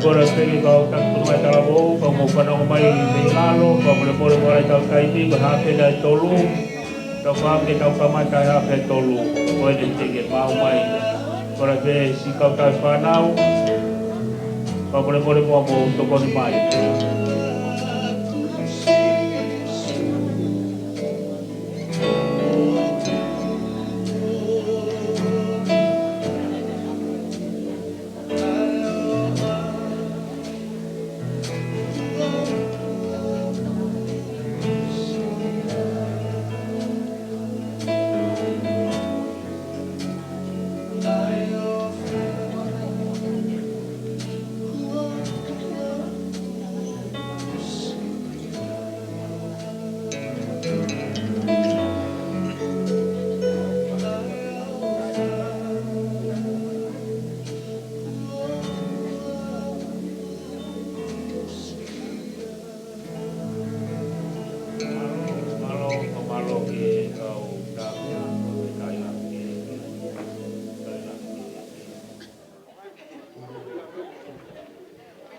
kora pegi kau tak tu mai talabo kau mau panong mai di lalo kau boleh mulai kau kaiti berhape dari tolu kau pakai kau kamai kai hape tolu kau ini tinggi mau mai kora pe si kau kai panau kau boleh mau toko ni mai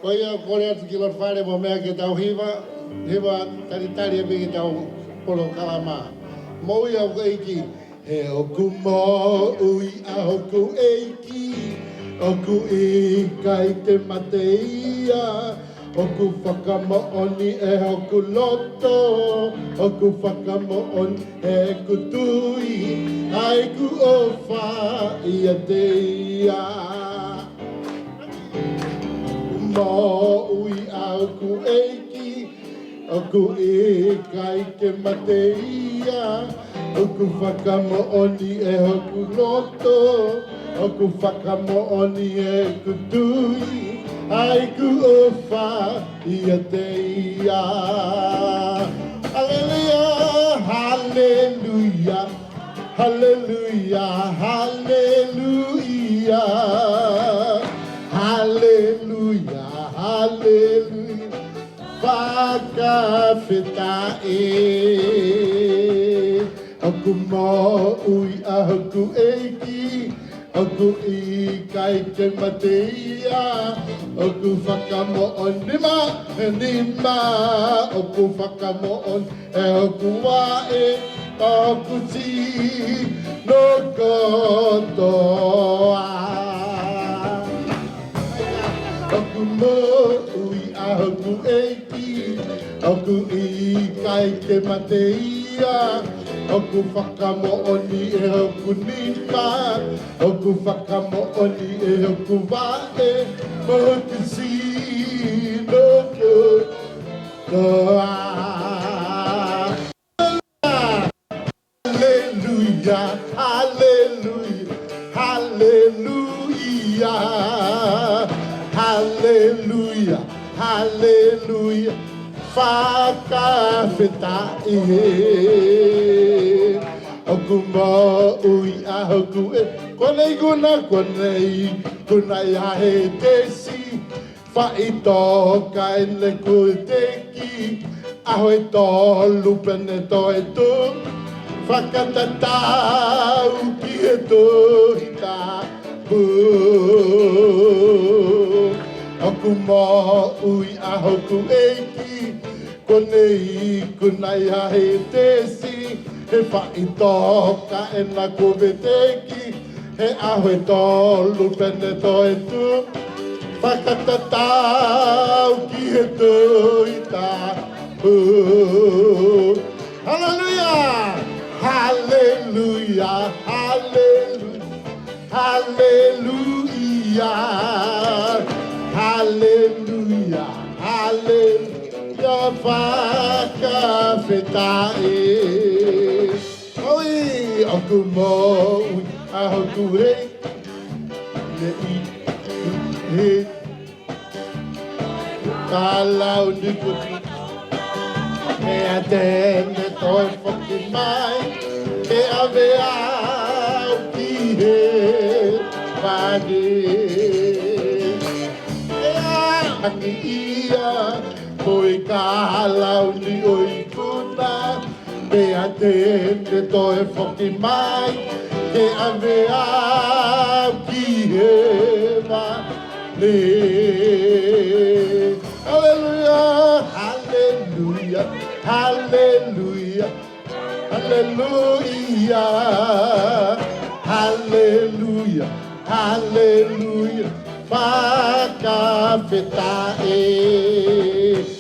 Koia kore atu ki lot whare mo mea ke tau hiwa taritari e piki tau polo kalama. Moui au eiki, he oku mo ui a hoku eiki, oku I kai te mateia, oku whakamooni e hoku loto, oku whakamooni e kutui, ai ku ofa ia teia. Mo ui au ku eiki, o ku I kai te mateia, o ku whakamooni e hoku loto, o ku whakamooni e ku tui, ai ku ofa ia teia. Alleluia, hallelujah, hallelujah, hallelujah, hallelujah. Hallelujah, whakawhetae. Aku mo ui a hoku eiki, aku I kai te mateia, aku whakamoon nima, aku whakamoon e hoku wae, aku ti no kotoa. Aku mo ui a hoku eiki, aku I kai te mateia, aku whakamooni e hoku nima, aku whakamooni e hoku wae, mo hoku si no kotoa. Hallelujah, hallelujah, hallelujah. Hallelujah, hallelujah, whakawhetae. Oku mo ui a hoku e, konei kuna ia he tesi, whaitoka e le koe teki, aho e tolu pene to e tu, whakatatau ki he tohita pu. Aku mo ui a hoku eiki, konei kunai a he tesi, he whaitoka e na kowe teki, he aho e tolu pene to e tu, whakatatau ki he toita pu. Hallelujah! Hallelujah! Hallelujah! Hallelujah! Hallelujah, hallelujah, whakawhetae. Oi, aku mo ui a hoku hei, le I kalau nikuti, me a tene toi whaki mai, me a vea au ki he whage. Aki ia, koe ka halau ni oi kuna, me a tene toi whaki mai, ke a vea ki he Hallelujah, hallelujah, hallelujah, hallelujah, hallelujah, hallelujah. Pakafetae.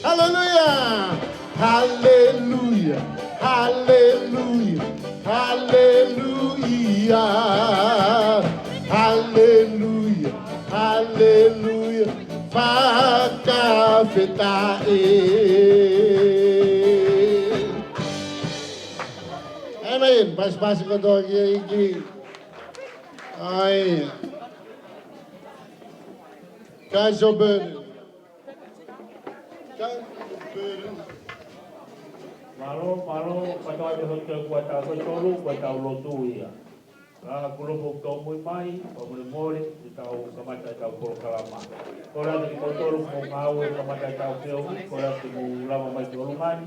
Hallelujah, hallelujah, hallelujah, hallelujah, hallelujah, hallelujah. Pakafetae. Amen. Pas-pas ko to iki. Ay. Guys are burning. Guys are burning. Malo, patawai de hotel kuat tahu tolu, kuat tahu lotu ia. Kulo bukto muy mai, pamuli mole, tahu kamata tahu kulo kalama. Kola di tolu mau ngawe kamata tahu keohi, kola di mau lama mai tolu mani,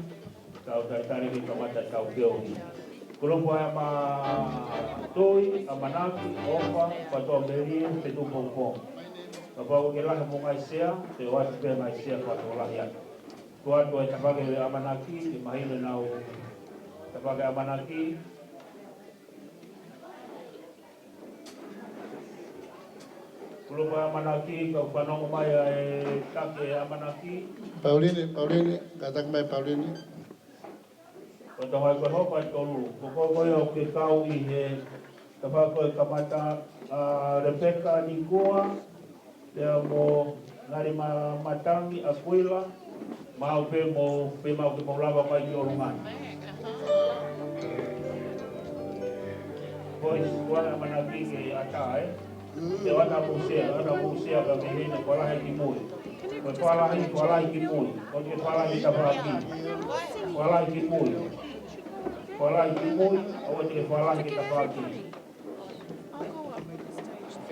tahu tari di kamata tahu keohi. Kulo buaya ma toi, amanaki, opa, patau beri, petu pompong. Kapag ilang mo ngai sia, te wat pe ngai sia kwa tola ya. Kuat buat sebagai amanaki, mahil nau sebagai amanaki. Kulo buaya amanaki, kau panong maya tak amanaki. Pauline, katak mai Pauline. Patawai ko ho pa tolu. Ko yo ke kau ihe. Kapag ko kamata Rebecca ni Goa. Dia mo ngari matangi Aquila mau pe mau ke mau lava mai jorungan. Pois kuala manaki ke ata Te wana musia ka mehina kuala hai ki mui. Pois kuala hai ki mui. Pois ke kuala hai tapaki. Kuala hai ki mui. Kuala hai ki mui, awas ke kuala hai ki tapaki.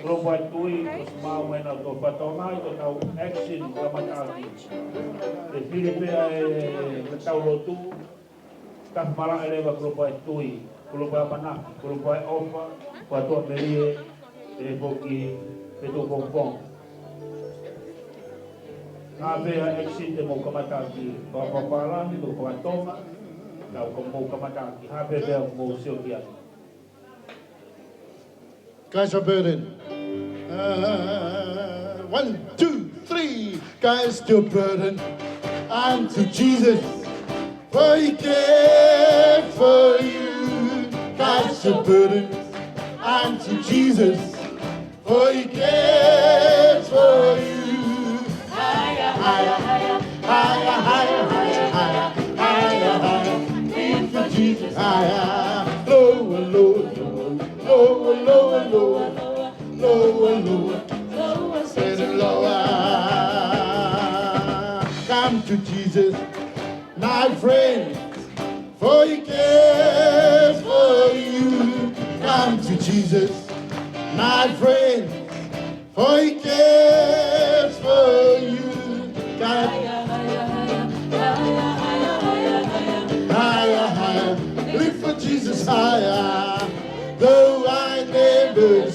Kalau buat tui, terus mau main atau patongai, atau tahu action sama lagi. Jadi dia tahu lotu, tak malah eleva kalau buat tui, kalau buat mana, kalau buat opa, buat tuan beri, boki, itu pompong. Nabe action dia mau kemataki, bawa palang itu buat tonga, tahu mau kemataki, habe dia mau siokian. Guys are burden. 1, 2, 3. Guys still burden unto Jesus. For he cared for you. Guys still burden unto Jesus. For he cares for you. Higher, higher, higher, higher, higher, higher, higher, higher, higher. Live for Jesus. Higher, lower, lower, lower, lower, lower, lower. Lower, lower, better lower. Come to Jesus, my friend, for he cares for you. Come to Jesus, my friend, for he cares for you. Higher, higher, higher, higher. Live for Jesus higher. Though I never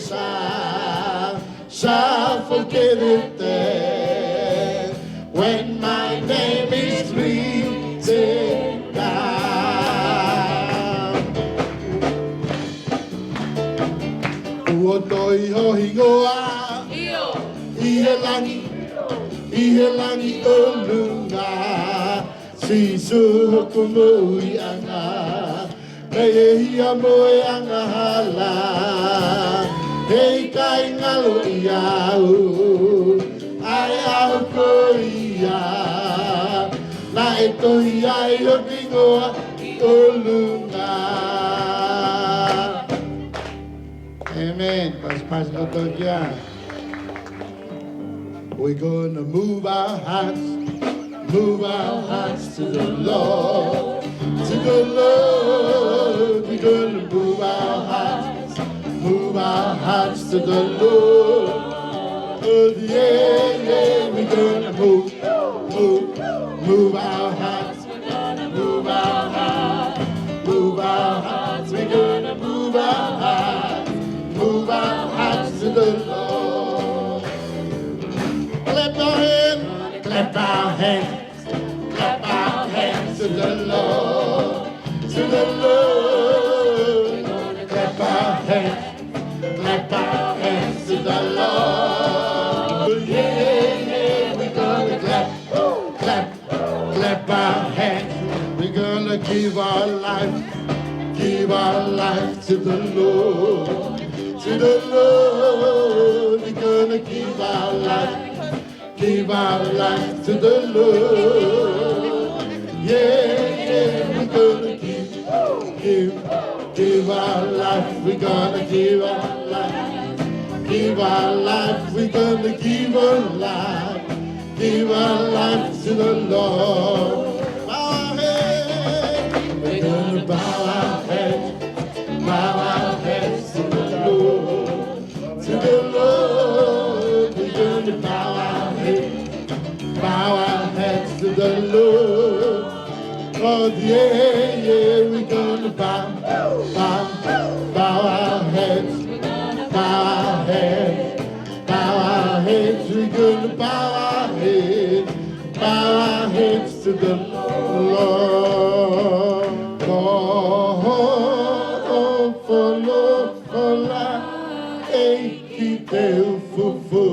shall forget it there when my name is written down. Uotoi hohi goa, ihe langi olunga, sisu hukumui anga. Hia moe anga hala, hei kai ngalo iau, ai au ko ia, na e tohi ai o kingoa I olunga. Amen. Pas no tokia. We're gonna move our hearts to the Lord, to the Lord. We're gonna move our hearts to the Lord. Oh yeah, yeah, we're gonna move our hearts, move our hearts, we're gonna move our hearts to the Lord. our hands, clap our hands to the Lord, to the Lord. We're gonna clap our hands to the Lord. Yeah, yeah, we're gonna clap our hands. We're gonna give our life to the Lord, to the Lord. We're gonna give our life to the Lord. Yeah, yeah, we're gonna give our life. We're gonna give our life. We're gonna give our life to the Lord. Bow our heads, we're gonna bow our heads to the Lord, to the Lord. We're gonna bow our heads to the Lord. Oh yeah, yeah, we're gonna bow our heads. Bow our heads, we're gonna bow our heads to the Lord. Lord, for la, ki teu fufu,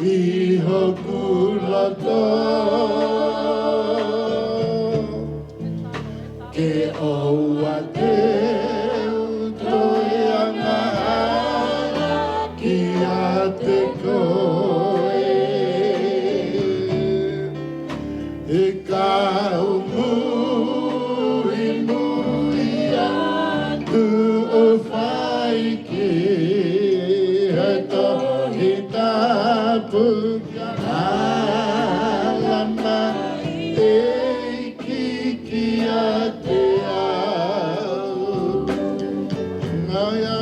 iho kulato. Ke o ateu toianga ki a te koe e ka muri atu o whai ke hato he tapu alama e ki a te au ngā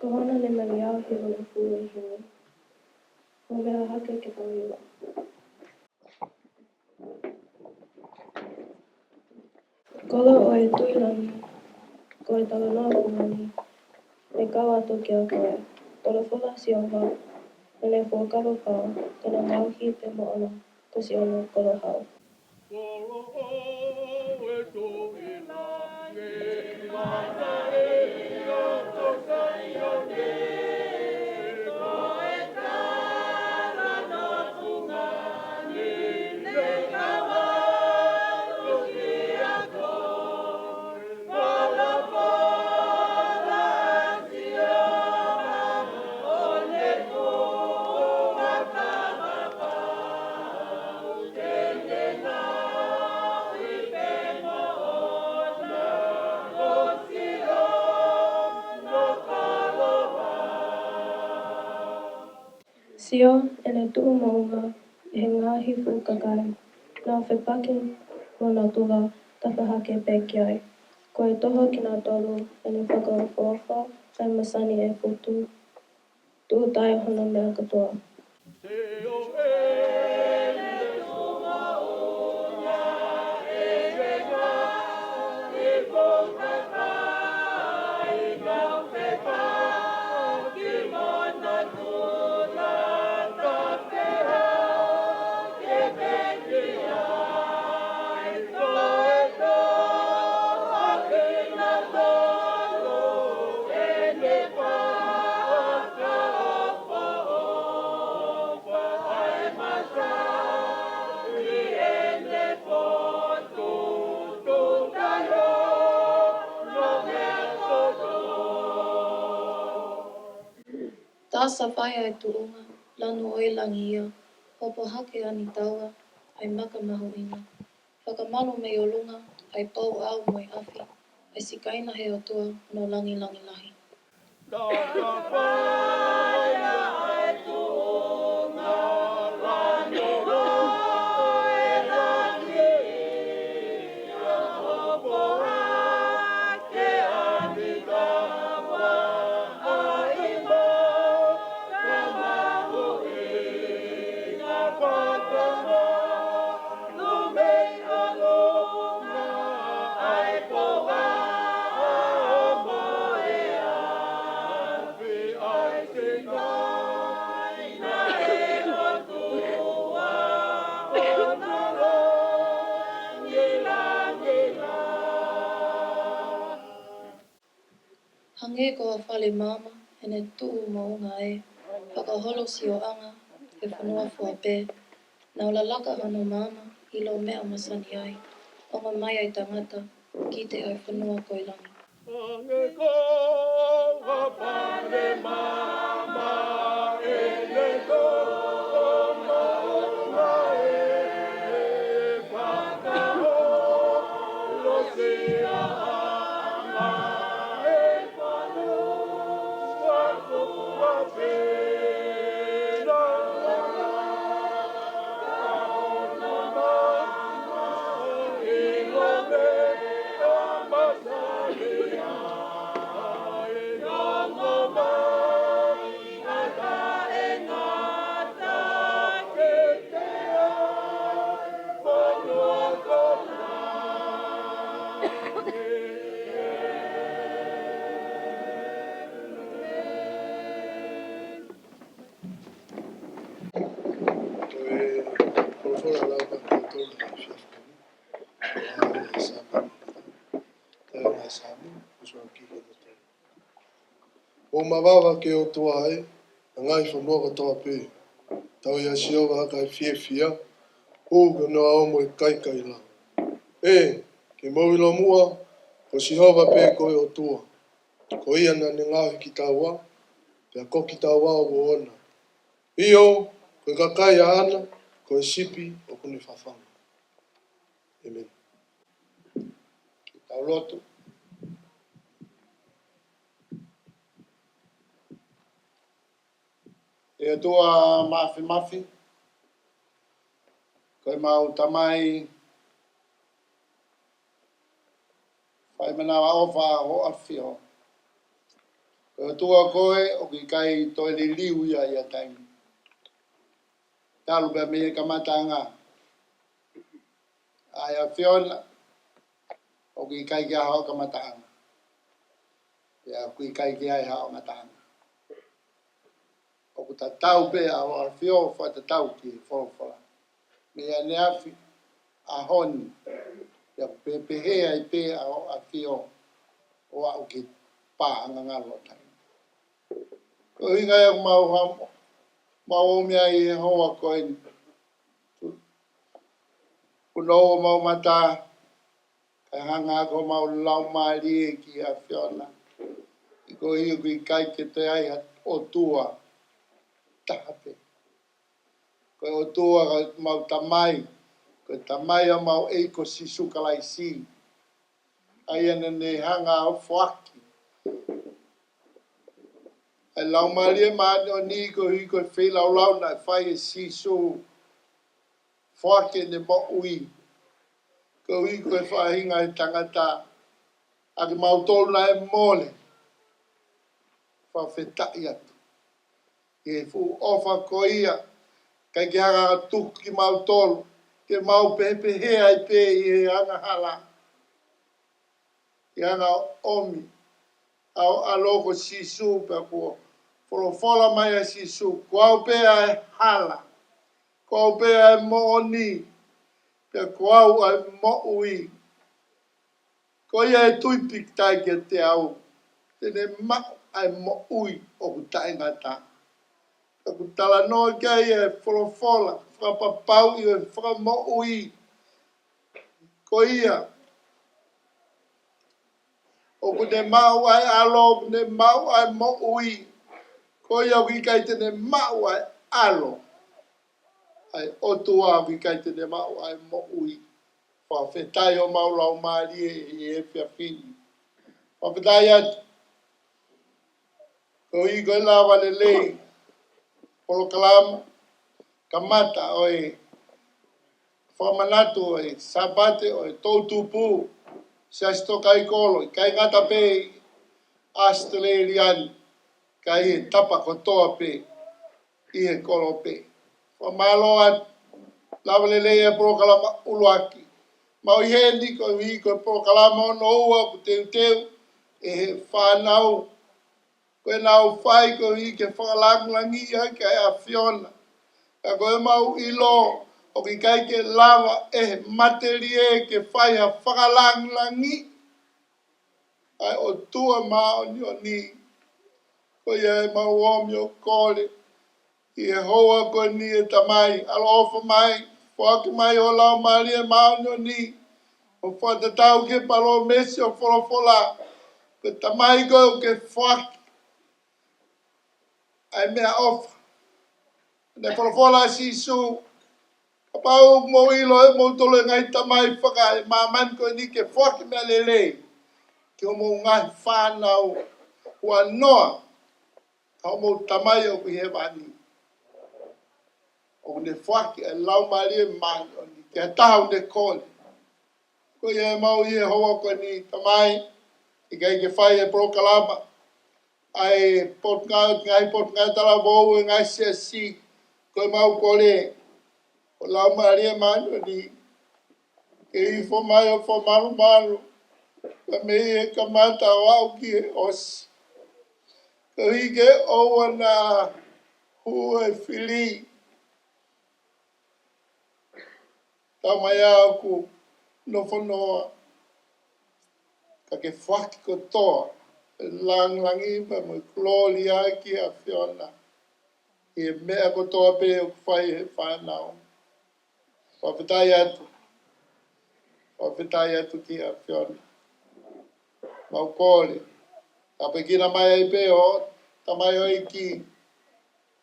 Kohana le maliau he holo fua I hini. O mea hake ke tauiwa. Kola o e tuilani, ko e talanoa kumani, e kau atu ki a koe. Tola whula si o hau, e le fōkawa pau, tena ngauhi te moana, kasi ono kola hau. Kolo o e tuilani, mana e o tosai o ne. Sio e le tuu maunga e he ngāhi fukakai. Nā whepake mo nā tula tawhahake pēki ai. Ko e toho ki nā tolu, e ni whakaofa, ai masani e putu. Tu tai hono mea katoa. Tā sa whai ai tuunga, lanu oi langi ia, hopo hake ani taua, ai maka mahu ina. Whakamanu me o lunga, ai pau au moi awhi, ai sikaina he o tua no langi langi lahi. Hange ko a whale mama, ene tuu maunga e, whakaholo si o anga, e whanua fua pē. Nau la laka hano mama, ilo mea masani ai, onga mai ai tangata, ki te ai whanua koilangi. Hange ko a whale mama, ene tuu maunga e, whakaholo si o anga. O mawawa ke o tua ai, a ngai whanua katoa pē. Tau ia siova kai fia, o ka noa o mo i kai la. E, ke mauilo mua, ko sihova pē koe o tua. Ko ia na ne ngahi ki taua, pia ko ki taua o ona. Io, koe kakai a ana, koe sipi o kuni whawhanga. Amen. Ki tau lotu. E tua mafi, koe mau tamai, whai mana ofa ho awhio. Koe tua koe o ki kai toi li liu ia taimi. Talu pe me kamatanga. Ai a whiona, o ki kai kia hao kamatanga. Ia kui kai kia hao matanga. O kuta tau pe a o a whio wha te tau ki whorofora. Me a neafi a honi. Ia pepehe ai pe a o a whio o a o ki pā anga ngalo taimi. Ko hinga ia mau hamo. Mau mea I hoa koe. Kuno o mau mata. Kai hanga ko mau lau maari e ki a whiona. I ko hiu ki kai ke te ai o tua. Tahape. Ko o tua ka mau tamai. Ko tamai a mau e ko si sukalai si. Ai ane ne hanga o fuaki. E lau maari e maani o ni ko hiu ko whi lau na whai e si su. Fuaki ne mo ui. Ko hiu ko whahinga I tangata. a ki mautolu na e mole, whawhetai atu. E fu ofa ko ia, kai ki hanga tuku ki mautolu, ke mau pepe he ai pe i he anga hala. I anga omi, au aloko sisu pe kua, wholofola mai a sisu, ko au pe ai hala, ko au pe ai mooni, pe ko au ai mo ui. Ko ia e tui piktai ke te au, tene ma ai mo ui o kutai ngata. Ka kutala no kia ia e wholofola, whapapau i e whamo ui. Ko ia, o kune mau ai alo, kune mau ai mo ui. Ko ia wikai tene mau ai alo. Ai otua wikai tene mau ai mo ui. Whawhetai o mau lau maari e whia whini. Whawhetai atu. Ko i koe lawa le lei. Polo kalama. Kamata o e. Whamanatu o e. Sabate o e. Tautupu. Siasto kai kolo. Kai ngata pe. Australian. Kai e tapa kotoa pe. I e kolo pe. Whamalo atu. Lawa le lei e polo kalama uluaki. Mau i he ni ko i ko po kalama no ua ku teu teu e he whanau. Koe nau whai ko i ke whakalangi ai ka e a Fiona. Ka koe mau i lo o ki kai ke lava e he materi e ke whai ha whakalangi. Ai o tua mao ni o ni. Ko ia e mau omi o kore. I e hoa ko ni e tamai. Alo ofa mai. Whaki mai o lau maari e mao ni o ni. O whatatau ke palo mesi o wholofola. Ke tamai ko ke whaki. Ai mea ofa. Ne wholofola si su. Kapau mo ilo e mo tolo ngai tamai whaka. E maman ko ni ke whaki mea lele. Ke o mo ngai whanau. Ua noa. Ka mo tamai o ku he wani. O ne whaki e lau mari e mani o ni. Ke tahu ne kone. Ko ia mau i e hoa ko ni tamai. I kai ke whai e prokalama. Ai pot ngai tala vou e ngai se si. Ko mau kore. O lau mari e mani o ni. Ke i fo mai o fo malu malu. Ka me e kamata o au ki e osi. Ka hike o wana hu e whili. Tau mai aku no whanoa. Ka ke whaki ko toa. Lang langi pa mo kloli a ki a Fiona. I e mea ko toa pe o whai he whanau. Whawhetai atu. Whawhetai atu ki a Fiona. Mau kore. Ka pekina mai ai pe o. Ta mai o i ki.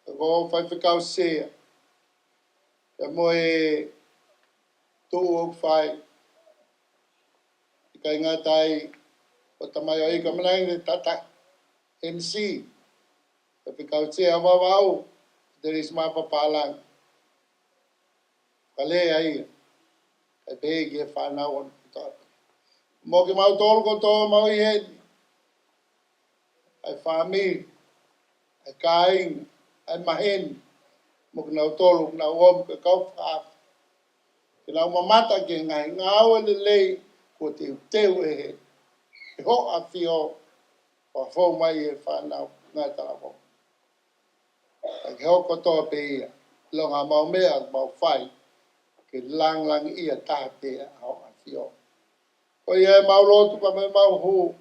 Ka ko whai whikau sea. Ka mo e tu o whai. I kai ngatai. O ta mai o i ka manai ne tata. MC. Ka whikau sea wawau. There is my papalang. Ka le ai. Ka te ki e whanau on tata. Mo ke mau tolu ko tō mau i heni. Ai whami. Ai kāing. Ai maheni. Mo ke nau tolu, nau om ke kau whaafi. Ke nau mamata ke ngai ngāua le lei ko te teu e he. E ho a whio. Wa whau mai e whanau ngai tala mo. Ai ke ho kotoa pe ia. Longa mau mea mau whai. Ke lang lang ia tā te a ho a whio. Ko ia e mau lotu pa me mau hu.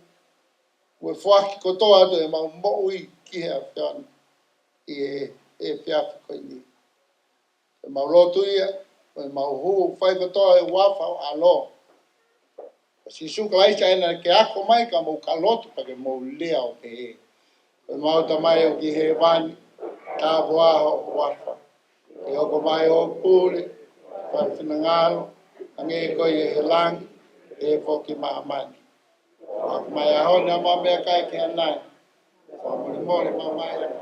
Ue whaki kotoa atu e mau moui ki hea whiona. I e whiafi koe ni. E mau lotu ia. E mau hu whai kotoa e wafau alo. Si suka lai chaina ke ako mai ka mau ka lotu pa ke mau lea o ke he. E mau tamai o ki he wani. Tā boa ho wafa. E oko mai o pūle. Whai whinangalo. Ange koe e he langi. E whoki mahamani. Mai ahone a mā mea kai ki anai. Whamuri mōre mā mai a kai.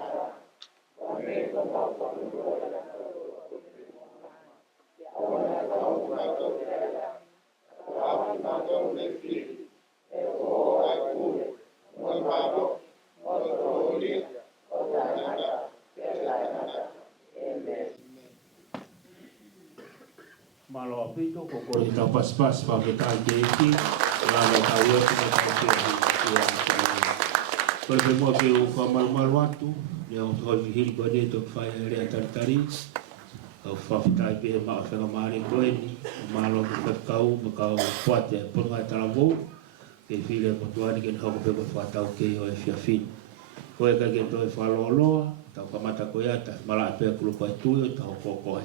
Malo apito ko ko ita pas-pas pa kita iki la no tayo ko ko ko ko mo ke ko mal watu ya o ko hil ko de to fa re tartari o fa ta pe ma fa mari ko ni malo ko kau kau poate por nga tarabo ke file ko tuani ke ho ko fa ta ke o fia fin ko ka ke to fa lo ta ko mata ko ya ta mala pe ko ko tu ta ko ko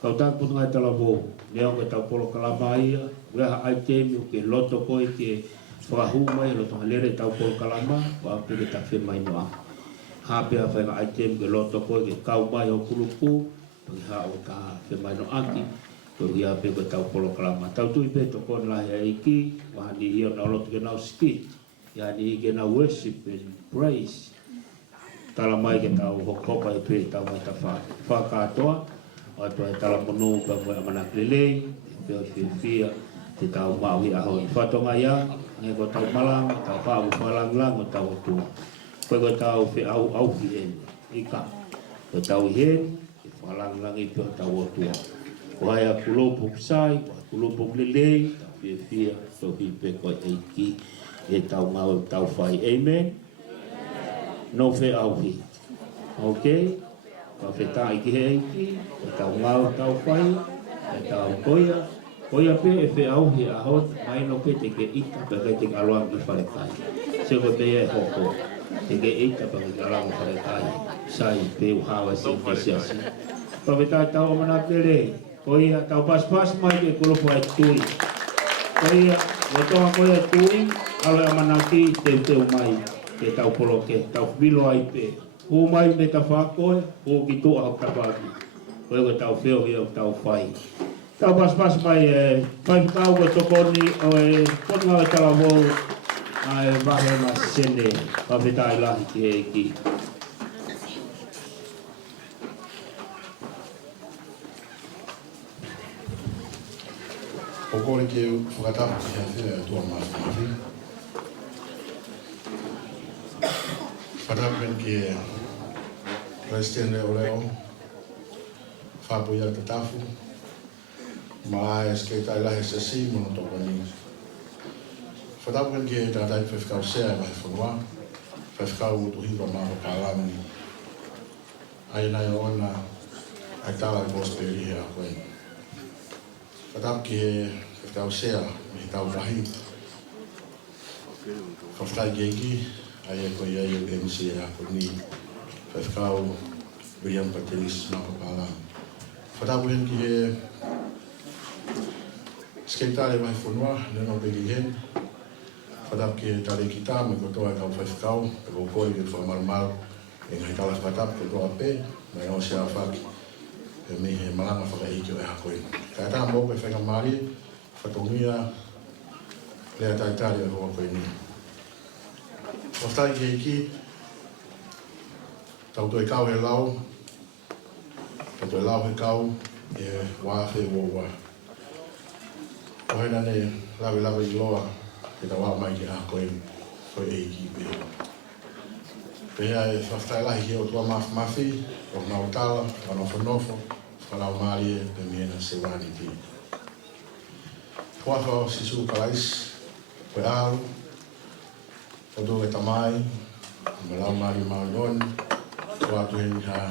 kau tak pun ngai talabo ne o tau polo kalama ia ua ai te mi ke loto ko ke fahu mai loto lere tau polo kalama wa pe ke ta fe mai no ha pe a fa ai te ke loto ko ke kau mai o kulupu pe ha o ka fe mai no aki ko ia pe ke tau polo kalama tau tu pe to kon la ya iki wa ni ia no loto ke na ski ya ni ke na worship and praise tala mai ke tau hokopa e pe tau mai ta fa ka toa o to e tala monu ka mo mana klele pe o fia te tau mau hi aho fa to nga ya nge ko tau malang tau fa u malang lang o tau tu ko ko tau fe au fi en ika ko tau hen malang lang i pe tau tu ko ya kulo sai kulo lele tau fia so hi pe ko e ki e tau mau tau fai amen no fe au hi okay ka feta iki he iki tau ngau tau pai tau koia pe e fe au hi aho mai no pe te ke ika pe te aluang i fare kai se ko te e hoko te ke ika pe te aluang i fare kai sai pe u hawa si pasiasi ka feta tau mana pele koia tau pas mai ke kulo pai tui koia lo koia tui alo mana ki te mai ke tau polo ke tau bilo ai pe o mai me ta whakoe, o ki tō au kapaki. Koe ko tau wheo hi au tau whai. Tau pas mai pai tau ko tokoni o e konga o tala wou a e wahe ma sene pa whitai lahi ki e ki. O kore ke whakatapu ki a whia tua mafi. Whakatapu ki e Presidente o leo, whapuia te tafu, ma e skeitai lahe se si mono toko ni. Whatapuan ki e tātai whewhikau sea e mahe whanua, whewhikau utu hiwa maho kālami. Ai nai ona, ai tāla i Bosperi hea koe. Whatapu ki e whewhikau sea, mihi tau rahi. Whawhtai ki eki, ai e koe ai e MC e ako ni. Whewhikau William Patrice Napa Pala. Whatapuhen ki he skeitare mai whanua, neno begi hen. Whatapu ki he tare ki tā, me kotoa e kau whewhikau, e ko koi ki whamarumaru, e ngai talas whatapu kotoa pe, mai o sea whaki, e me he malanga whakahiki o e hakoi. Kai tā mōko e whakamari, whatongia, lea taitari e hoa koe ni. Whaftai ki he ki, tau toi kau he lau, tau toi lau he kau, e wāwhi wōwa. O hena ne lawe i loa, e ta wā mai ki a koe e ki pe. Pehea e whaftai lahi ki o tua mafi, o ngau tala, whanofo nofo, whanau maari e pe miena se wani ki. Puafa o sisu kalais, koe aru, o do e tamai, me lau maari maunoni, watu heni ha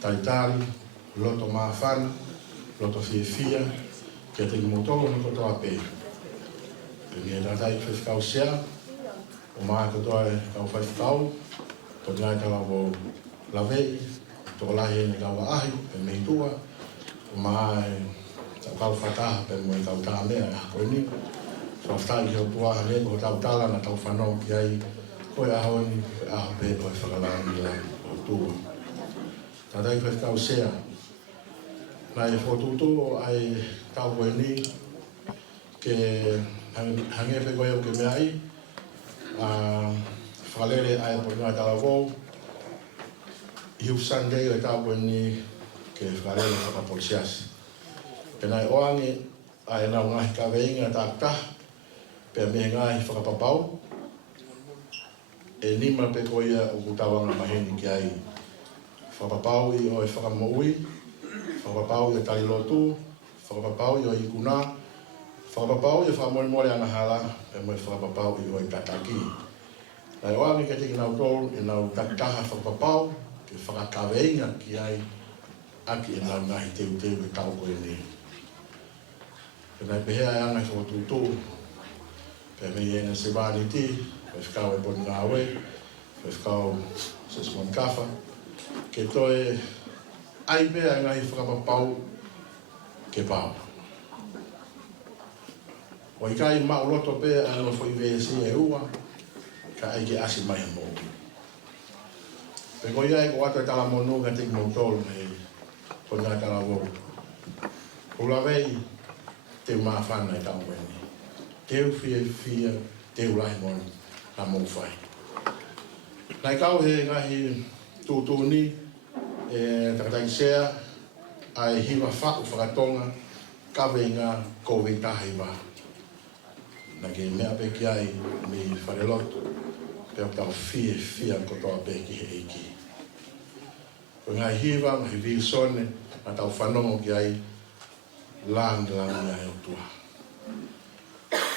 taitari, loto maafana, loto fia, kia te motoro ni kotoa pe. Pemi e tatai whewhikau sea, o maa kotoa e kau whewhikau, to ngai tala o lawei, to lahi ene kau ahi, pe meitua, o maa e kau whataha, pe mo e kau tā mea e hako ni. Whaftai ki o tua hane, ko tau tala na tau whanau ki ai, koe ahoni, koe aho pe koe whakalani la o tua. Tātai whewhikau sea, nai e whotutu ai tau koe ni, ke hangepe koe o ke mea ai, whakalere ai po ngai tala wou, Youth Sunday o tau koe ni, ke whakalere whakapolisiasi. Ke nai oange, ai nau ngahi ka veinga tākta, pe me ngahi whakapapau, e nima pe ko ia o kutawanga maheni ki ai whakapapau i o e whakamoui, whakapapau i o tai lotu, whakapapau i o ikuna, whakapapau i o whakamorimore ana hala, e mo e whakapapau i o i tataki. Nai oangi ke teki nau tolu e nau tataha whakapapau, ke whakakaweinga ki ai, aki e nau ngahi teu teu e tau koe ni. Ke nai pehea e anga i whakatutu, pe me i ena se wāni ti, pe whikau e poni ngā we, pe whikau se smon kafa, ke toe ai pea ngahi whakapapau ke pau. O i kai mauloto pea ano fo i VSC e ua, ka ai ke asi mai mo. Pe ko ia e ko ato e tala monu ka teki mo tolu me ko ngā tala wou. Ula vei te mawhana e tau weni. Teu fia, teu lai monu na mou whai. Nai kau he ngahi tūtūni e takatai sea ai hiwa whau whakatonga kawe ngā kowe tahi wā. Na ke mea pe ki ai mi wharelotu, pe o tau fia kotoa pe ki he eiki. Ko ngai hiwa, ngai visone, na tau whanongo ki ai lang ni ai o tua.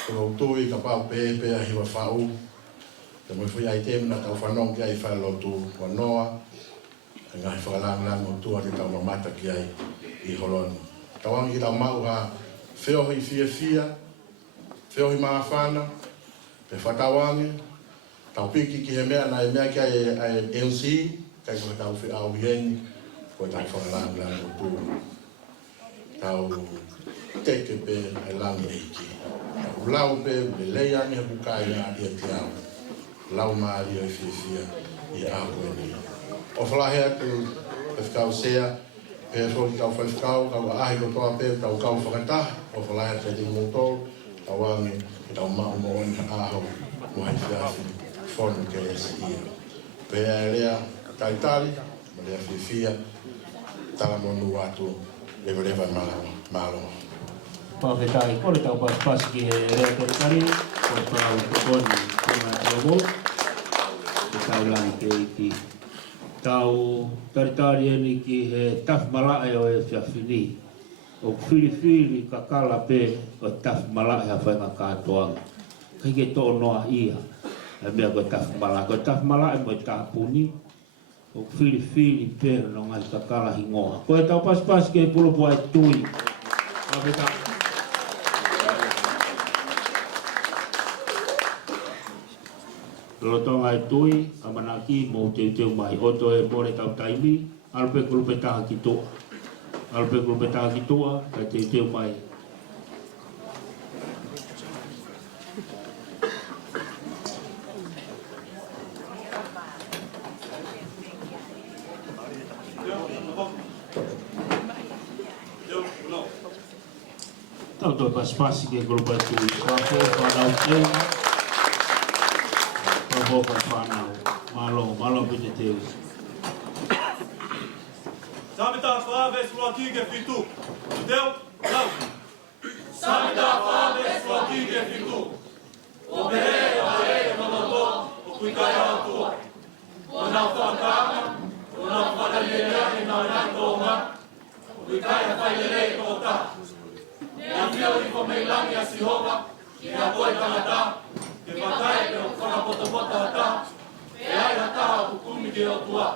Ko tui ka pau pe a hiwa whau, te moi fui ai temu na tau whanongo ki ai whailotu wanoa, ngai whakalang o tua te tau mamata ki ai I holonu. Tawangi ki tau mau ha whiohi fia, whiohi maafana, pe whatawangi, tau piki ki he mea na e mea ki ai LC, kai koe tau whi au hieni, koe tau whakalang o tua. Tau teke pe ai langi eiki. Tau lau pe le leiani he bukai ngā ia te au. Lau maari o fia I au koe ni. O whalahe atu e whikau sea, pe so ki tau whaifkau, kau ahi ko toa pe, tau kau whakataha, o whalahe te te motoro, tau wangi, ki tau mau mo oni aho, mo hai whiafi, whonu ke esi ia. Pe e rea taitari, ma rea whiwhia, tala monu atu, lewa malo. Pawhetai, kore tau pasi ki he rea taitari, kore tau kukoni, kona te ogo, ke tau langi ke iki. Tau taritari eni ki he taf malae o e whiawhini. O whiwhiri ka kala pe o taf malae a whainga kātoanga. Kai ke tō noa ia, e mea koe taf malae. Koe taf malae mo e tāpuni, o whiwhiri pe no ngai ka kala hingoa. Koe tau pasi ke pulopua e tui. Lotonga e tui, a manaki, mo teu mai. Oto e more tau taimi, alpe kulupe taha ki toa. Alpe kulupe taha ki toa, ka teu mai. Tau toi pasi ke kulupe tui. Wako, whanau teu. Boca whanau, malo pite teu. Samita whawe suaki ke fitu. Teu, lau. Samita whawe suaki ke fitu. O behe o hae o nonoto, o kuikai au tua. O nau whakama, o nau whakalelea e nau rantonga, o kuikai a whailele o ta. Nea whio I ko meilangi a Sihova, ki a koe tangata, ke whakai ke o whakapotopota hata, e ai hata o kumi ke o tua.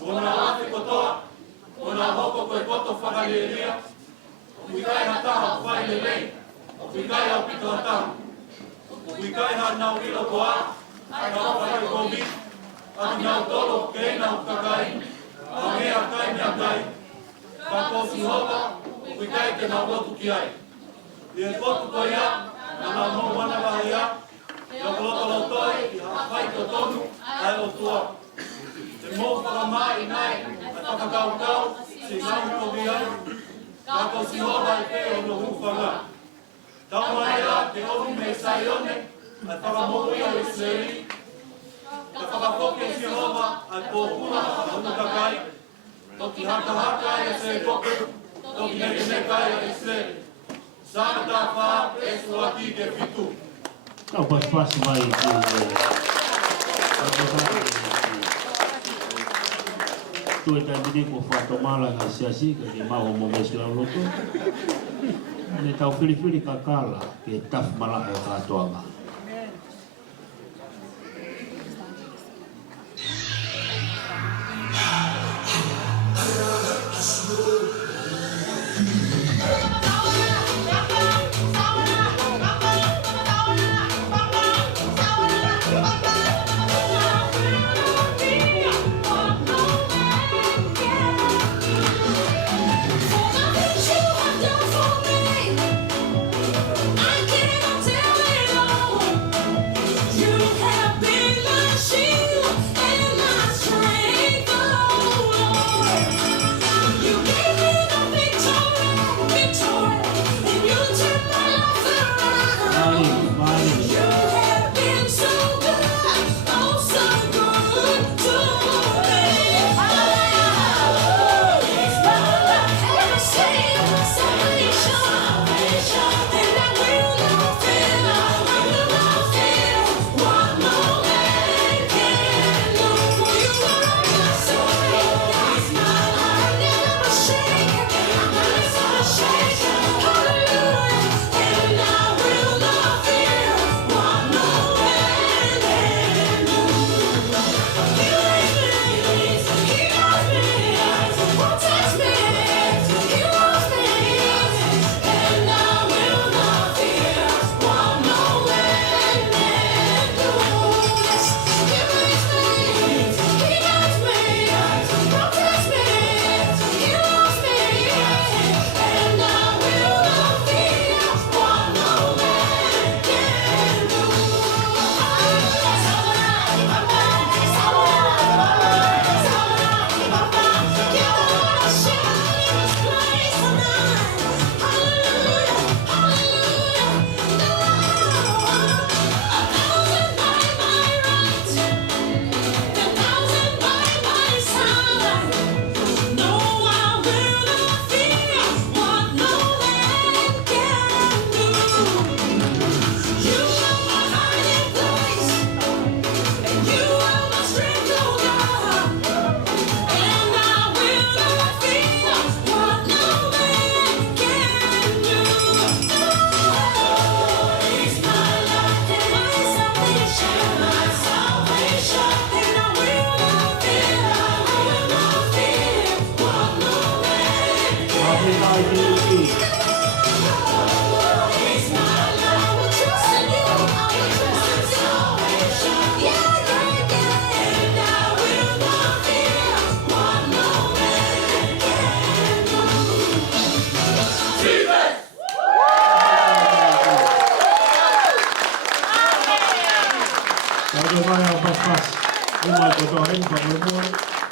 O nā afe kotoa, o nā hoko koe koto whakaleria, o kuikai hata o whailelei, o kuikai au pito hata. O kuikai ha nau ilo koa, ai ka whai komi, atu nau tolo ke nau kakai, a mea kai mea kai. Ka ko Sihova, o kuikai ke nau lotu ki ai. I e kotu ko ia, na nau mou mana wahi ia, Ia kolotolo toi, ia hawhai to tonu, ai o tua. Te mō whakamai nai, ai whakakaukau, se ngāhi tobi ai, ka ko Sihova I pe o no hufanga. Tau mai a te ohu me Saione, ai whakamōi o Israeli, ka whakakoke Sihova, ai pōpuna a hukakai, toki haka ai a se koke, toki neke ai a Israeli. Sāna tā whā, e suaki ke fitu. Tau pasi mai ki Tu e tangini ko whatomala ngai siasi ka ki maho mo mesi lau loto. Ne tau whiriwhiri ka kala ke taf mala e katoanga.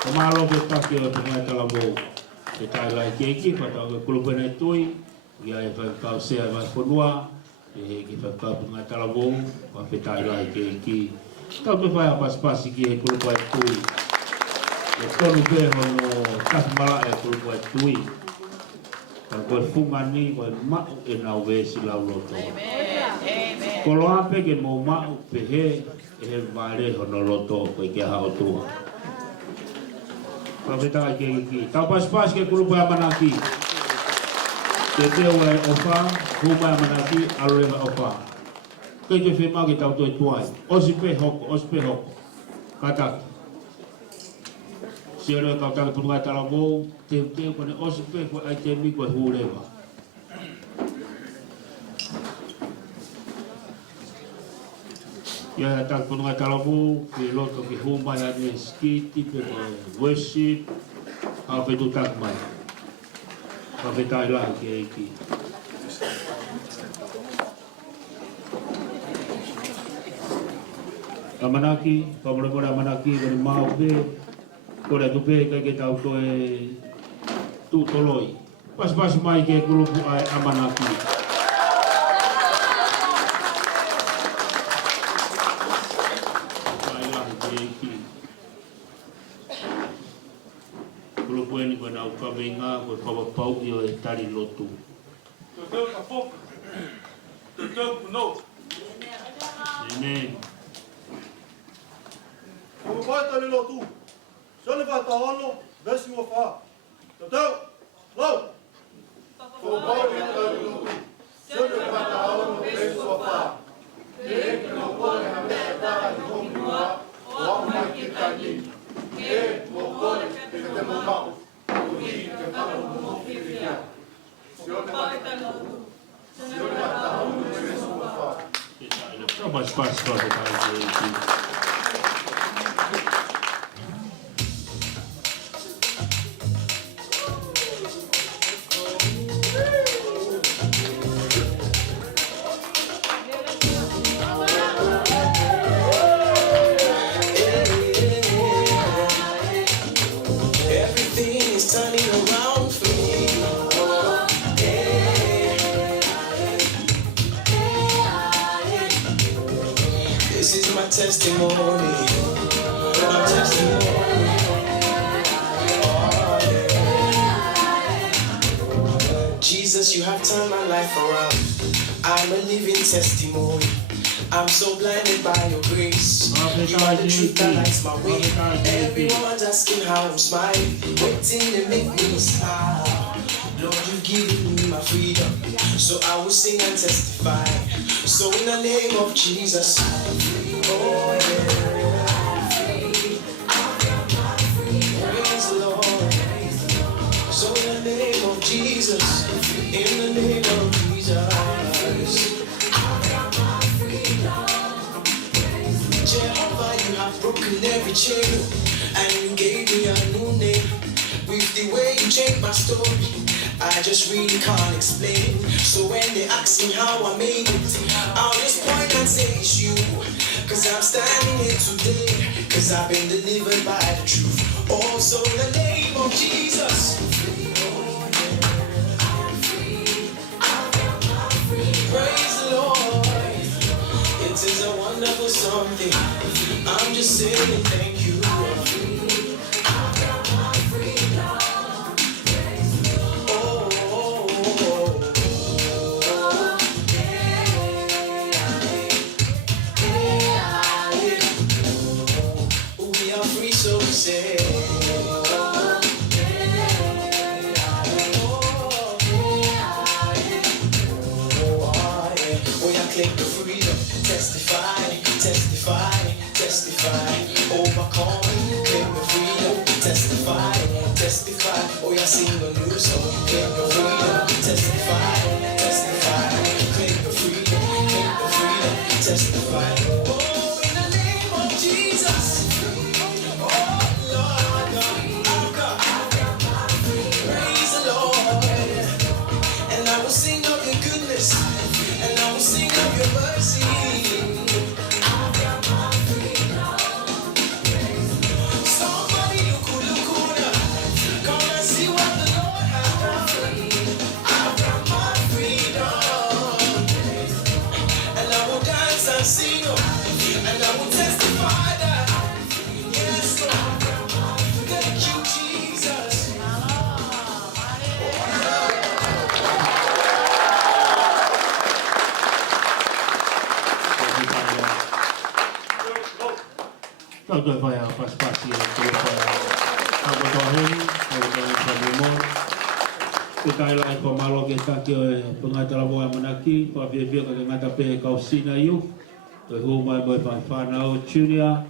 Malo kita kira dengan kalau kita lagi kiki pada kulubnya itu ya kita share mas penua kita dengan kalau kita lagi kiki kalau kita pas kiki kulubnya itu kalau kita mau tas malah kulubnya itu kalau fungan ni kalau mak enawe silau loto kalau apa que mau mak pehe vale honoloto que ha otua Pavita aqui, talvez faz que grupo é manaki. Teteu é ofa, grupo é manaki, aleva ofa. Que fez mal que tal tu tuai. Ospe hoko. Kata. Se eu não tal por lá talabo, teu quando ospe foi aí mi com huleva. Ya tak pun kata labu, piloto ke rumah yang skiti, worship, apa itu tak mai, apa Thailand ke iki. Amanaki, pamula amanaki dari mau be, kau tu be kau kita auto tu toloi, pas mai ke grup amanaki. Venga, por favor, Pau, yo estar en loto. Nene. O vai tali lo tu. Sone vai ta ono, vesi o fa. Tau. Lau. O vai tali lo tu. Sone vai ta ono, vesi o fa. E que não pode a verdade continuar. O mai que tá ali. E o pode que te mal. O ri que tá no fifia. Sone vai tali lo tu. Sone vai ta ono, vesi o fa. Não mais fácil para aqui. Everything is turning around for me. This is my testimony. My testimony. Jesus, you have turned my life around. I'm a living testimony. I'm so blinded by your grace. You are the truth that lights my way. Everyone's asking how I'm smiling, waiting to make me smile. Lord, you've given me my freedom, so I will sing and testify. So in the name of Jesus, oh yeah, praise the Lord. So in the name of Jesus, in the name of Jesus. Jehovah, you have broken every chain, and you gave me a new name. With the way you changed my story, I just really can't explain. So when they ask me how I made it, I'll just point and say it's you. Cause I'm standing here today, cause I've been delivered by the truth. Also in the name of Jesus. Praise the Lord. It is a wonderful something. I'm just saying thank you. We are free, so we say. Claim the freedom, testify, testify, testify, overcome, claim the freedom, testify, testify, oh yeah, sing a new song, claim the freedom, testify, testify, claim the freedom, testify, oh in the name of Jesus, oh Lord, I've got, praise the Lord, and I will sing of your goodness, and I will sing of your mercy. Somebody look come and see what the Lord has done. I've got my freedom, and I will dance and sing, and I will testify that, yes, Lord, thank you, Jesus. Kau tu vai pas-pasi tu kau berdoa pemumon kita lai ko malo kita ke pengatara boa manaki pa via ka ngata pe kau sina yu to huma boy pa fanau junior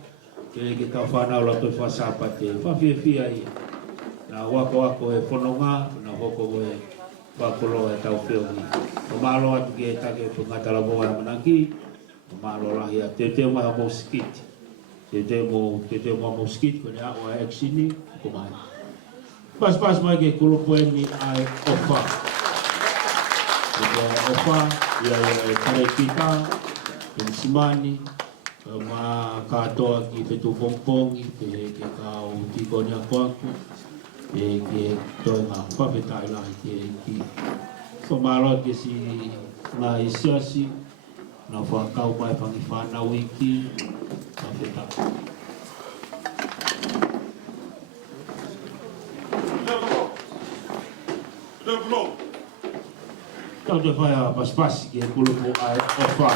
ke kita fanau la to fa sapate fa via ai na wako e fononga na hoko e pa kolo e tau filmi ko malo at ke ta ke pengatara boa manaki malo la ya te ma moskit Te mo mosquito ko na o exini ko mai. Pas mai ke kulupo ni ai ofa. Ofa ya kare kita in simani ma ka to ki petu pompong ke ka o ti ko nya ko ke to ma pa peta ila ke ki. So malo ke si na isiasi na fa ka mai pangifana wiki. Kau tu vai pas que kulupo ai ofa.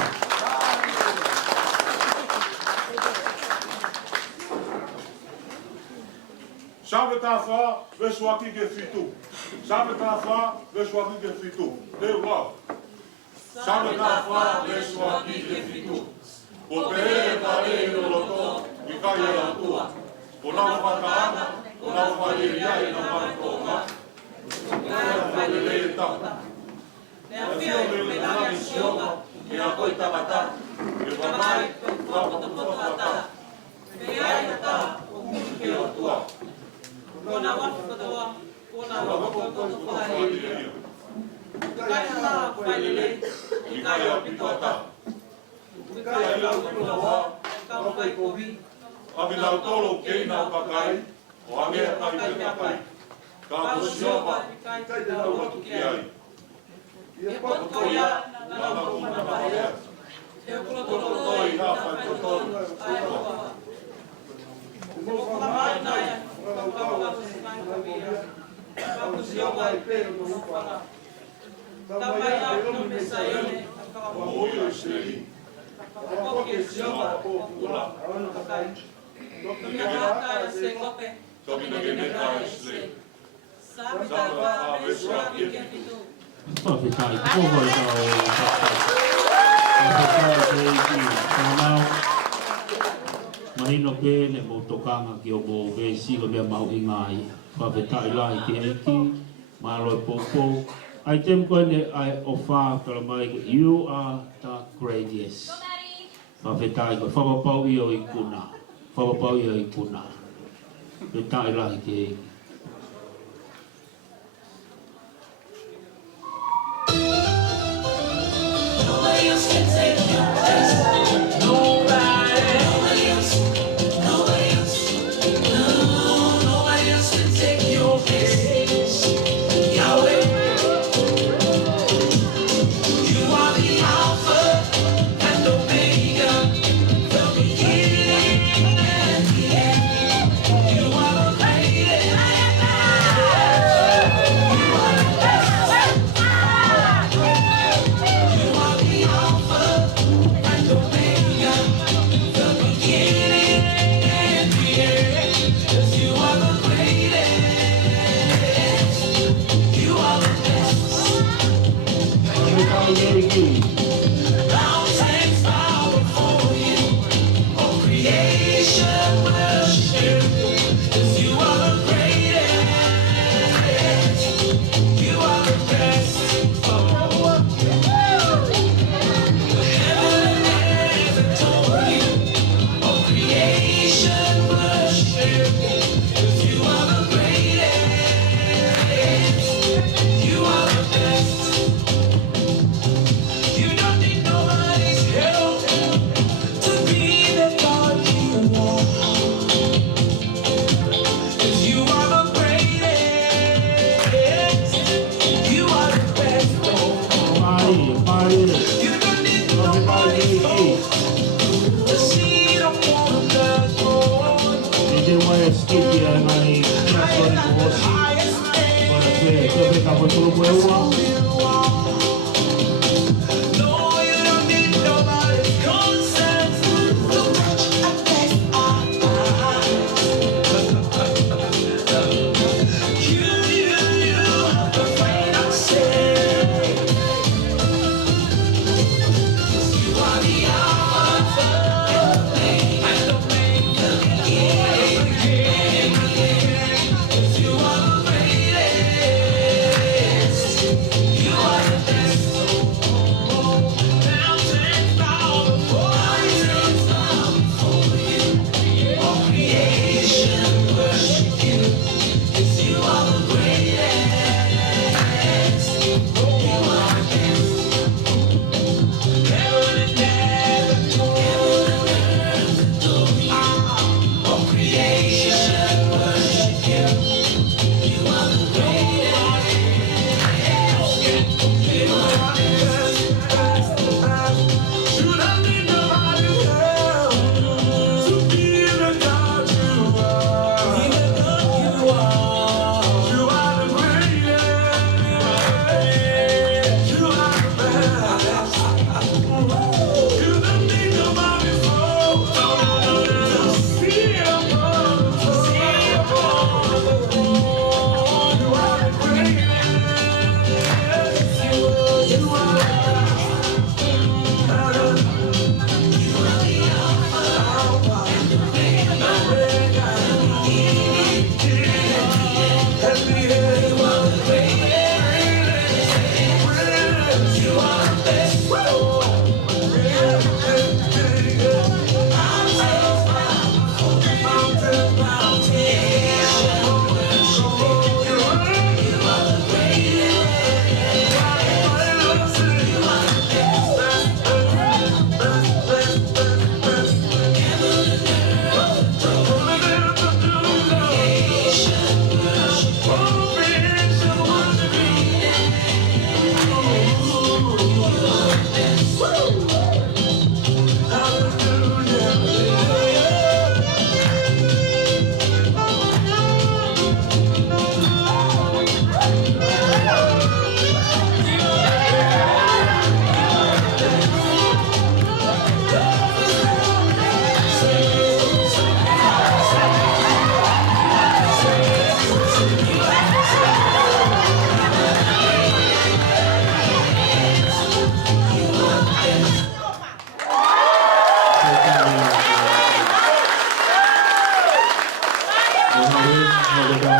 Sabe tafa, vesu aqui que fitu. Sabe tafa, vesu aqui que fitu. Deu lá. Sabe tafa, vesu aqui que fitu. O pere pare no loto, e caia na tua. O não fatana, o não faria e não marcoma. O não faria e tal. É filho de la misión, e a coita matar. E o mamãe, o papo do matar. E aí tá, o mundo que eu tua. Kona wafukotoa, kona wafukotoa kuhari. Kaya ta kuhari, kaya pitota. Kaya lau kuloa, kau kai kovi. Abilau tolo keina pakai, o angea kai pakai. Kau siopa, kai te lau watu kiai. E pot koia, nana kumana bahia. E kulotolo toi, hafa totoro, ai koa. Kau kamai naya. Whawhetai, kōhoi tau Marino pe ne mo tokanga ki o mo ve sigo mea mau i ngai. Whawhetai lai ki eiki, maroi popo. Ai tem koe ne ai o wha kalamai ke you are the greatest. Whawhetai koe, whawapau i o i kuna. Whawapau i o i kuna. Whetai lai ki eiki. Nobody else can take your place. Nobody else can take your place. Yahweh, you are the Alpha and Omega, the beginning and the end. You are the greatest. You are the best. You are the Alpha and Omega, the beginning and the end. Yes, you are the greatest. You are the best. Whawhetai eiki. Mountains bow before you. All creation worship you. Yes, you are the greatest. You are the best. Heaven and earth adore you. All creation worship you. Yes, you are the greatest. You are the best. You don't need nobody's help to be the God you are. 'Cause you are the greatest. You are the best. Pai, pai. You don't need Whawhetai nobody's eiki. help to see the wonders born. E te wai skiti a ngai kia kore ko hosi. Highest name Kora te wheka koe toro koe ua. you are. No, you don't need nobody's consent to touch a place. You have the final say. You are the Alpha and Omega, the beginning and the end. You are the greatest. You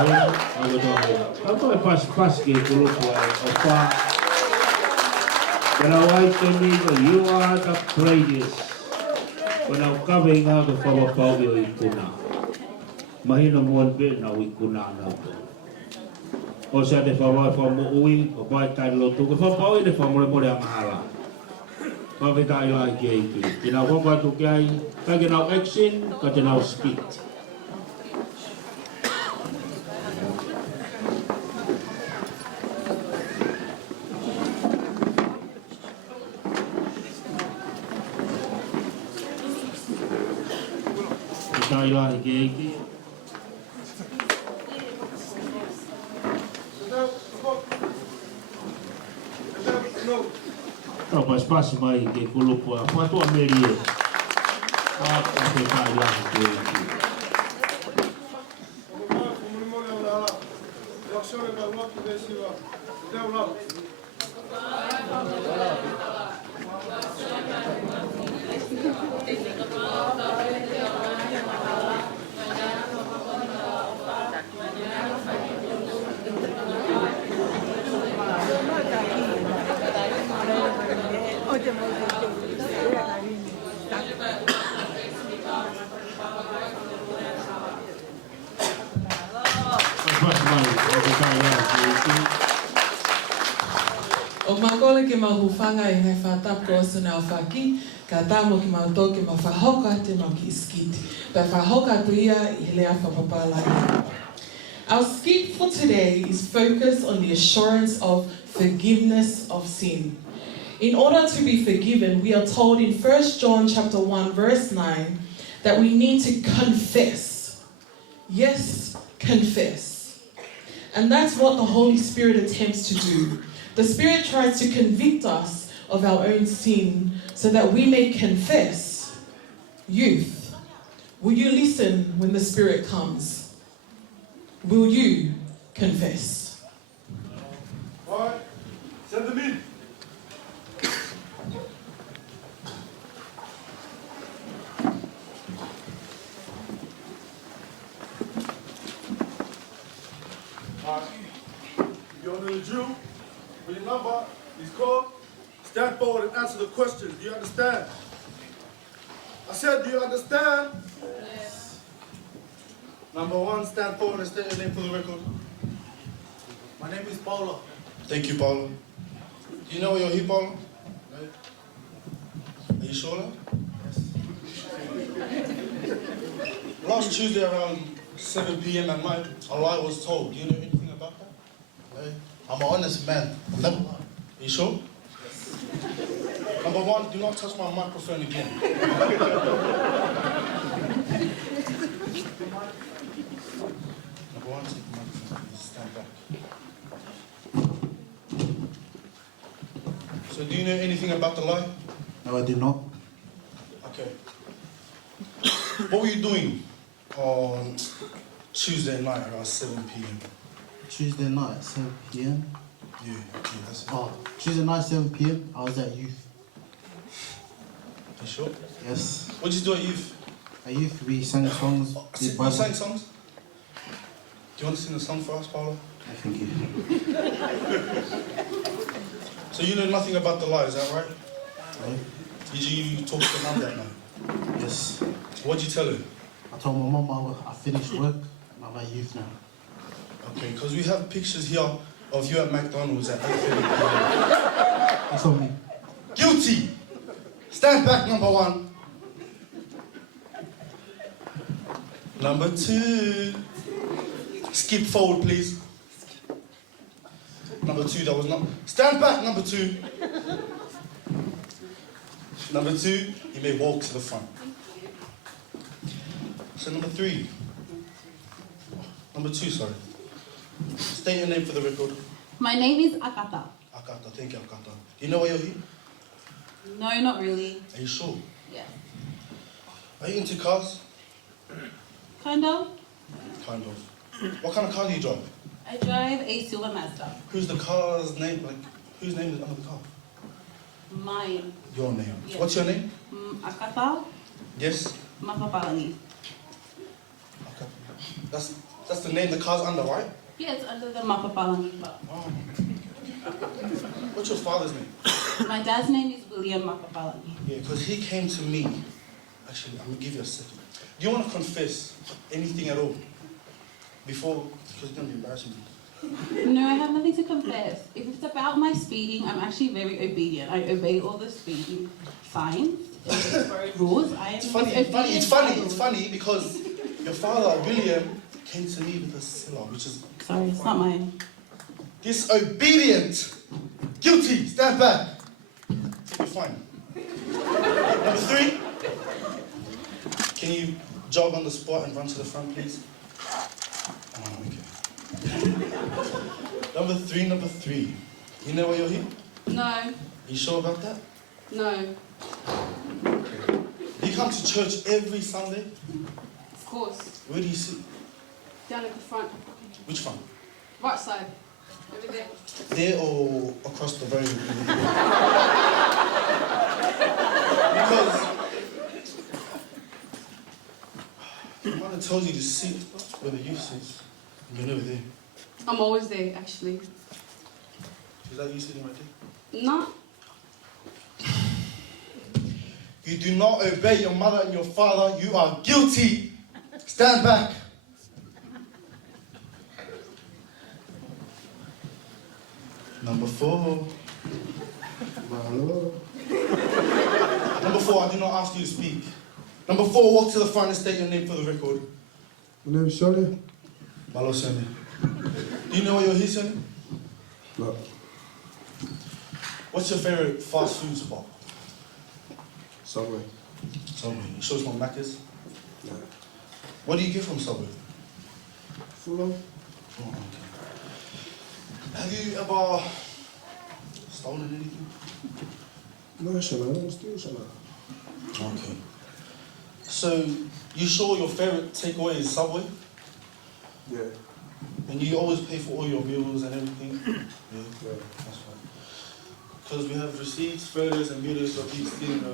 Ako e pas ke kulupu o pa. Kena wai te miwa, you are the greatest. Kena ukawe inga ke whawapau o i kuna. Mahina muan be na ui kuna na po. O sea te whawai whamu ui, o pai tai lotu. Ke whapau i te whamore more a mahala. Whawe tai lai ki eiki. Kena whapatu ki ai, ka ke nau action, ka te nau speed. Tai lai ki eiki. Tau pas pas mai ke kulupu a whatua meri e. Ka te tai lai ki eiki. O makole ke mahufanga i hei whātako o suna o whaki, ka tāmo ki mautō ke ma whahoka te mau ki skit. Pea whahoka tu ia I he lea whapapalai. Our skit for today is focused on the assurance of forgiveness of sin. In order to be forgiven, we are told in 1 John chapter 1 verse 9 that we need to confess. Yes, confess. And that's what the Holy Spirit attempts to do. The Spirit tries to convict us of our own sin so that we may confess. Youth, will you listen when the Spirit comes? Will you confess? All right, send them in. All right, you all know the drill. When your number is called, stand forward and answer the questions. Do you understand? I said, do you understand? Yes. Number one, stand forward and state your name for the record. My name is Paulo. Thank you, Paulo. Do you know where you're here, Paulo? No. Are you sure? Yes. Last Tuesday around 7 p.m. at night, a lie was told. Do you know anything about that? No. I'm an honest man. I'm never lying. Are you sure? Yes. Number one, do not touch my microphone again. Number one, take the microphone, please stand back. So do you know anything about the lie? No, I do not. Okay. What were you doing on Tuesday night around 7 p.m.? Tuesday night at 7 p.m. Yeah, that's it. Oh, Tuesday night 7 p.m. I was at youth. You sure? Yes. What did you do at youth? At youth we sang songs. Did You Bible. sang songs? Do you want to sing a song for us, Paulo? I thank you. So you know nothing about the lie, is that right? No? Did you talk to your mum that night? Yes. What did you tell her? I told my mum I finished work and I'm at youth now. Okay, because we have pictures here of you at McDonald's at 8:30 p.m. That's on me. Guilty! Stand back, number one. Number two. Skip forward, please. Number two, that was not. Stand back, number two. Number two, you may walk to the front. So number three. Number two, sorry. State your name for the record. My name is Akata. Akata, thank you, Akata. Do you know why you're here? No, not really. Are you sure? Yeah. Are you into cars? Kind of. Kind of. What kind of car do you drive? I drive a silver Mazda. Who's the car's name? Like, whose name is under the car? Mine. Your name. Yes. What's your name? Akata Yes. Mapapalangi. Okay. That's That's the name the car's under, right? Yeah, it's under the Mapapalangi Club. Oh. What's your father's name? My dad's name is William Mapapalangi. Yeah, because he came to me. Actually, I'm going to give you a second. Do you want to confess anything at all? Before, because it's going to be embarrassing. No, I have nothing to confess. If it's about my speeding, I'm actually very obedient. I obey all the speeding signs and rules. I am It's funny because your father, William, came to me with a silla, which is... Sorry, it's not mine. Disobedient. Guilty. Stand back. You're fine. Number 3. Can you jog on the spot and run to the front, please? Oh, okay. Number three. You know why you're here? No, You sure about that? no, You come to church every Sunday? of course. Where do you sit? Down at the front, Which front? right side, over there. There or across the road? Because your mother tells you to sit where the youth sits, and you're never there. I'm always there, actually. Is that you sitting right there? No, You do not obey your mother and your father, you are guilty. Stand back. Number 4. Number 4, I do not ask you to speak. Number 4, walk to the front and state your name for the record. My name is Shirley. Malo Sene. Do you know why you're here, Sene? No. What's your favorite fast food spot? Subway. Subway. You sure it's not Macca's? No. What do you get from Subway? Fulham. Oh, okay. Have you ever stolen anything? No, Shana. I don't steal, Shana. Okay. So, you sure your favorite takeaway is Subway? Yeah. And you always pay for all your meals and everything? Yeah, Yeah. that's fine. Because we have receipts, photos, and videos of you stealing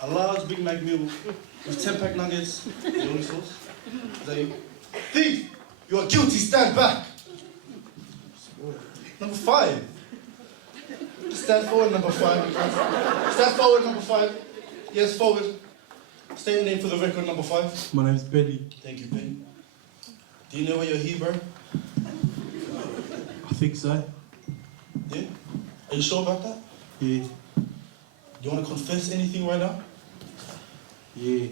a large Big Mac meal with 10-pack nuggets and only sauce. Is that you? Thief! You are guilty, stand back! Number 5. Stand forward, number 5. Stand forward, number 5. Yes, forward. State your name for the record, number 5. My name's Benny. Thank you, Ben. Do you know where you're here, bro? I think so. Yeah? Are you sure about that? Yeah. Do you want to confess anything right now? Yeah.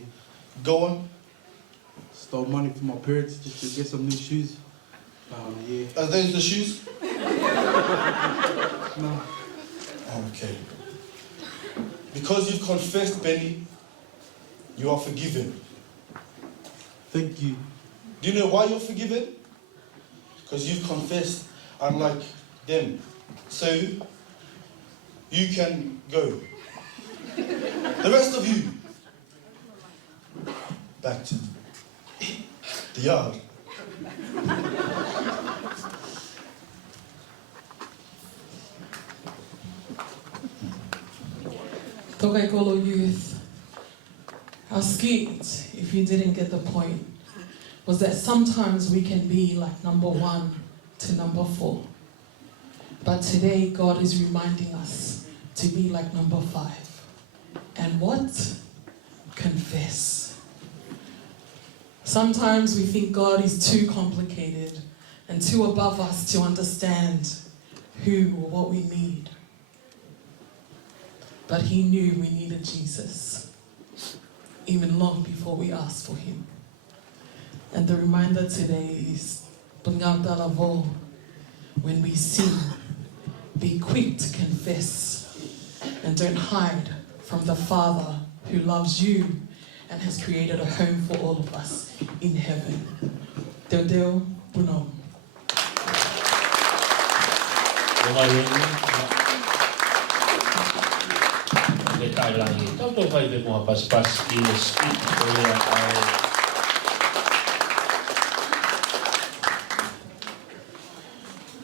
Go on. Stole money from my parents just to get some new shoes. Yeah. Are those the shoes? No. Okay. Because you've confessed, Benny, you are forgiven. Thank you. Do you know why you're forgiven? Because you've confessed, unlike them. So, you can go. The rest of you, back to the yard. Tokai Kolo youth, our skit, if you didn't get the point, was that sometimes we can be like number 1 to number 4. But today, God is reminding us to be like number 5. And what? Confess. Sometimes we think God is too complicated and too above us to understand who or what we need. But he knew we needed Jesus, even long before we asked for him. And the reminder today is, when we sin, be quick to confess and don't hide from the Father who loves you and has created a home for all of us in heaven. Deo Buno. Detai langi. Tau vai be mo pas i le skit ko ia ai.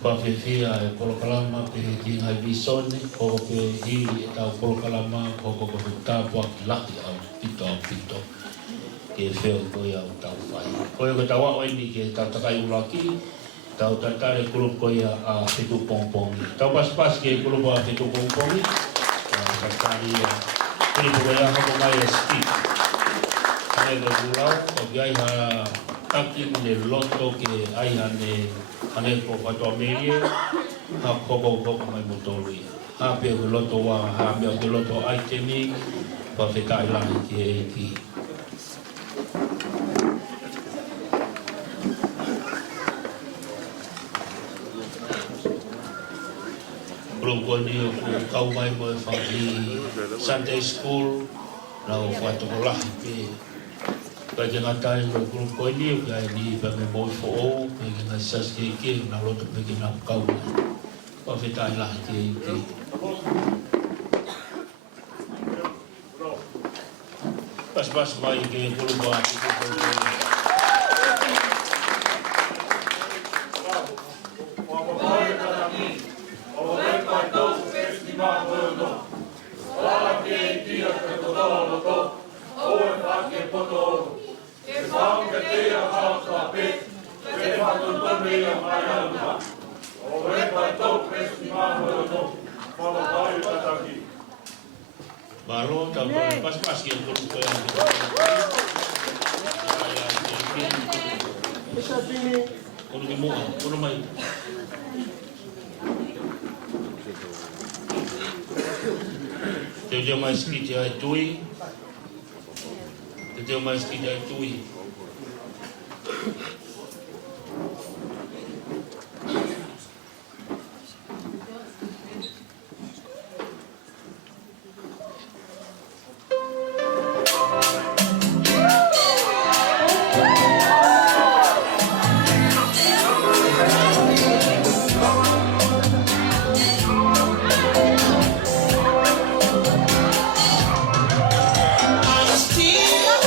Pawhewhia e polokalama pe he ki ngai visone ko pe hiri e tau polokalama ko ko tāpua ki laki au pito. ke wheo koe au tau whai. Koe ko tau ao eni ke tau takai ulaki, tau tatare kurup koe a Whitu Pongpongi. Tau pas ke kurup a Whitu Pongpongi, tatari kurup koe a hako mai a skip. Hane ko kulau, o ki ai ha taki ne loto ke ai hane ko whatoa merie, ha koko mai motolu ia. Ha pia ko loto wa, ha pia ko loto itemi, pa whikai lahi ki e ki. Kurup ni o kau mai mo e whaki Sunday School, na o whatoko lahi pe. Kai ke ngatai ko kurup koe ni o kai ni pa me moi fo o, kai ke ngai sas ke ke, na loto pe ke na kau mai. Pa whikai lahi ki e ki. Pas mai ke kurup a Whitu Pongpongi. Malo, tau pas ke kurup koe a Whitu Pongpongi. Kono ki mua, kono mai. Te mai skiti ai tui. Te mai skiti ai tui. Still,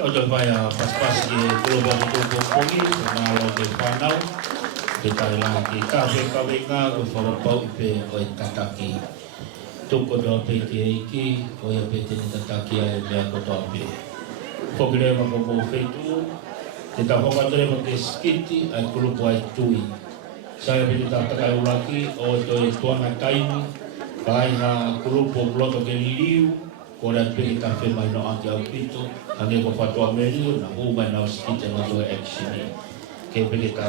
O te vai a pas ki kuloba ko pongi na lo te panau. Ke tai la ki ka ka venga ko whakapau pe o e tataki. Toko toa pe te eiki, o ia pe te tataki a e mea ko toa pe. Whakirewa ko mo whetu, te ta whakaterewa ke skiti ai kulupu ai tui. Sai pe te tataka uraki o e toi tuanga taimi, kai ha kulupu o bloto ke liriu, ko rea pe ta whi mai no aki au pito, hange ko whatua meriu, na hu mai nao skiti na toa actioni. Ke pe ta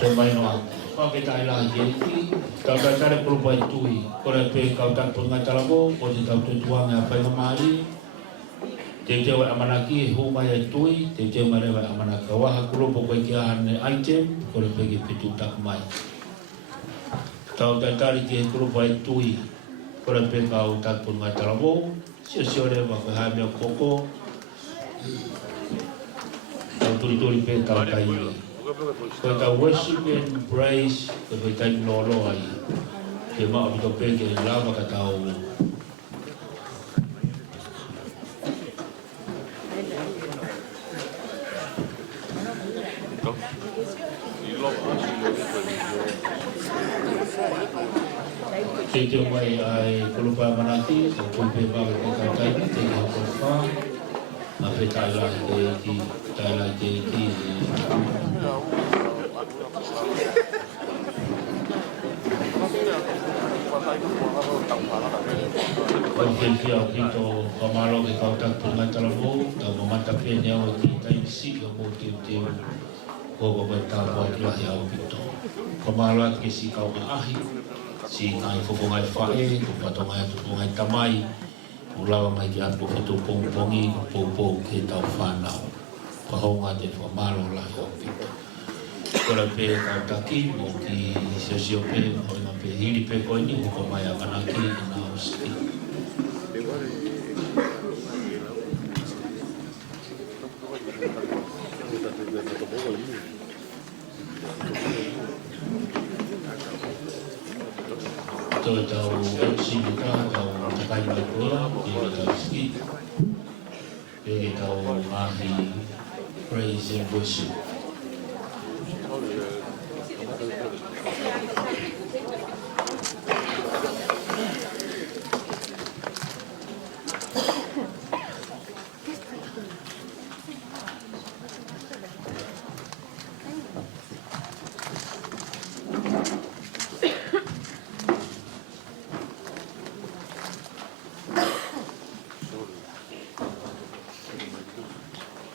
whi mai no aki. Ke tai la ki tau tare kulupu ai tui, ko rea pe kau tapu ngai talabo, ko te tau tutuanga a whainga maari, te teo amanaki hu mai ai tui, te teo marewa amanaka waha kulupu koe ki ahane item, ko rea pe ki pitu tak mai. Tau tari ki kulupu ai tui, ko rea pe kau tapu ngai talabo, sio rewa ko hai mea koko, tau turi pe kau tai iwi. Koe ta worship and praise, koe tai lolo ai. Ke maa pito pe ke lava ka tau. Ke te mai ai kulupa manaki, ko kumpe maa ke kau tai, te kau kofa. Ma pe tai la ke ki. Kau kia o pito kamalo ke kau tak punga talabo, tau mamata pe neo ki tai si o mo teo ko ta ko lahi au pito. Kamalo at ke si kau ahi, si ngai fofo ngai fae, ko pato ngai tamai, ulawa mai ki atu fitu pongpongi, popo ke tau whanau. Pahonga te whamalo lahi au pito. Kora pe kau taki, mo ki sio pe, o inga pe hiri pe koe ni, ko mai a manaki na o ski. Toi tau sibika, tau takai mai kola, ki tau ski. Pe tau mahi praise and worship.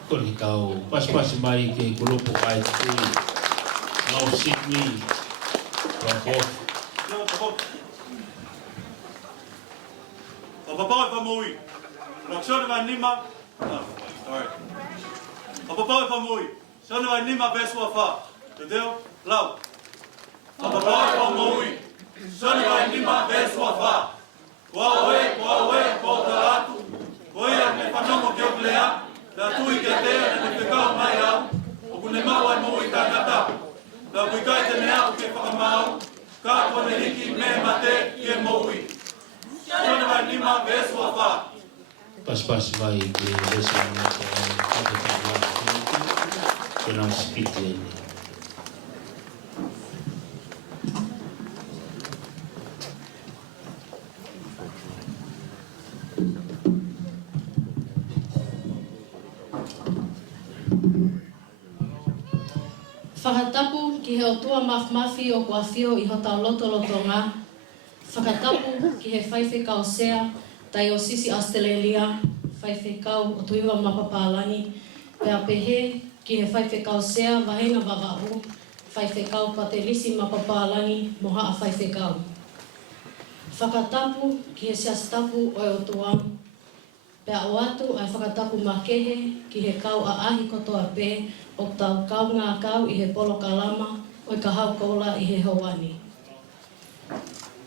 Kori tau pas mai ke kulupu ai tu mau Sydney Rapport. Papai famui. Laksana vai nima. Sorry. Papai famui. Sana vai nima beswa fa. Entendeu? Lau. Papai famui. Sana vai nima beswa fa. Kwawe, potalatu. Koia me panomo ke oklea. Da tui ke te na te kau mai au. O kune mau ai moi tangata. Da kuikai te mea o ke whakamau. Ka kone hiki me mate ke moui. Sana vai nima beswa fa. Pas mai ke beswa na te kakatanga ke nau spiti ene. Whakatapu ki he o tua mafi o kua whio I hota o loto ngā. Whakatapu ki he whaiwhekau sea, tai o sisi Australia, whaiwhekau o tuiwa mapapālani. Pea pehe ki he whaiwhekau sea, wahena wawahu, whaiwhekau patelisi mapapālani, moha a whaiwhekau. Whakatapu ki he siastapu o o tua. Pea o atu ai whakatapu makehe ki he kau a ahi kotoa pē, o tau kau ngā kau I he polo kalama, o I ka hau kola I he hawani.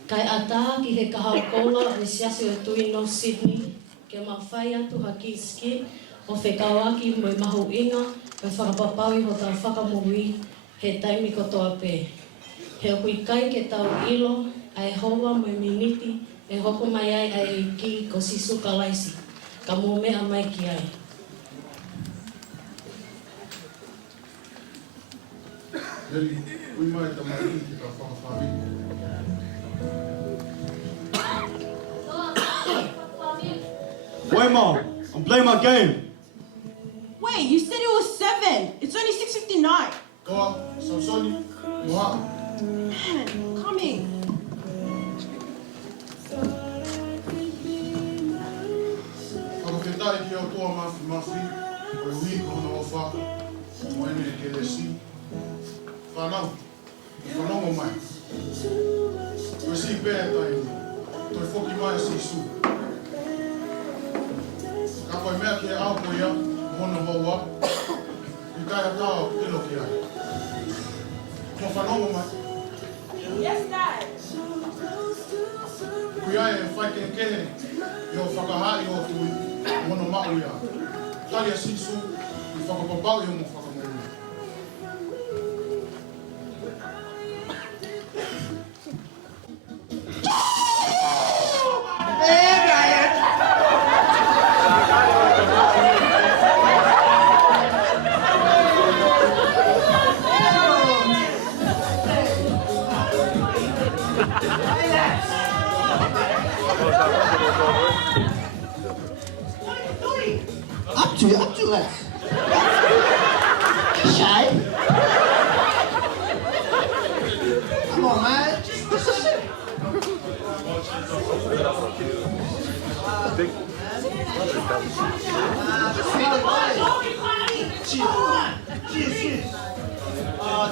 Kai ata ki he ka hau kola o siasi o tui no Sydney, ke mawhai atu haki ski, o whekawaki mo I mahu inga, o whakapapaui ho tau whakamui, he taimi kotoa pē. He okui kai ke tau ilo, ai hoa mo I miniti, e hoko mai ai ai ki ko sisu kalaisi, ka mo mea mai ki ai. Neri, ui mai ta mai ki ka whakawhawhi. Wait, Mom. I'm playing my game. Wait, you said it was 7. It's only 6:59. Koa, Samsoni, moha. Man, coming. Whakawhetai ki au toa mafi, o hui kono o whaka, o ene ke le si. Whanau, whanongo mai. Koe si pēr tai ni, toi whoki mai a si su. Ka koe mea ki e au koe ia, mono maua, i kai a tau ilo ki ai. Mo whanongo mai. Yes, Dad. Kui ai e whai ke kehe, i o whakahari o tui, mono mau ia. Tari a sisu, i whakapapau i o mo whakamoru. Up to us. Shy. Come on, man.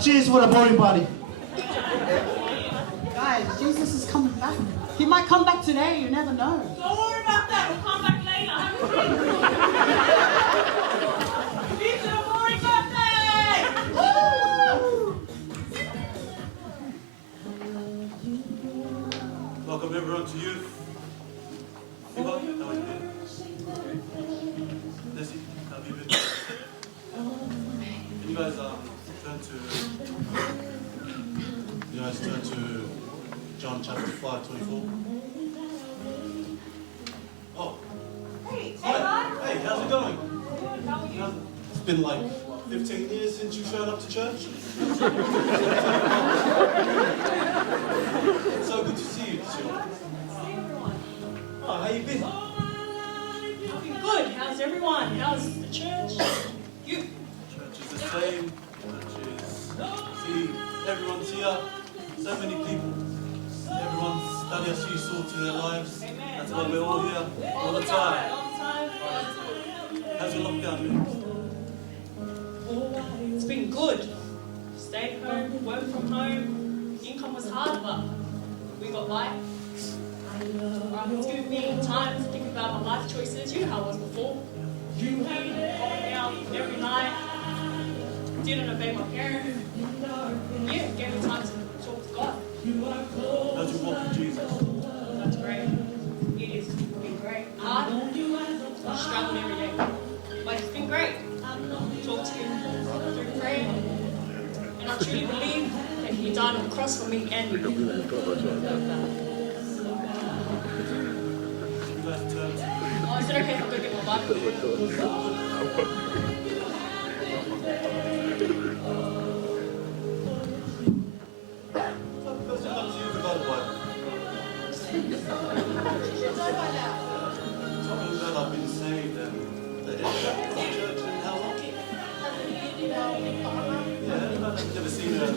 Cheers for the bowling party. Guys, Jesus is coming back. He might come back today, you never know. Don't worry about that. We'll come back later. It's a boring birthday! Welcome everyone to youth. Fiba, how are you doing? Nessie, how have you been? Can you guys turn to John chapter 5:24. Oh. Hey, Hi. Hey, how's it going? It's been like 15 years since you showed up to church. It's so good to see you, Jill. Oh, how you been? I've been good. How's everyone? How's the church? You? Church is the same. See, everyone's here. So many people. Everyone's studying as you saw to their lives. That's why we're all here all the time. How's your lockdown been? It's been good. Stayed home, worked from home. Income was hard, but we got by. It's given me time to think about my life choices. You know how it was before. Going out every night. Didn't obey my parents. Yeah, it gave me time to talk to God. How's your walk with Jesus? That's great. It is. It's been great. Hard. Struggled every day. But it's been great. Talk to him through prayer. And I truly believe that he died on the cross for me and you. You guys turn to Oh, is it okay if I go get my Bible? First time to you about what? Talking about I've been saved and the impact of the church and how long? Yeah, I've never seen her.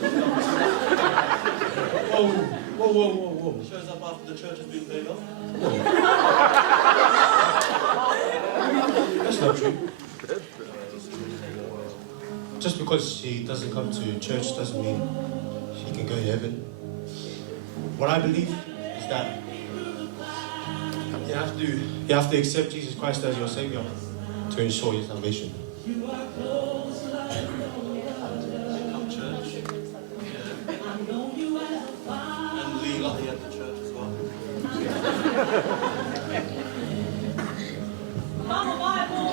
Whoa. Shows up after the church has been paid off. That's not true. Just because he doesn't come to church doesn't mean he can go to heaven. What I believe is that you have to accept Jesus Christ as your Savior to ensure your salvation. Come church. And leave up here at the church as well. Mama Bible!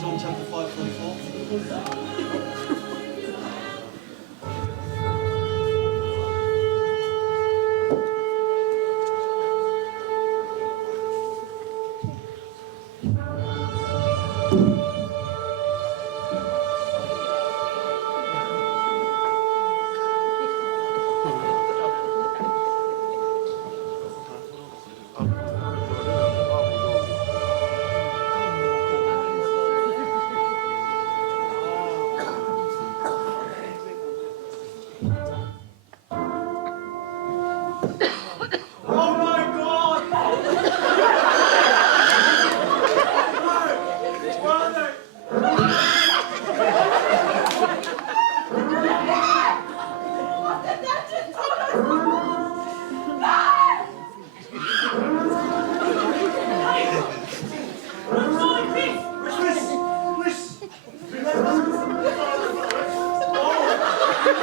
John chapter 5:24. It's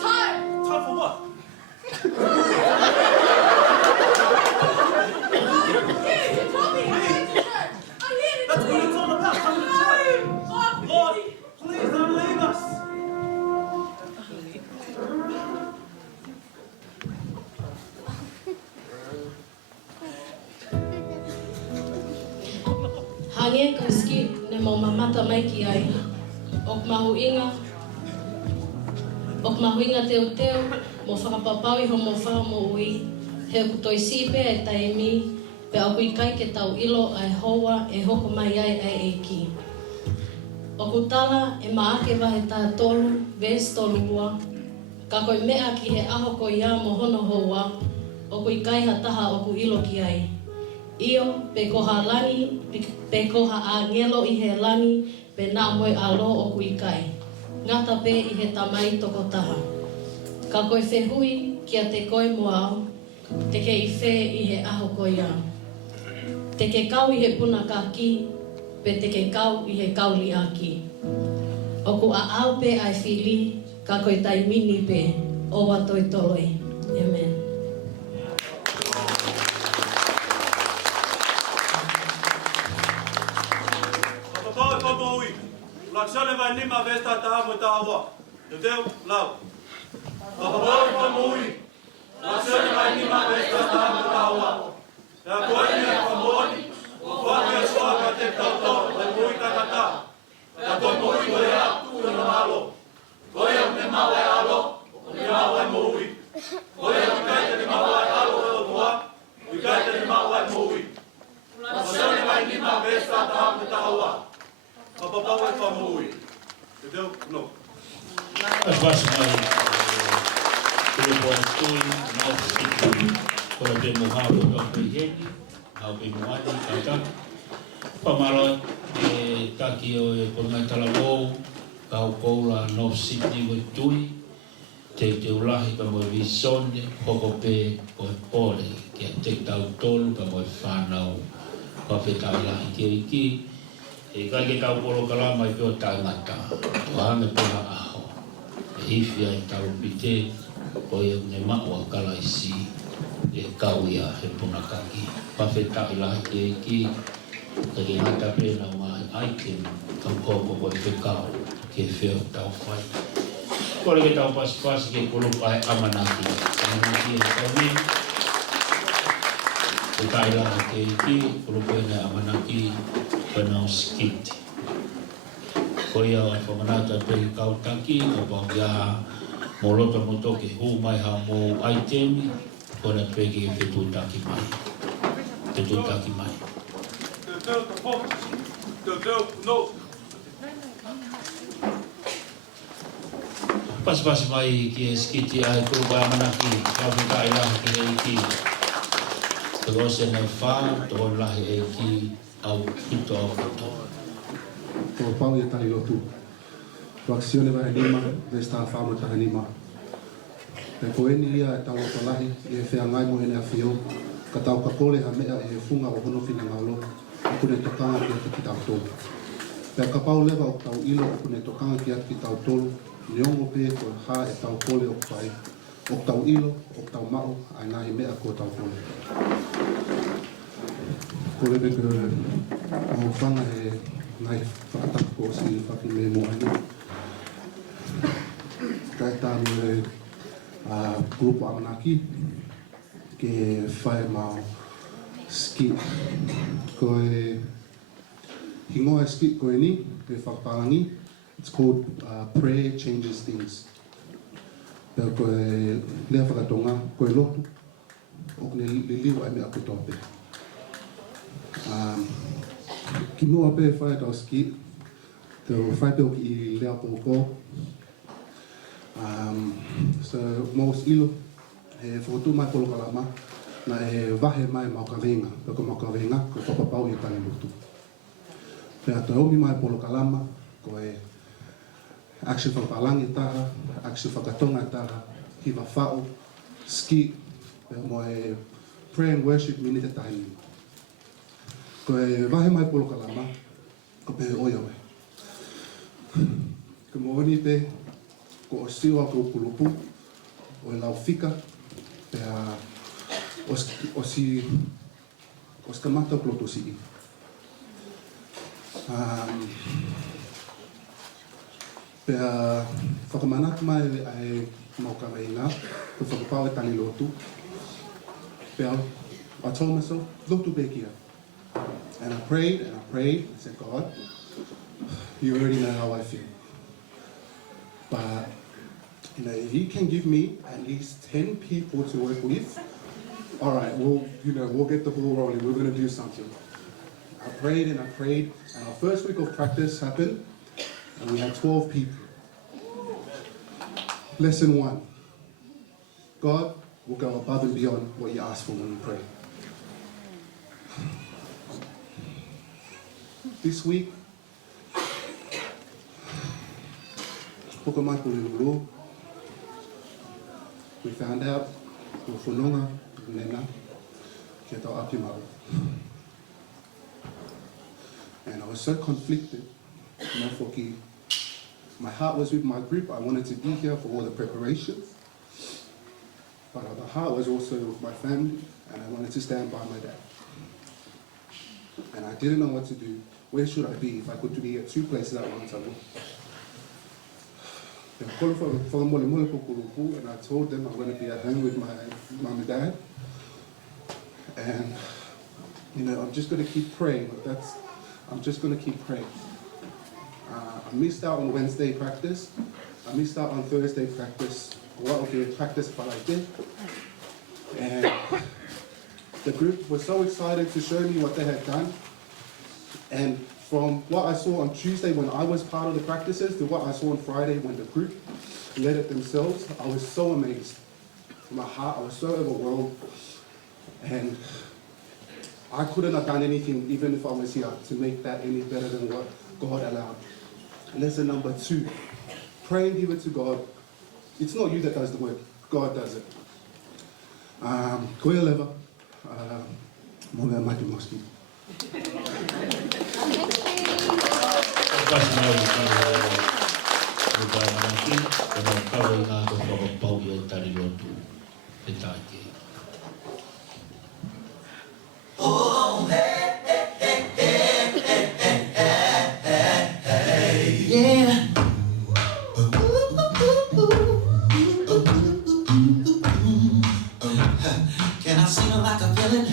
time! Time for what? That's what it's all about, coming to church. Lord, please don't leave us. Hange ka skip ne mau mamata mai ki ai. Ok mahuinga teo teo mo whakapapau I ho mo wha mo ui. He kutoi sipe e taimi pe au kui kai ke tau ilo ai hoa e hoko mai ai e ki. O kutala e maake wahe tā tolu, ves tolu ua. Ka koi mea ki he aho ko ia mo hono hoa. O kui kai ha taha o ku ilo ki ai. Io pe koha lani, pe koha a ngelo I he lani, pe nā moe alo o kui kai. Ngata pe I he tamai toko taha. Ka koe whehui kia te koe moao, te ke I whe I he aho ko ia. Te ke kau I he puna ka ki, pe te ke kau I he kauli a ki. O ku a au pe ai whili, ka koe tai mini pe, o watoi toloi. Amen. Papai pamoi. Laksane vai nima vesta taha mo taha. Te teu lau. Papai pamoi. Laksane vai nima vesta taha mo taha. Ya koe ni pamoi. O whake soa ka te tauto, le mui kakata. Ya koe moi koe a tu na malo. Koe a me mau e alo, o me mau e moi. Koe a kai te mau e alo e o moa. Kai te mau e moi. Laksane vai nima vesta taha mo taha. Papai pamoi. Te teu no. As baixas mais pelo ponto não se para ter morrado o presidente, ao bem moado, cantando. Pamarot taki o pongai talabou, kau koula no siti o tui, te ulahi ka mo visonde, hokope o pole, que te tau tolu ka mo whanau, ka whetau lahi kiriki. E kai ke tau polo kalama I pio tai ngata, wahanga puna aho. E hifia I tau pite, o ia ne maua kalaisi, e kau ia he puna kaki. Pawhetau lahi kiriki, ka ke ngata pena mai aitem, kau koko ko I whekau, ke whio tau whai. Kore ke tau pasi ke kulupa he amanaki. Amanaki e tau mi, e kai lahi kiriki, kulupa he amanaki, Panau skit. Koia o whamanata pe kau taki, o pao kia moloto moto ke hu mai ha mo item, kona pe ke whetu taki mai. Whetu taki mai. Te teu no. Pasi mai ki e skiti ai kuru pai amanaki, kau whika I lahi ki e ki. Tego se nei wha, toho lahi e ki, au hito au koto. O pau e tali lotu. Waksione vai lima, vesta fama taha lima. E koeni ia e tau o lahi, e whea ngai mo ene a whio, ka tau ka kole ha mea e funga o hono whina ngalo, o kune tokanga ki atu ki tau tolu. Pea ka pau lewa o tau ilo o kune tokanga ki atu ki tau tolu, niongo pe ko ha e tau kole o pai, o tau ilo, o tau mao, ai ngahi mea ko tau kole. Kole me ke o whanga he ngai whakatapu ko si whaki me mo ane. Kai tānu e grupo Amanaki ke whae mau ski. Ko e hingoa ski ko e ni, e whakaparangi. It's called Prayer Changes Things. Pea ko e lea whakatonga, ko e lotu, o kune liliwa e mea kutope. Ki mua pe whae tau ski, te whae peo ki I lea pōpō. So, mōs ilo, e whakatu mai polo kalama, na e wahe mai maukawenga, peko maukawenga, ko whapapau I tani mutu. Pea te omi mai polo kalama, ko e action whakapalangi taha, action whakatonga taha, hiva whao, ski, mo e prayer and worship minute tahini. Ko e wahe mai polo kalama, ko pe oia we. Ko mooni pe, ko o siwa ko upulupu, o e lau fika, pe a os kamata ploto si. Pe a whakamanaka mai ai maukanga inga, ko whakapau e tani lotu. Pe a, I told myself, lotu bekia. And I prayed, I said, God, you already know how I feel. But, you know, if you can give me at least 10 people to work with, all right, we'll get the ball rolling, we're gonna do something. I prayed, and our first week of practice happened, and we had 12 people. Lesson 1, God will go above and beyond what you ask for when you pray. This week, we found out Whanonga Nena ki tau Apimaru. And I was so conflicted. My heart was with my group. I wanted to be here for all the preparations. But the heart was also with my family, and I wanted to stand by my dad. And I didn't know what to do. Where should I be if I could be at two places at one time? And I told them I'm going to be at home with my mom and dad. And, you know, I'm just going to keep praying. I'm just going to keep praying. I missed out on Wednesday practice. I missed out on Thursday practice. Practice, but I did. And the group was so excited to show me what they had done. And from what I saw on Tuesday when I was part of the practices to what I saw on Friday when the group led it themselves, I was so amazed. In my heart, I was so overwhelmed. And I couldn't have done anything, even if I was here, to make that any better than what God allowed. Lesson number 2, pray and give it to God. It's not you that does the work, God does it. Koe leva, mo mea mati moski. Oh, hey, hey, hey, hey, hey, hey, hey, yeah. Can I sing it like a villain?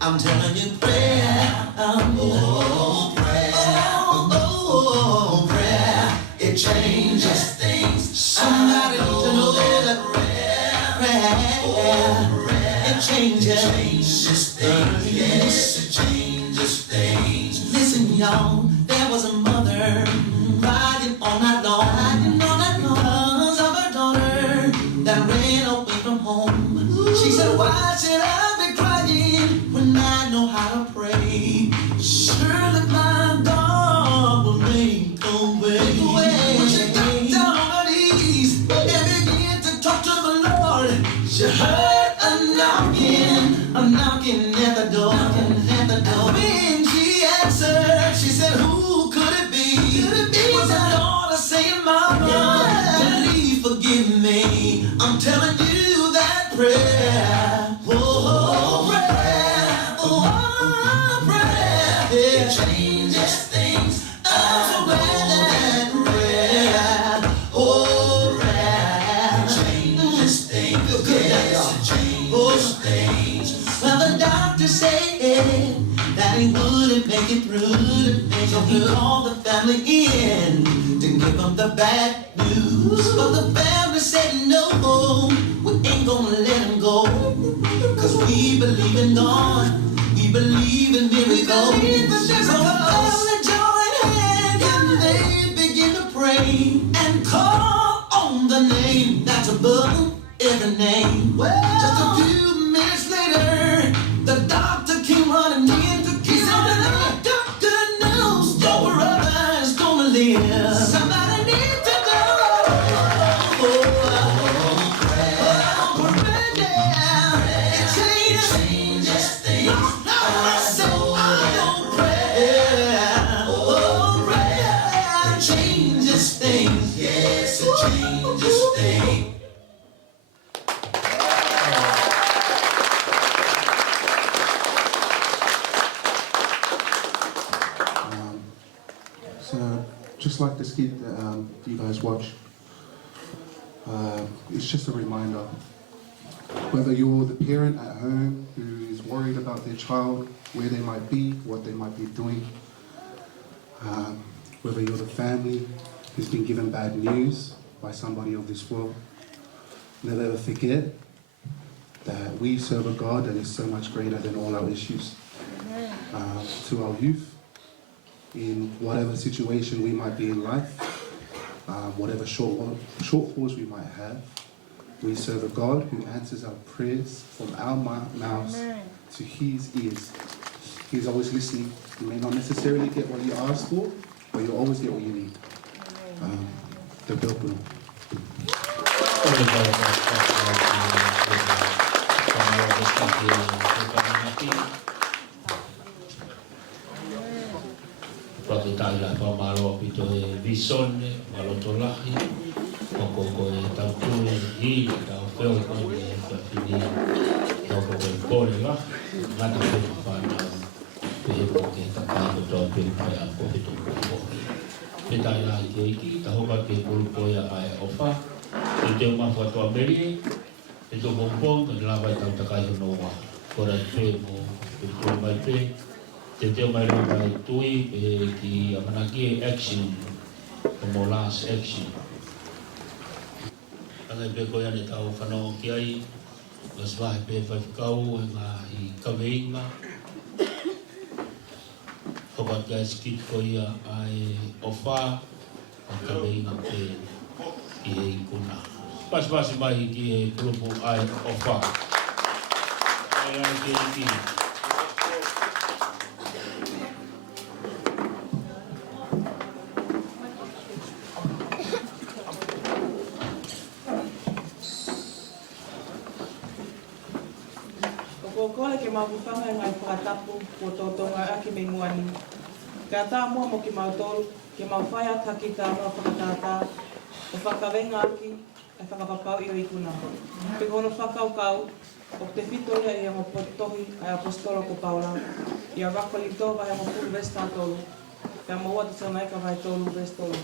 I'm telling you, prayer. Oh, prayer. Oh, prayer. It changes things. Somebody needs to know that prayer. It changes things. Yes, it changes things. Listen, y'all, there was a mother crying all night long. Because of her daughter that ran away from home. She said, why should I be crying when I know how to pray? Surely my God will make a way. When she got down on her knees and began to talk to the Lord, she heard a knocking at the door. When she answered, she said, who could it be? It was her daughter saying, Mama, please forgive me. I'm telling you that prayer. Oh, prayer. Oh, prayer. It changes things. I'm so glad that prayer. Oh, prayer. It changes things. Yes, it changes things. Well, the doctor said that he wouldn't make it through. So he called the family in to give them the bad news. But the family said no, we ain't gonna let him go. Cause we believe in God, we believe in miracles. So the family joined hands and they begin to pray and call on the name that's above every name. Just a few minutes later, the doctor came running in to kill the doctor knows your brother is gonna live. Somebody needs to know. Oh, prayer. just like the skit that you guys watch. It's just a reminder. Whether you're the parent at home who is worried about their child, where they might be, what they might be doing, whether you're the family who's been given bad news by somebody of this world, never ever forget that we serve a God that is so much greater than all our issues. To our youth, in whatever situation we might be in life, whatever shortfalls we might have, we serve a God who answers our prayers from our mouths to his ears. He's always listening. You may not necessarily get what you ask for, but you'll always get what you need. The Bilpul. Pakitai la pamalo pito e visone malotolahi oko e tautule I ta feo ko e fini oko e pole la ngata pe fana pe ko ke ta ka to pe pa ya ko pito ko petai la ki ta hoka pe ko ya ai ofa e te ma fa to beri e to bombong la ba ta ka no wa ko ra pe mo ko mai pe te teo mai rau mai tui ki amanaki action como last action angai pe ko yani tau whanau ki ai las vai pe whaifkau e ngā I kaweinga hoka kia skit ko ia ai ofa a kaweinga pe ki e kuna pasi mai ki e grupo ai ofa ai ai ki Kole ke mawutanga ngai whakatapu ko tōtonga ake me muani. Ka tā mua mo ki mautolu, ke mawhai ataki ka mua whakatata, o whakawenga aki, e whakapapau I o ikuna. Pe kono whakaukau, o te whitoria I a mo potohi ai apostolo ko Paula, I a rakoli tōwa ai a mo pulu vesta tolu, ke a mo wata sanai ka vai tolu vestolo.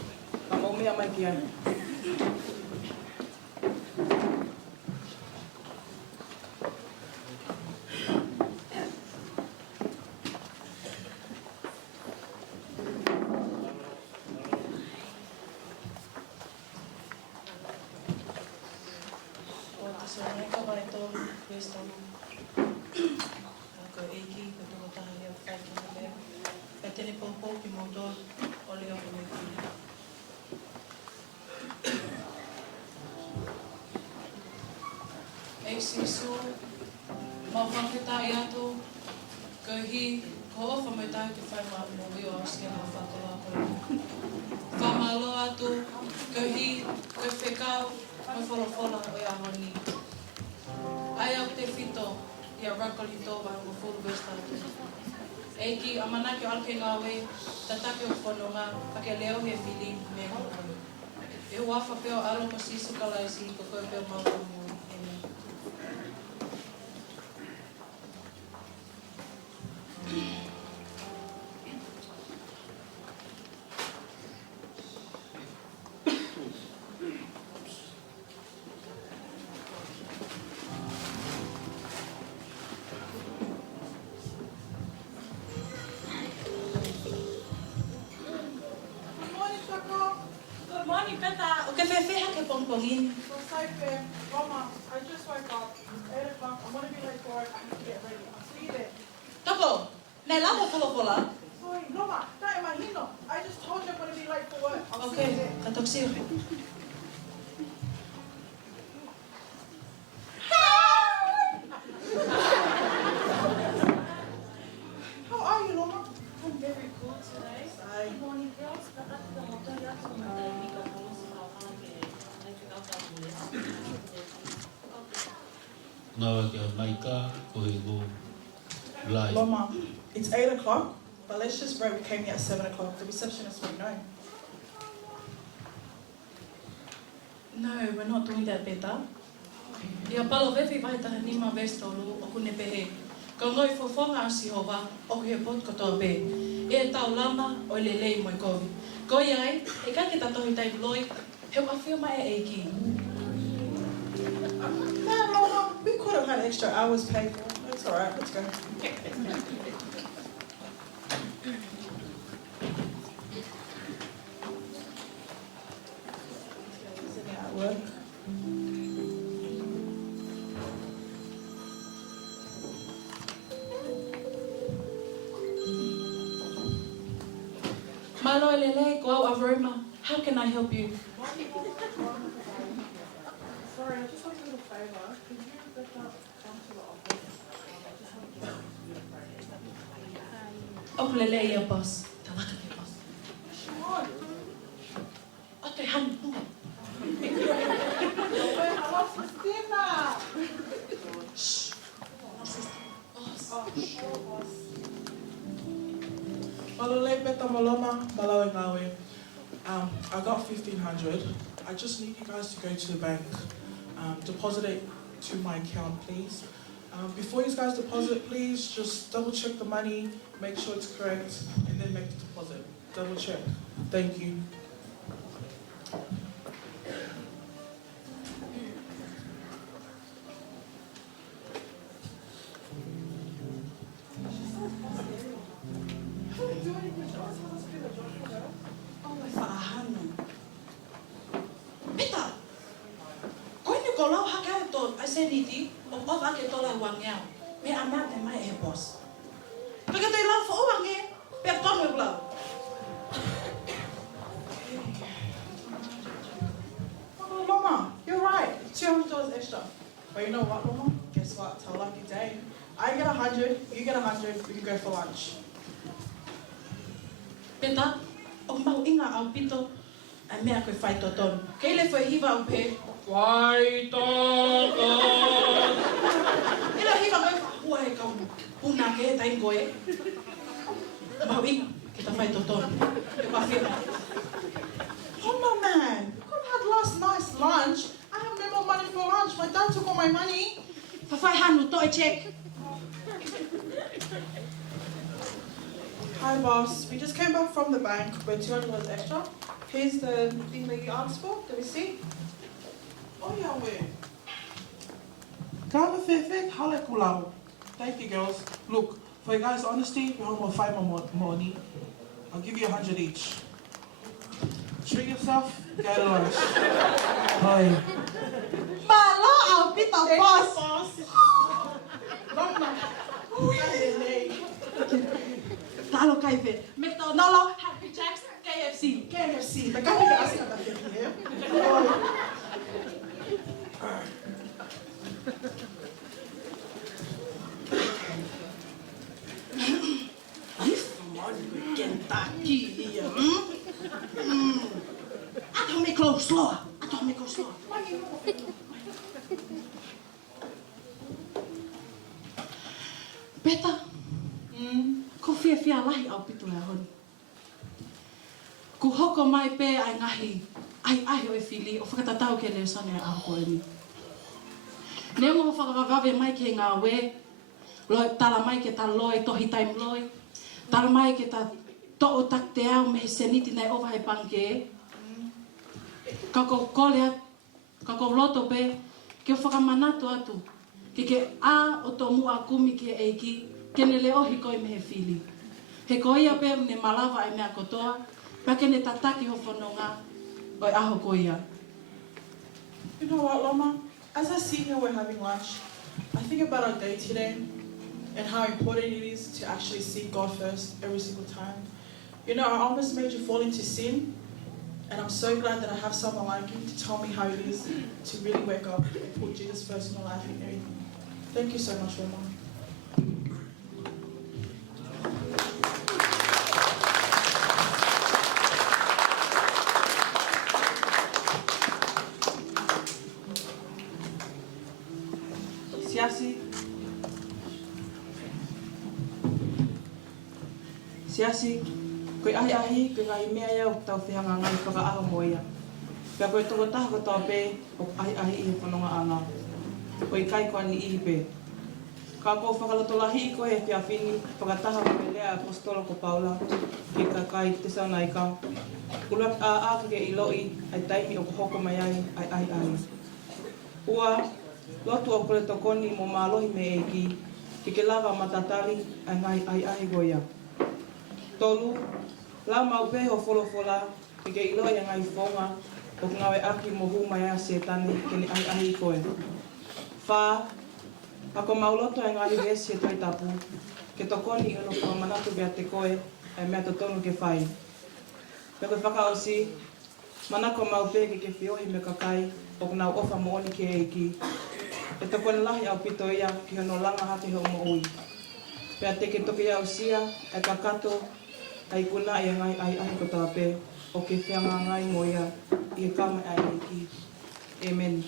Ka mo mea mai ki ai. Sisu, mau whakita I atu, ka hi, ko o whamaitai ki whai maa mo wio a skena whakala koe. Whamalo atu, ka hi, ka whekau, mai wholawhola o ia honi. Ai au te whito, I a rakoli tō wai mo fulu westa atu. Eiki, a manaki o alke ngawe, tatake o whanonga, pake leo he whili me hoko. E wafa peo alo ko sisu kalaisi, ko koe peo mauka mo. Mama, I just woke up. 8 o'clock. I'm going to be late for work. I need to get ready. I'll see you there. Tako, ne lava pula. Sorry, Mama, don't imagino. I just told you I'm going to be late for work. I'll see you Okay, there. katok siya. How are you, Mama? I'm very cool today. Good morning, girls. Ngawa kia maika ko he go live. Mama, it's 8 o'clock, but let's just write we came here at 7 o'clock. The receptionist will know. No, we're not doing that, Beta. Ia palo vefi vai taha nima vestolu o kune pehe. Ka ngoi fofonga a Sihova o he pot katoa be. E tau lama o lelei moi kovi. Go yai, e ka kita tohi tai loi, he awhia mai e eiki. Man, Loma, we could have had extra hours paid for. That's alright, let's go. Isn't it at work? Malo Lele, go out of Roma. How can I help you? Sorry, I just want a little favour. Could you come to the office? Oh, Lele, your boss. Tawaka your boss. Sean! Okay, honey. I want some dinner! Shh. Oh, sure, boss. Malole beta maloma, malawe ngawe. I got 1,500. I just need you guys to go to the bank. Deposit it to my account, please. Before you guys deposit, please just double check the money, make sure it's correct, and then make the deposit. Double check. Thank you. Seniti, of ake tola wangea, me amate my e boss. Porque te love for wange, pe tono blau. Oh, Loma, you're right. $200 extra. But you know what, Loma? Guess what? Tell lucky day. I get 100, you get 100, we can go for lunch. Peta, o mau inga au pito, a mea koe whai toton. Keile foi hiva au pe, wai toton. Ila hiva koe whahua he kau puna ke tai koe. Mau inga, ke ta whai toton. E whawhira. Oh no man, you could have had last night's lunch. I have no more money for lunch. My dad took all my money. Whawhai hanu, to e check. Hi boss, we just came back from the bank with $200 extra. Here's the thing that you asked for, the receipt. Oh yeah, wait. Kama Fefek, hale kulau. Thank you girls. Look, for you guys' honesty, we have 5 more money. I'll give you 100 each. Treat yourself, get a lunch. Hi. Malo, I'll be the boss. Loma. Talo kaife. McDonald's, Happy Jacks, KFC. KFC. The guy who asked about that here. Kentucky. I don't make clothes slower. I don't make clothes slower. Beta. Ko fia lahi au pitu e honi. Ku hoko mai pe ai ngahi. Ai o e fili o whakatatau ke leo sane a hoko e ni. Neo ngā whakawawave mai ke ngā we. Tala mai ke ta loe, tohi taim loe. Tala mai ke ta to'o tak te au me he seniti nei owa he panke. Kako kolea, kako loto pe, ke whakamanatu atu. Ke a o to mua kumi ke eiki. Kene leo hikoi me he fili. He koia pe ne malawa e mea kotoa, pa kene tataki ho whanonga o e aho koia. You know what, Loma? As I see here we're having lunch, I think about our day today and how important it is to actually seek God first every single time. You know, I almost made you fall into sin, and I'm so glad that I have someone like you to tell me how it is to really wake up and put Jesus first in your life and everything. Thank you so much, Loma. Siasi, koe ahi, koe ngahi mea iau tau whihanga ngai whakaaho moia. Pea koe toko taha ko tau pē, o ahi i he whanonga anga. Koe kai koa ni ihi pē. Ka kou whakaloto lahi ko he whia whini, whakataha me lea apostolo ko Paula, ki ka kai Tesalonika. Uluak a ke iloi, ai taimi o hoko mai ai. Ua, lotu o kore tokoni mo mālohi me eki, ki ke lava matatari ai goia. Tolu, la mau peho wholofola, ki ke iloi ngai whonga, o ngawe aki mo hu mai a setani, ke ni ai koe. Wha, ako mauloto e ngahi wesi e toi tapu, ke tokoni ino whakamanatu bea te koe, e mea to tonu ke whai. Me koe whakaosi, manako mau peke ke whiohi me kakai, o nau ofa mooni ke eiki. E tokoni lahi au pito ia, ki hono langa hake ho mo ui. Pea te ke toke au sia, e kakato, ai kuna i ai ko tāpe, o ke whianga ngai mo ia, i e kama ai eiki. Amen.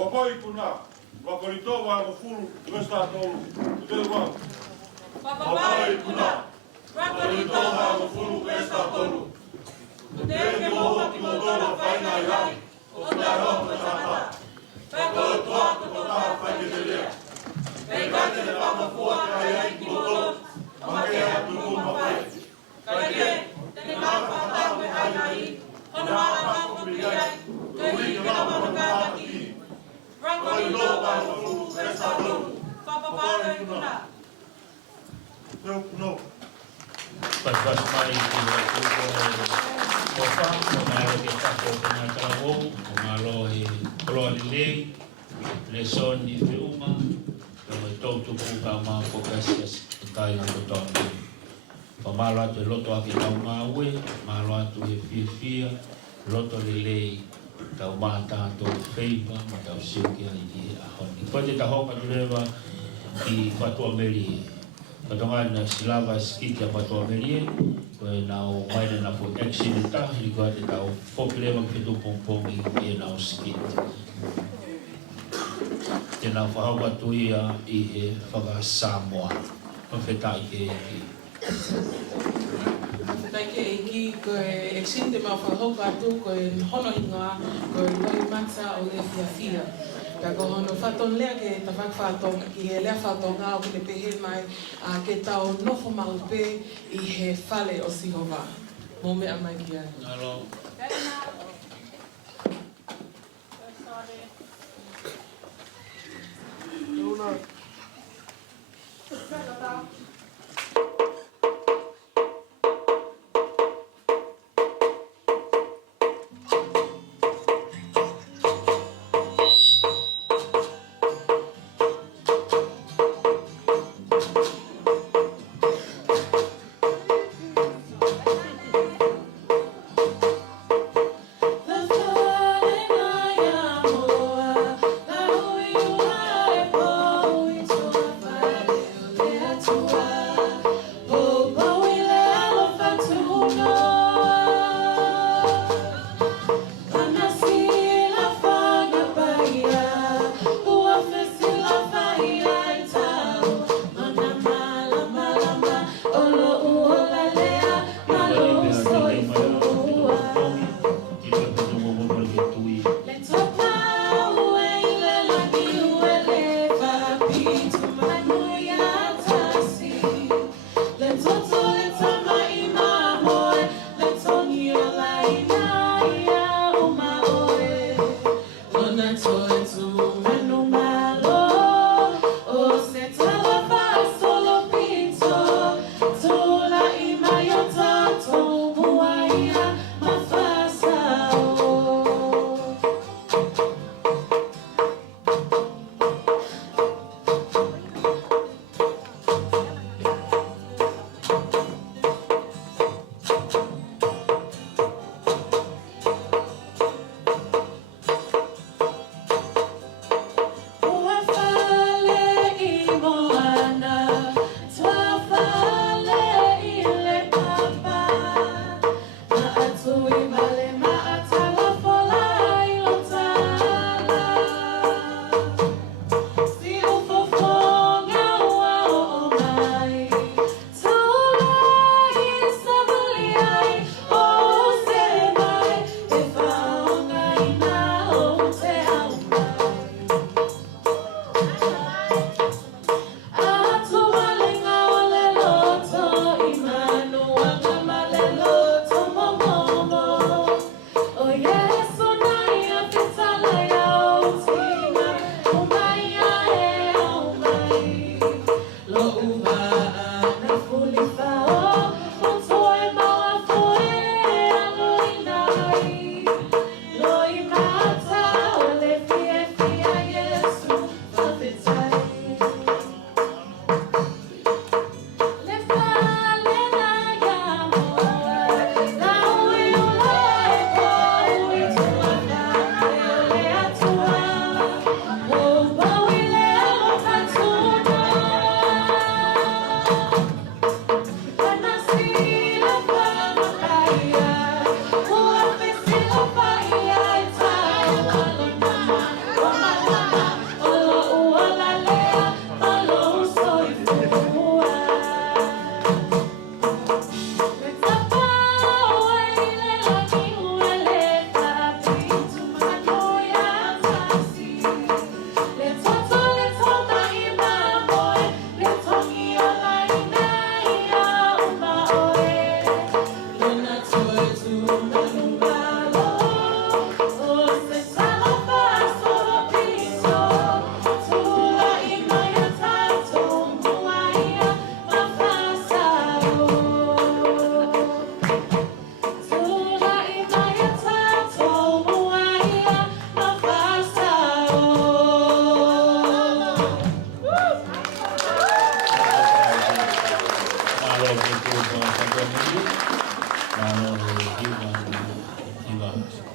Wapai kuna, wakorito wa mafuru, westa tolu, te wa. Wapai kuna, wakorito wa mafuru, westa tolu. Te ke moha ki motora whaina i hai, o te aroha tata. Weko toa ko toa whaike te lea. Pei kate te whamafua kai ai ki motor, o make atu kumapai. Kai ke, tene ngā whatawe ai ai, hono ara whango piriai, te hi kena manu kātaki. Rakoni no wa fu esta no papapara kuna no Pas mai ki o ko fa mai ke ta ko na trawo malo e lo le son ni filma to tu ka ma ko kasas tai na to pa malo te loto aki ta ma we malo tu e fifia loto le tau mata to feiva ma tau siuki ai di ahoni. Koe te tahoka tulewa ki Fatua Meri. Katonga na silava skiti a Fatua Meri, koe nao maina na po accidenta, hili koe te tau foklewa kitu pongpongi e nao skiti. Te nao whahauka tuia i he whaka Samoa. Ma whetai ke eki. Tai ke eki koe exinte ma whahoka atu koe hono hingoa koe loi mata o le whiawhia. Ka ko hono whaton lea ke ta whakwhaton ki he lea whaton ngā o kine pehe mai ke tau nofo maupe i he whale o Sihova. Mō mea mai ki ai. Alo. Luna.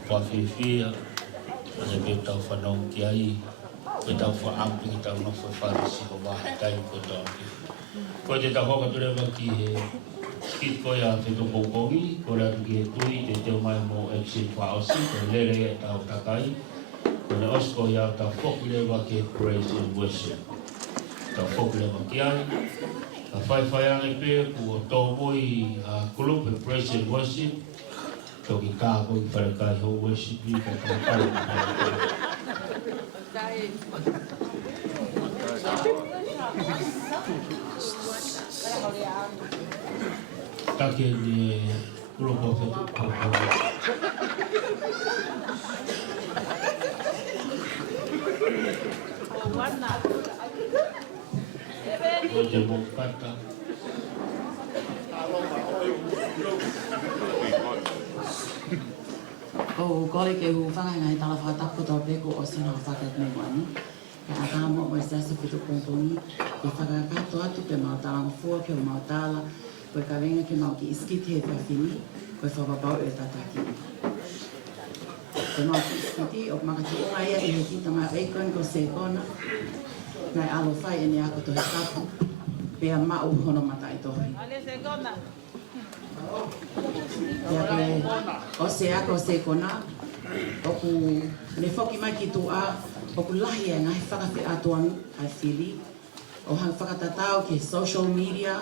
Whawhiwhia, ane me tau whanau ki ai, me tau whaampi ki tau nofo whanisi ko wahi tai ko tau ki. Koe te tau hoka ture waki he skit koe a te toko kongi, ko rea ki he tui te teo mai mo exit whaosi, ko lere e tau takai, ko ne osko ia tau whokile waki praise and worship. Tau whokile waki ai, a whai ange pē ku o tō moi a kulupe praise and worship, toki kāko i wharekai ho worship i ka tau whare Take ni kuropo whetu kāko. Oje mokata. O kore ke hu whangai ngai tala whakatapu tau peko o sina o whakat me wani. Ke a tā mo o sasa whitu pōpōngi, ke whakakato atu pe mau tala mawhua, ke o mau tala, koe ka venga ke mau ki iskiti he whawhini, koe whawabau e tataki. Ke mau ki iskiti, o makati o aia i he kita mai eikon ko se kona, ngai alo whai e ne ako to he kapu, pea mau hono mata i tohi. Ale se kona. Ia koe, o se ako se kona, oku ne whoki mai ki tū a, oku lahi e ngai whakawhi atuanu ai whiri, o hang whakatatau ke social media,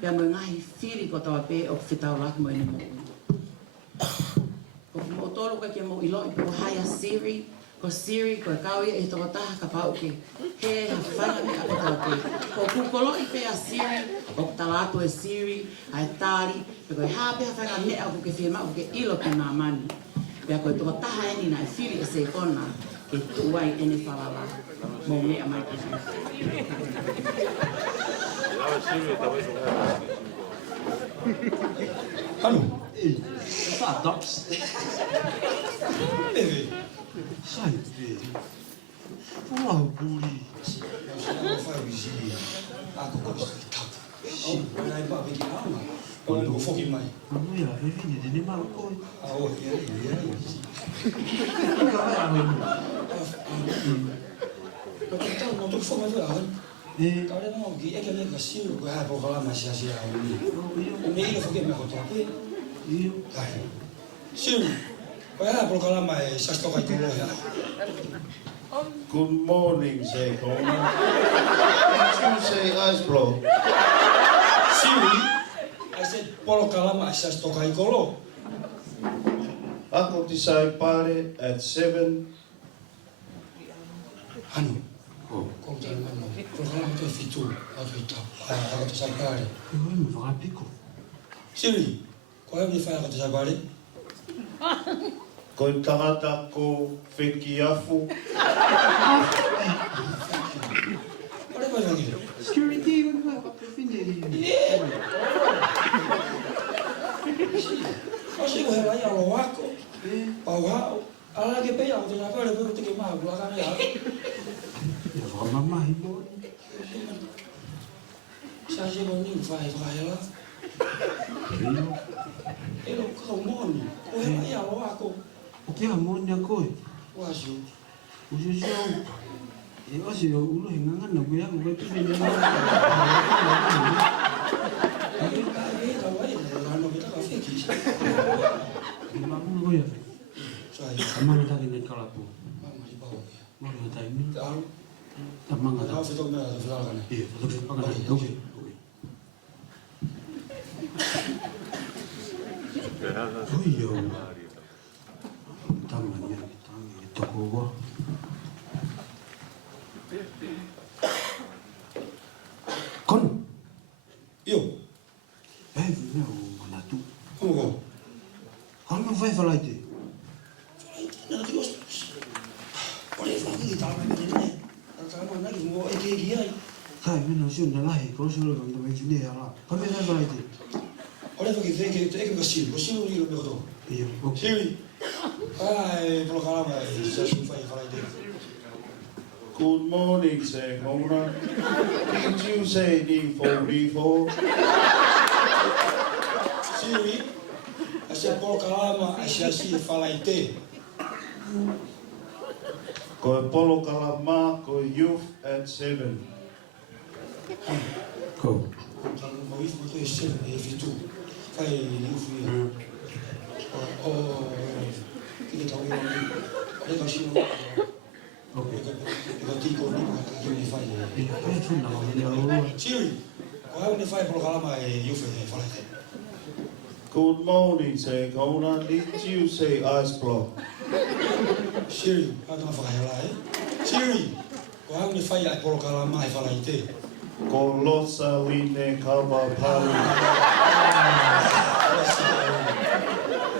pia mo ngai whiri ko tawa pē, oku whitau laki mo ene mo. Oku mo tolu ka ke mo ilo i po haia Siri, ko Siri, ko e kauia e toko taha ka pau ke he ha whanga me ako tawa pē. Ko kukolo i pē a Siri, oku talatu e Siri, ai tāri, pe koe hāpea whanga me aku ke whima, aku ke ilo ki ngā mani. Pea koe toko taha eni nai whiri e se kona, ke tuai ene whawala, mō mea mai ki nai. Anu, whātops. Ewe, hai pe, wau pūri. Whai wisi, ako koe sti tatu. Si, nai pa peki ama, o le ko whoki mai. Anu ia, hewi ni dene maro koe. Ao, ia. Ka vai a menu. Ka tau no tuku whonga tu ahon. Ka ore no ki eke le ka siu ko ha po kala ma sia sia o ni. O me ilo whoki me ko tope. Iyo. Kai. Siu. Ko ha po kala ma e sasto kai kolo ya. Good morning, Seiko. Tuesday, guys, bro. Siu. I said polo kala ma e sasto kai kolo. Ako tisai pare at 7. Anu. Ko te mano. Ko kala ma te fitu. Ako ita. Ako te sai pare. Ko me va piko. Siu. Ko e me fa ako te sai pare. Ko tangata ko whiki afu. Ore vai rangi. Security, ore vai pa prefinderi. Osi ko hela ia lo wako. Pau hao. Ala ke pei ako te na pere pere te ke maa kula kane ya. Ya wa mama hibo. Sa je mo ni vai la. Elo ko moni. Ko hela ia lo wako. O que amor ni koe? O ajo. O jejo. E o se o ulo hinganga na kuya ko pe ni na. Ai ka wai na no beta ka fiki. Mamu kuya. Sai. Amang ta ni kala pu. Mama di bawa. Mama ta ni. Amang ta. Ka foto me la fala kana. E foto me kana. Oke. Oi yo. Tangannya tangi toko wa. Kon. Yo. Vina mana tu. Como? Como vai falar isso? Não te gosto. Olha, fala que tá mais bem, né? Tá mais bem, vou é que aí. Sai, no siun na lai ko siun lo ndo me jine ala. Ka me sa ite. Ora to ki te ke ko sil ni lo me ko. Iyo. Siri. Ai, por calama, sa su fai ite. Good morning, Sir Mona. Did you say D44? Siri. Asia por calama, asia si ite. Ko Polo Kalama, ko youth at 7. Ko. Kalau mau itu betul sih, itu, kayak youth oh, kita tahu yang ada kasih Oke. Kita tiga ni kita ni file. Iya, itu nama dia. Siri, kau ni file por calama youth ite. Good morning, Sir Mona. Did you say ice block? Siri, ada apa yang Siri, kau ni file por calama ite. Ko losa wine kaba pali.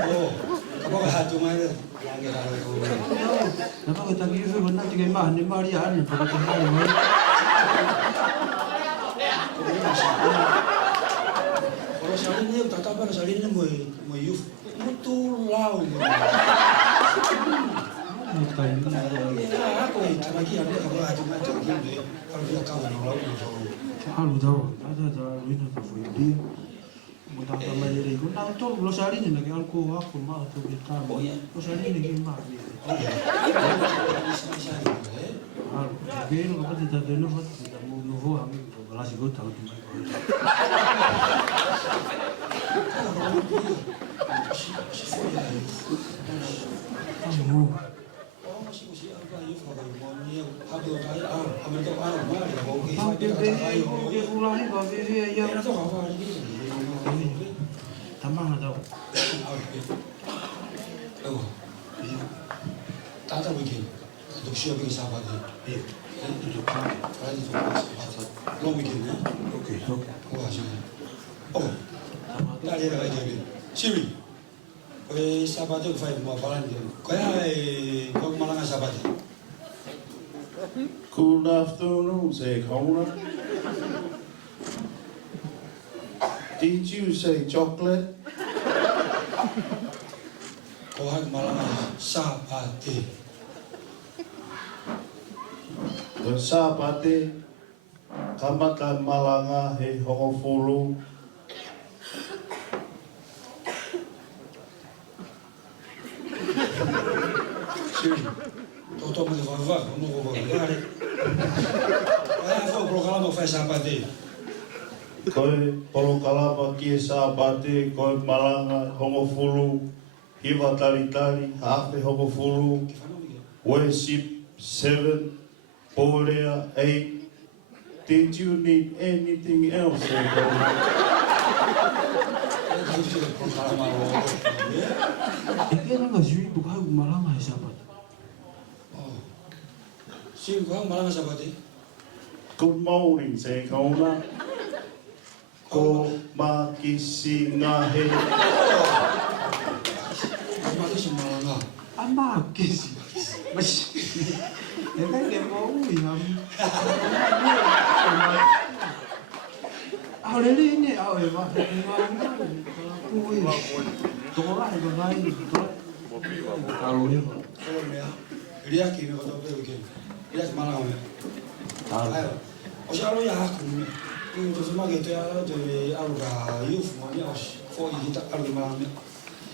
Oh, kapag hatu mai dah. Napa kita gitu benar tiga mah ni Maria ni pada kena ni. Kalau sali ni tak tahu apa sali ni mau youth, betul lau. Aku itu lagi ada kapag hatu mai tu ni. Kalau dia kawan lau ni. Halu tahu, ada wina tu foi dia. Mudah tambah jadi aku tahu tu lo sari ni lagi aku mah tu kita. Lo sari ni lagi mah. Halu, pero kapag kita dulu buat kita mau nuvo kami kelas itu tahu tu. Kamu. Tamang na daw. Tata weekend. Duk siya bigay Sabado. Duk pa. Friday to Sabado. Long weekend na. Okay. Wah siya. Oh. Dali na kayo. Siri. Sabado 5 mo palan din. Kaya kung malanga Sabado. Good afternoon, Sir Mona. Did you say chocolate? Kau malanga Sabado. Ko sapate kamatan malanga he hokofulu. Siri. Toto mo va, no go va. Ai fa o programa faz Sabado. Koe Polo Kalama ki sapate koe malanga hokofulu. Hiva talitali hafe hokofulu. Worship 7. Porea 8. Did you need anything else? Ikan nggak sih bukan malam hari Sabat. Si bukan malam Sabat. Good morning, Sir Mona. Ko makisingahe. Makisi malanga. Makisi. Mas. Yang kan mau yang. Ahora ini ahora va. Tokolah itu lain. Kalau ni. Dia kini kau tahu begini. Dia malam ni. Ayo. Ojo ya aku. Itu semua gitu ya. Jadi aluga youth ni os. For kita aluga malam ni.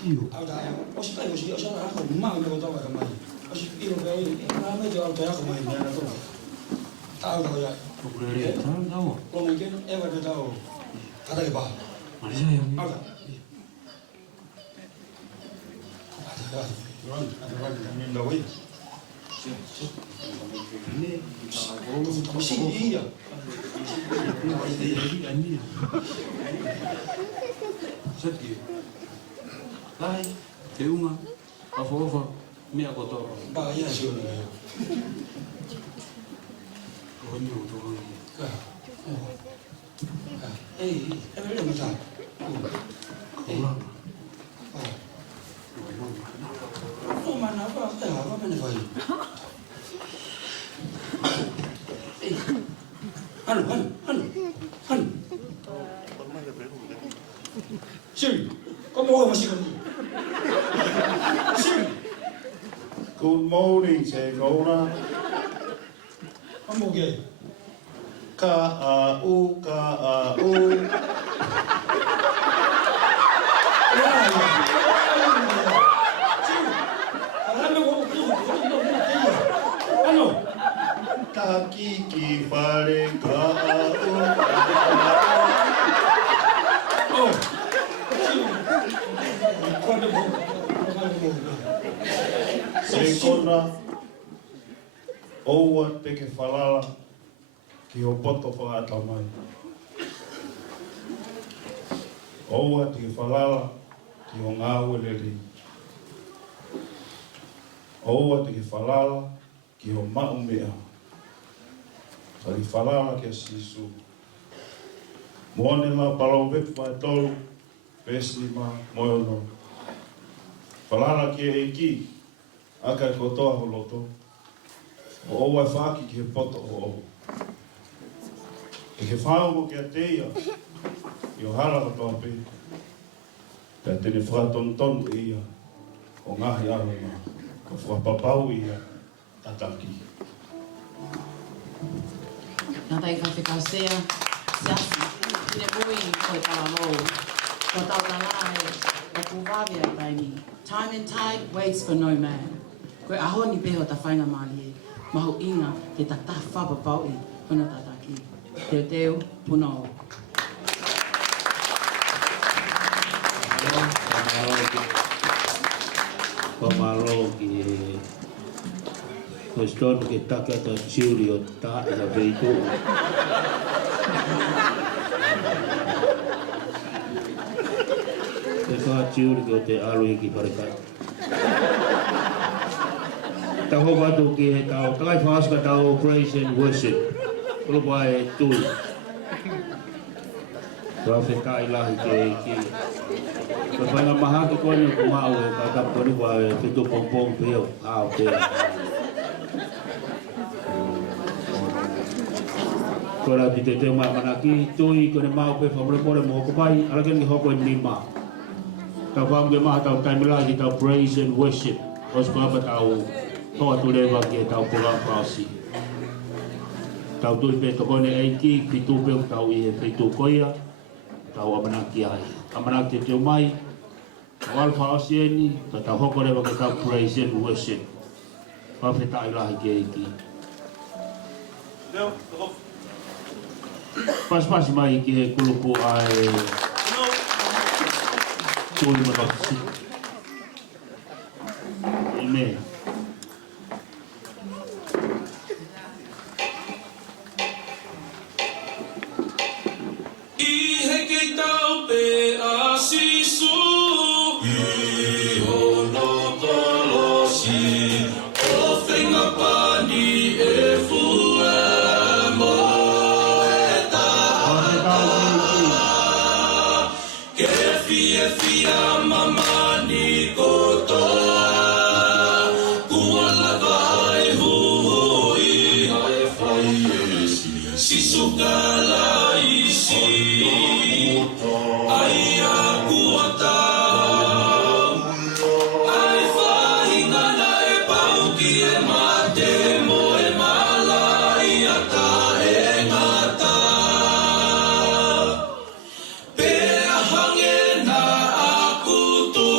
Iyo. Aluga. Ojo tahu ojo aku malam ni kau tahu apa malam. Ojo iyo kau ini. Malam ni jual aku main ni tu. Tahu kau ya. Tahu. Kau mungkin ever tahu. Kata apa? Malaysia yang. Ada. Ada ni lawai. Ini. Mesti iya. Ini. Sedih. Lai, teunga, afofa, mi akoto. Bahaya sih ni. Kau ni untuk orang. Ada macam. Kau lah. Oh mana apa? Apa mana kau? Anu. Siri, kau mau masih kan? Siri. Good morning, Te Kona. Kamu gay? Ka-a-u. Ano? Takiki pare ka-a-u. Oh. Te Kona. Oua peke falala. Ki o poto whakata mai. Oua te whalala ki o ngā ueleri. Oua te whalala ki o maumea. Tari whalala ki a sisu. Moane la palau vepu mai tolu, pesi ma moiono. Whalala ki e ki, aka e kotoa ho loto. O oua e whaki ki he poto o ou. E ke whāongo ki a teia, i o hala katoa pe. Pea tene whakatonu ia, o ngahi arama, ko whakapapau ia, tataki. Nā tai ka whikau sea, seasi, tine mui koe tala mou. Ko tau ta lae, o kuwawe ai taimi. Time and tide waits for no man. Koe aho ni peho ta whainga mali e, mahu inga te ta whapapau i, hono tataki. Teo teo, puna o. Pamalo ki o stonu ke taka ta chiuri o ta e la veitu. Te ka chiuri ki o te alu i ki parekai. Ta ho watu ki e tau, takai whaaska tau praise and worship. Kolo pa e tui. Kua whekai lahi ke e ki. Kua whainga maha ki kone o kumau e ka tapu kone kua e whitu pompong peo. Ao peo. Kua rau te teo mai manaki. Tui kone mau pe whamurepore mo kupai. Ala kene ki hoko e nima. Tau whamuke maha tau taimila ki tau praise and worship. Os kua pa tau hoa tulewa ki e tau pura whaasi. Tau tui pe tokone eiki, fitu peu tau i e fitu koia, tau amanaki ai. Amanaki te teo mai, tau alfa asieni, ka tau hoko rewa ke tau praise and worship. Whawheta i lahi ke eiki. Paspasi mai ki he kulupu ai tui manotisi. Amen. Pe hange na aku tu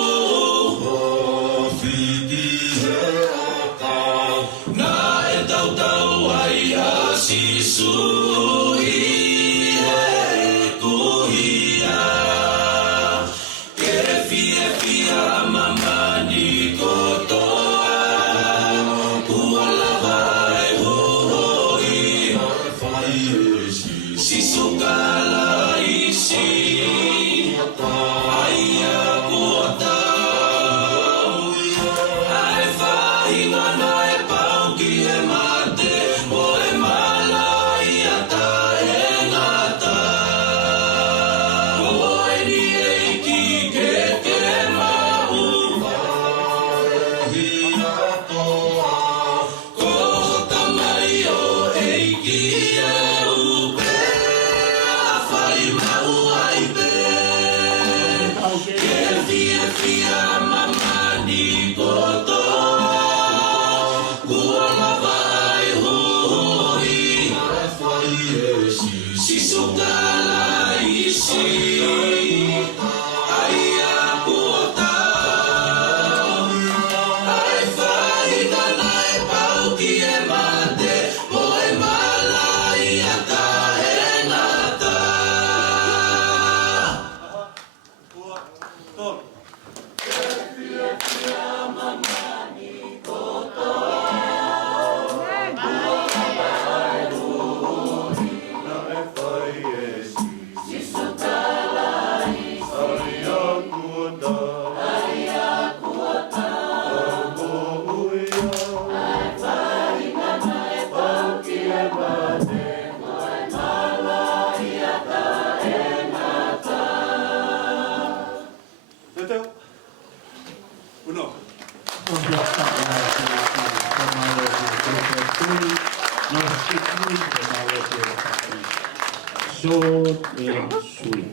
e sui.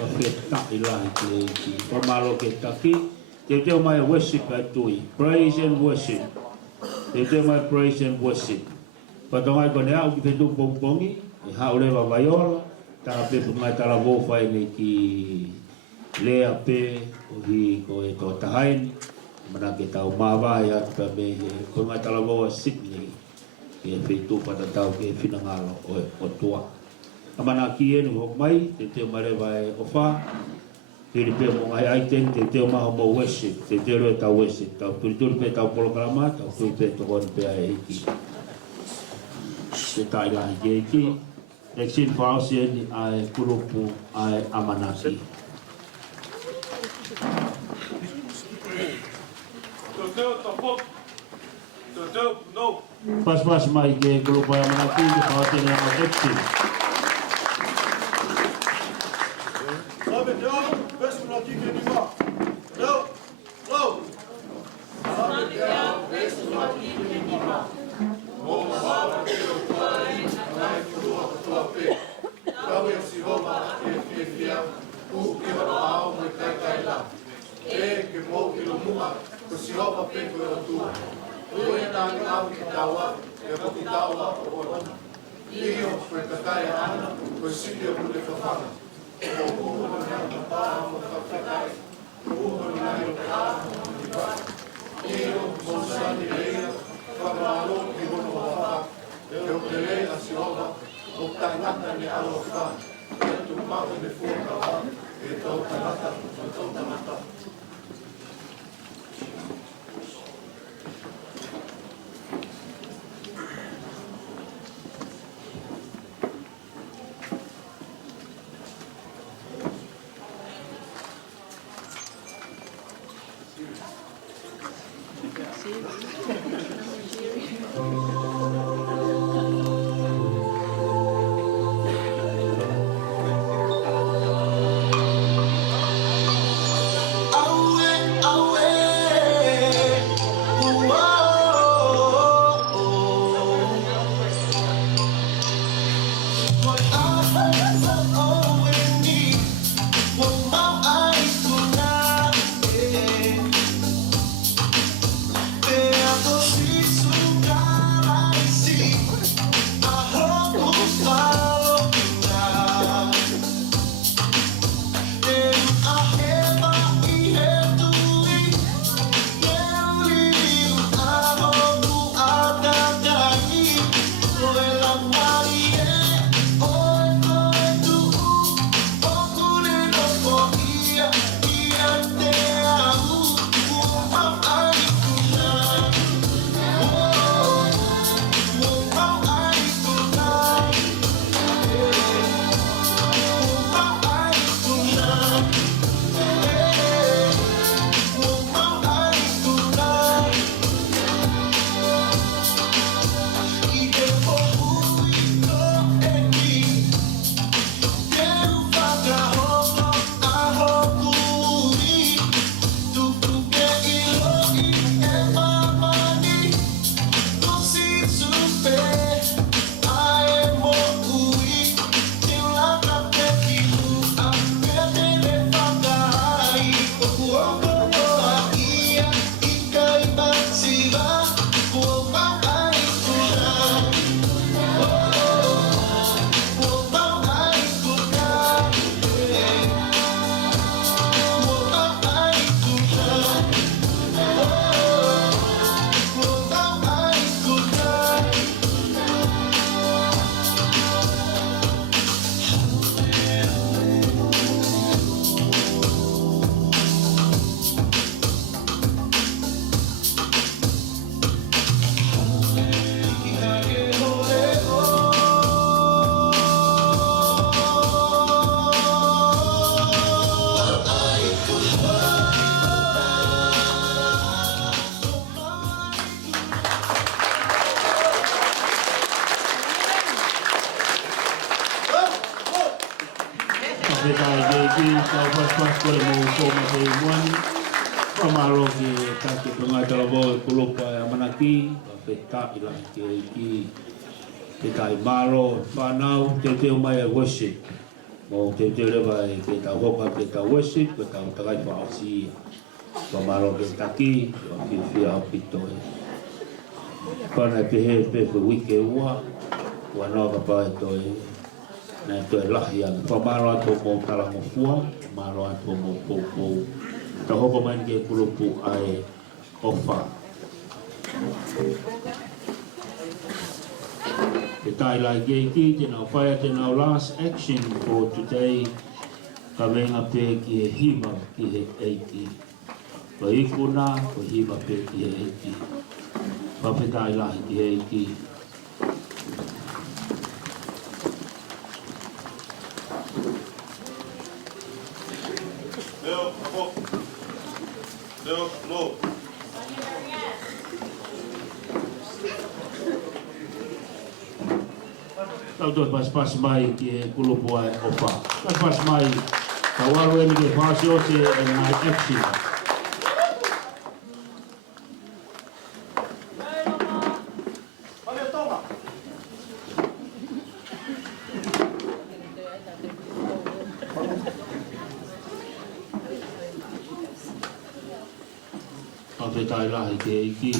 O fe ta ilahi ke ki. O malo ke taki. Te teo mai worship ai tui. Praise and worship. Te teo mai praise and worship. Patongai kone au ki te tu pongpongi. E haole wa vaiola. Ta pe mai tala vo fai nei ki lea pe o hi ko e to tahaini. Mana ke tau mawai atu pa me ko mai tala vo a Sydney. Ke fe tu pata tau ke finangalo o tua. Amana ki enu ho mai te teo mare vai o fa. Te pe mo ai ai te teo ma mo worship, te teo e tau worship. Tau turi pe tau polo kalama, tau turi pe to kon pe ai ki. Te tai la ki ki. Exin Fausian ai kurupu ai Amanaki. Pas mai ke kurupu ai Amanaki ke Fausian ai Exin. Sabe, Diabo, peço para aqui que ele vá. Entendeu? Não. Sabe, Diabo, peço para aqui que ele vá. O Baba que o Pai, vai por tua fé. Não é se rouba que fiel, o que vai na alma e cai lá. É que vou que o mundo, o se rouba pé por tua. Tu é da alma que tawa, é o que tawa o nome. E eu foi que cai a ana, pois se eu puder falar. Te kai malo, whanau, te teo mai a worship. Mo te lewa e ke tau hoka ke tau worship, ke tau takai whaosi. Pamaro ke taki, o whiwhia au pito e. Pana pehe pehe wike ua, ua noa ka pae to e. Nā to e lahi anu. Pamaro ato mo talango fua, maro ato mo poupou. Ta hoko mani ke kurupu ai ofa. Te tai lai keiki, te nau whaia te nau last action for today. Ka venga pe ki he hima ki he eiki. Ko ikuna, ko hima pe ki he eiki. Pape tai lai ki he eiki. Leo, Abo. Leo, Lo. Tau toi pas mai ki e kulupu ai opa. Pas mai, ka waru eni ke whaasi o te e mai action. Ape tai lahi ke iki.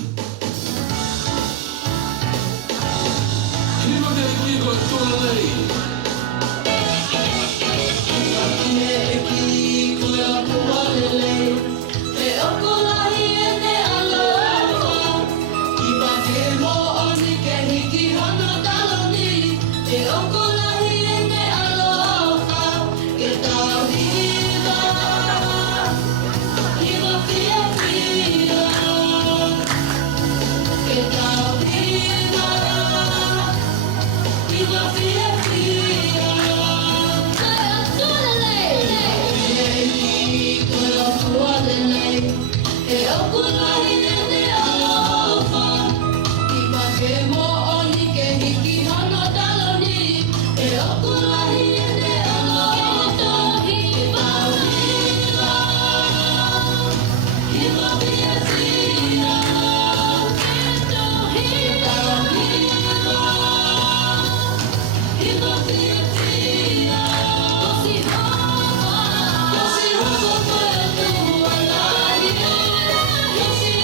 Yes,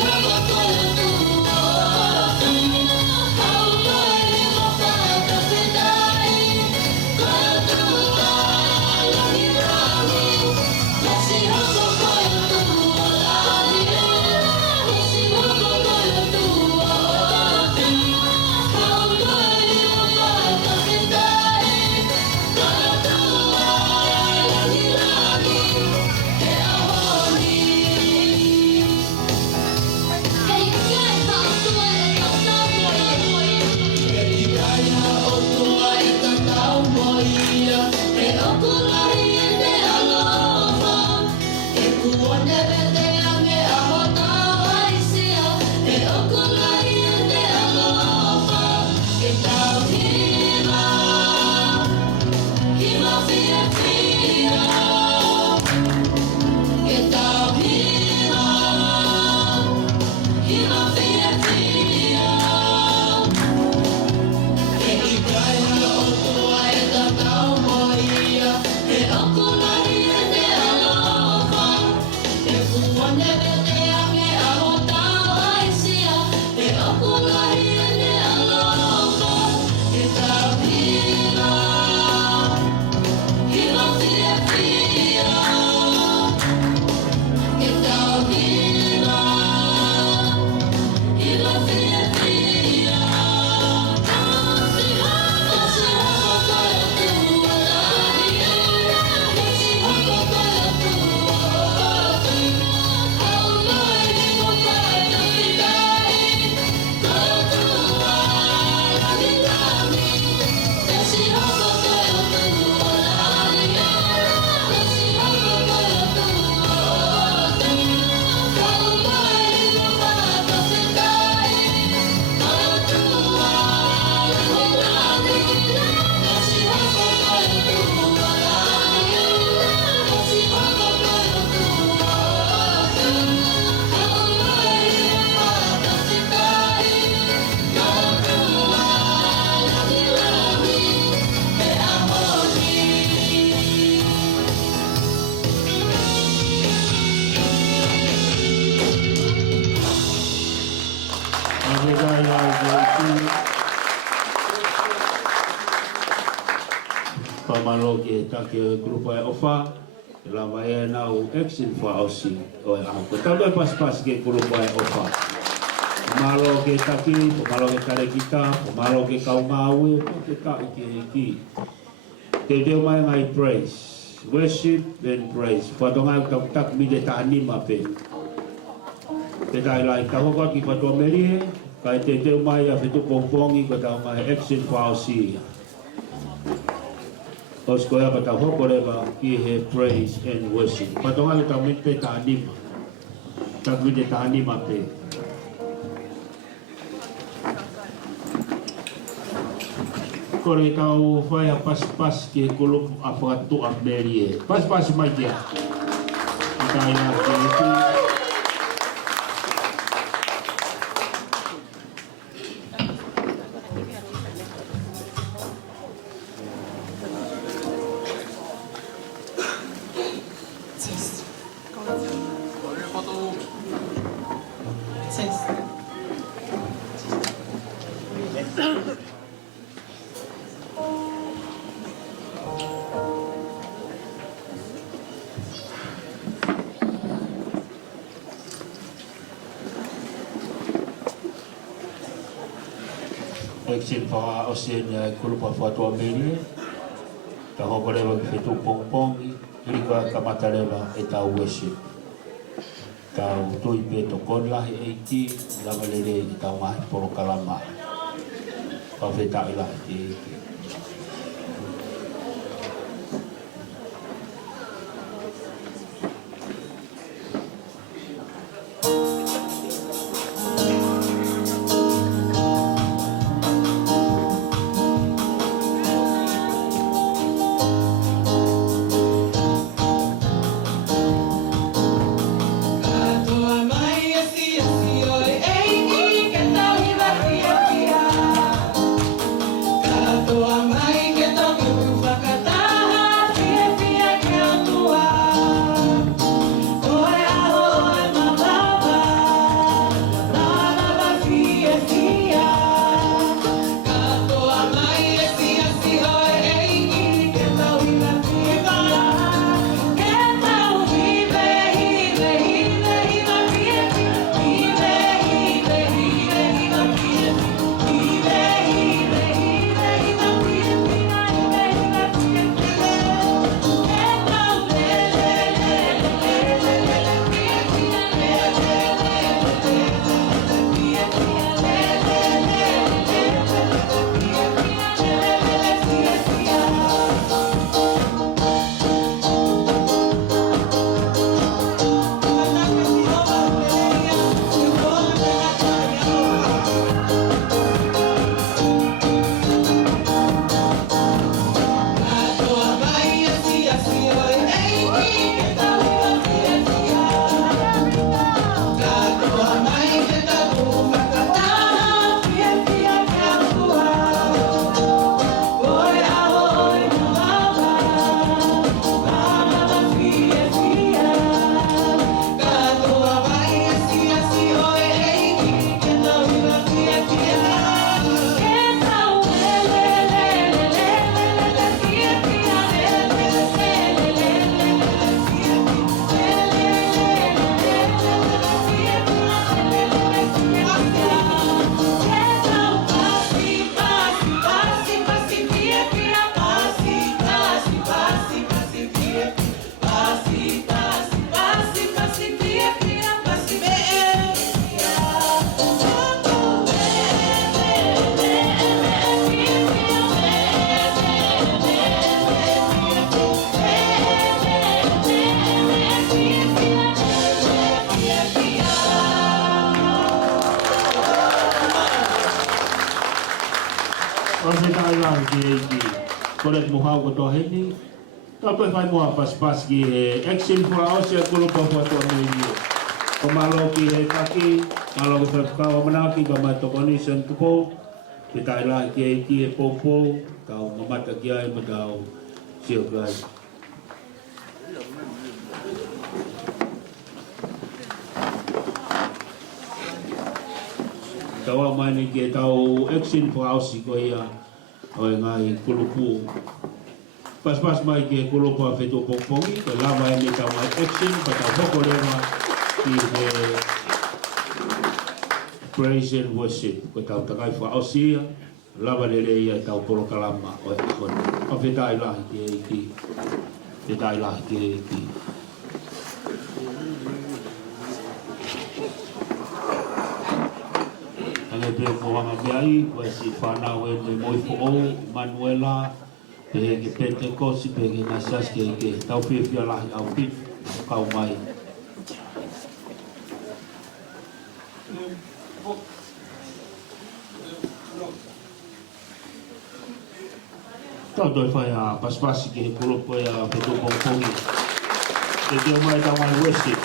malo ke take grupo e ofa la vai na o action for ausi o a ko tal pas ke grupo e ofa malo ke take malo ke kare kita malo ke kau ngawe ke ka ki te deu mai ngai praise worship and praise padonga tak mi de tani mape te dai lai ka ho ki pato meri ka te deu mai a fitu pompongi ko ta mai action for ausi os koya kata hokoreba ki he praise and worship. Patonga le tamite tanim. Tamite tanim ape. Kore tau fai pas ke kolom afatu amerie. Pas mai dia. Kaya ke Exit para osen grupo foto meri ta hokore wa fitu pong ili ka kamatareva eta worship ta utoi pe to kon la eki la valere ta ma por kalama pa feta ila e Kolet muhau ko toheni tapi fai mua pas ki action for us ya kulo pa foto ni komalo ki kaki malo ko ka manaki ba ma to condition po kita ila ki popo kau mamata ki ai madau sio guys tawa mani ki tau action for us ko ya oi ngai kulupu Pas mai ke kolopa fetu popongi, ke lava e me tau mai action, pa tau hoko rewa ki he praise and worship. Ko tau takai whaosia, lava lere ia tau polo kalama o e kone. Pa fetai lahi ke iki. Fetai lahi ke iki. Ane peo kohanga ke ai, ko e si whanau e me moifo o, Manuela, pe ke Pentecost pe ke nasas ke tau fia lahi au pit kau mai tau doi fai a pas ke kolopo ya petu pongpongi ke te mai tau mai worship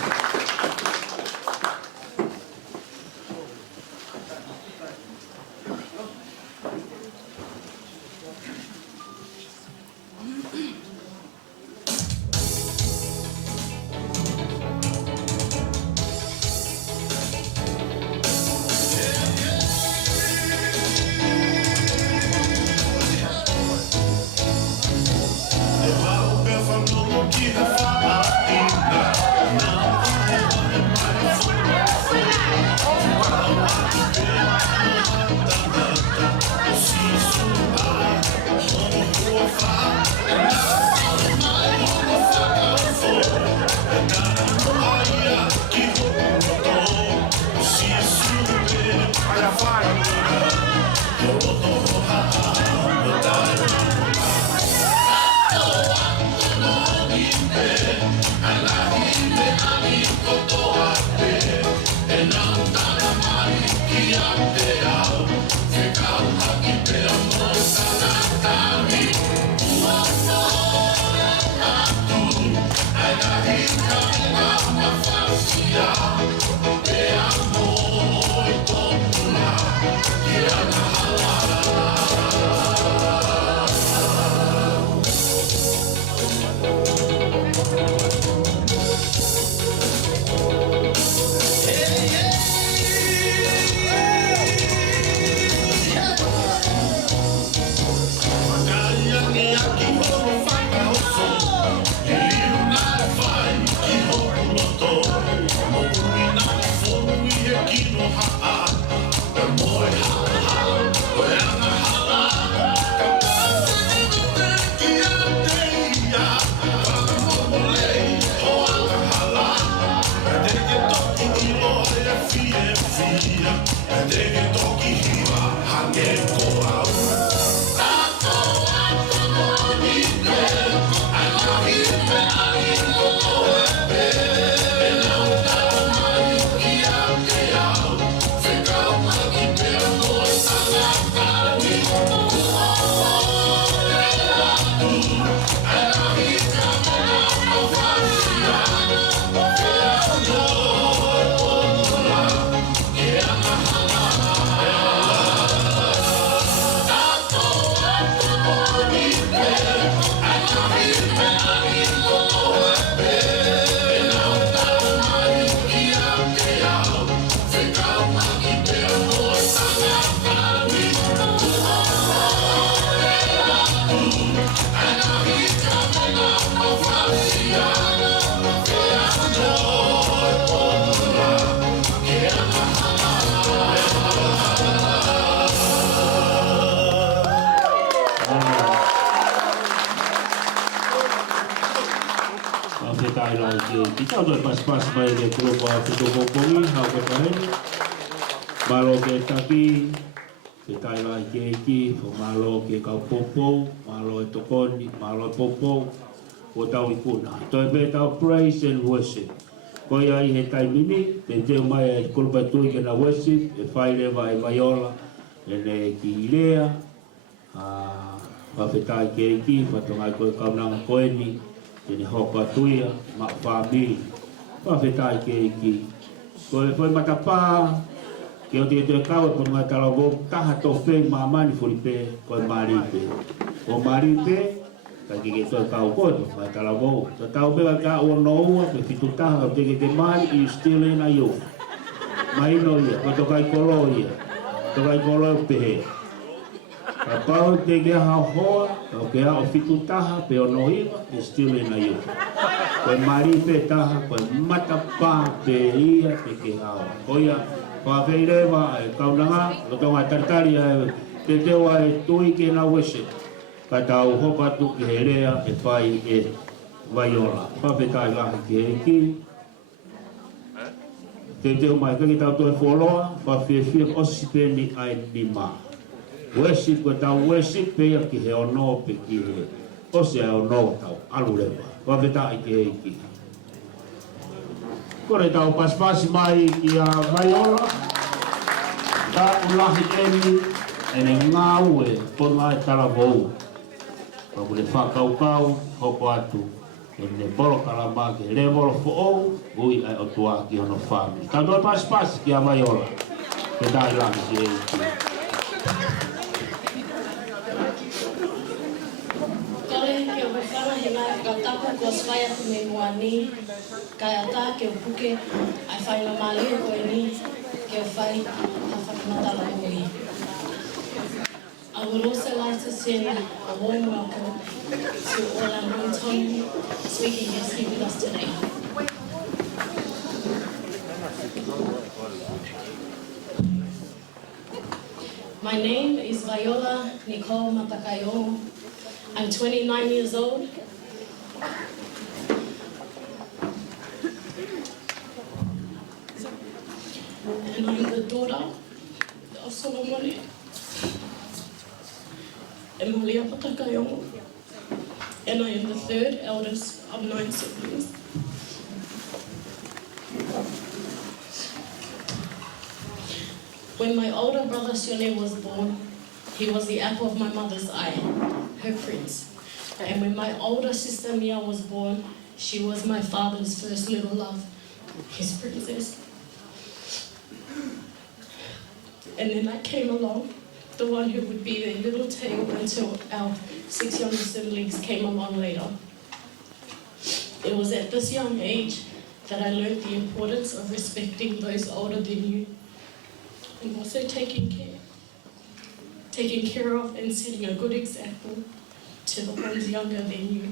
Kita udah pas-pas main di grup foto kopi, hau kemarin, malo ke taki, kita lagi iki, malo ke kau popo, malo itu koni, malo popo, kau ikuna. Tapi beta praise and worship. Kau yang ini time ini, tentang mai kurban tu kena worship, file vai maiola, ini kilea, bafetai ke iki, fatongai kau nang koeni. Jadi hoka tuia, mak family, pa fetai ke iki. Ko foi matapa, ke o te kau por matala vo taha to fe mama ni furipe ko maripe. O maripe, ka ke to kau ko matala vo. To tau be ka o no, pe fitu taha te ke mari i still in ayo. Mai no ia, ko to kai kolo ia. To kai kolo pe. Ka pau te kia hao hoa, o ke hao fitu taha pe o noiva, e still ina iu. Koe mari pe taha, koe mata pā pe ia te ke hao. Koia, koa wheirewa e kaunanga, o tonga tartari e te tewa e tui ke na wese. Ka tau hopa tu ki he rea e whai e Vaiola. Whawhetai lahi ki he ki. Te teo mai kaki tau toi wholoa, whawhiawhia osi peni ai ni maa. Wesi ko tau wesi pea ki he ono pe ki he. Osi ai ono tau alurewa. Whawhetai ki he ki. Kore tau paspasi mai ki a Vaiola. Ta ulahi eni ene ngā ue pona e tala vou. Pagule whakaukau, hopo atu. Ne bolo kalama ke le bolo fo'ou, ui ai o tua ki ono whami. Ka toi paspasi ki a Vaiola. Ke tai langi si e ki. Kore ke o whana he mai whakatapu ko swaya ku me mua ni. Kai ata ke o puke ai whaina mali ko e ni ke o whai a whakanatala ko i. I would also like to send a warm welcome to all our non-Tony speaking guests here with us today. My name is Vaiola Nicole Matakayo. I'm 29 years old. And I'm the daughter of Solomon and Malia Patakayo. And I am the third eldest of 9 siblings. When my older brother Sione was born, he was the apple of my mother's eye, her prince. And when my older sister Mia was born, she was my father's first little love, his princess. And then I came along, the one who would be their little tail until our 6 younger siblings came along later. It was at this young age that I learned the importance of respecting those older than you, and also taking care of and setting a good example to the ones younger than you.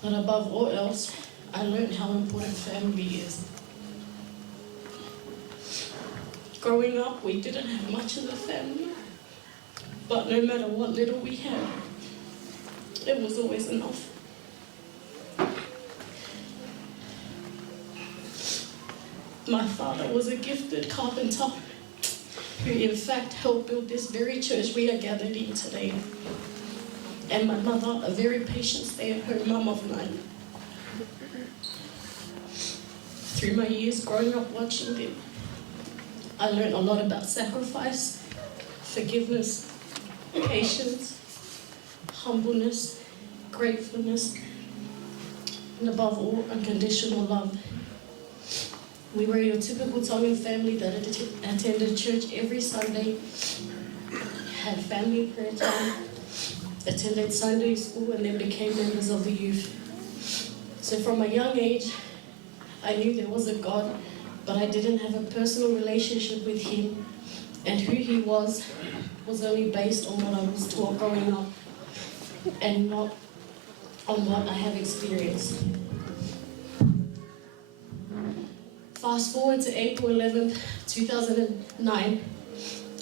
But above all else, I learned how important family is. Growing up, we didn't have much of a family, but no matter what little we had, it was always enough. My father was a gifted carpenter who in fact helped build this very church we are gathered in today. And my mother, a very patient stay-at-home mum of 9. Through my years growing up watching them, I learned a lot about sacrifice, forgiveness, patience, humbleness, gratefulness, and above all, unconditional love. We were your typical Tongan family that attended church every Sunday, had family prayer time, attended Sunday school, and then became members of the youth. So from a young age, I knew there was a God, but I didn't have a personal relationship with him, and who he was only based on what I was taught growing up and not on what I have experienced. Fast forward to April 11th, 2009,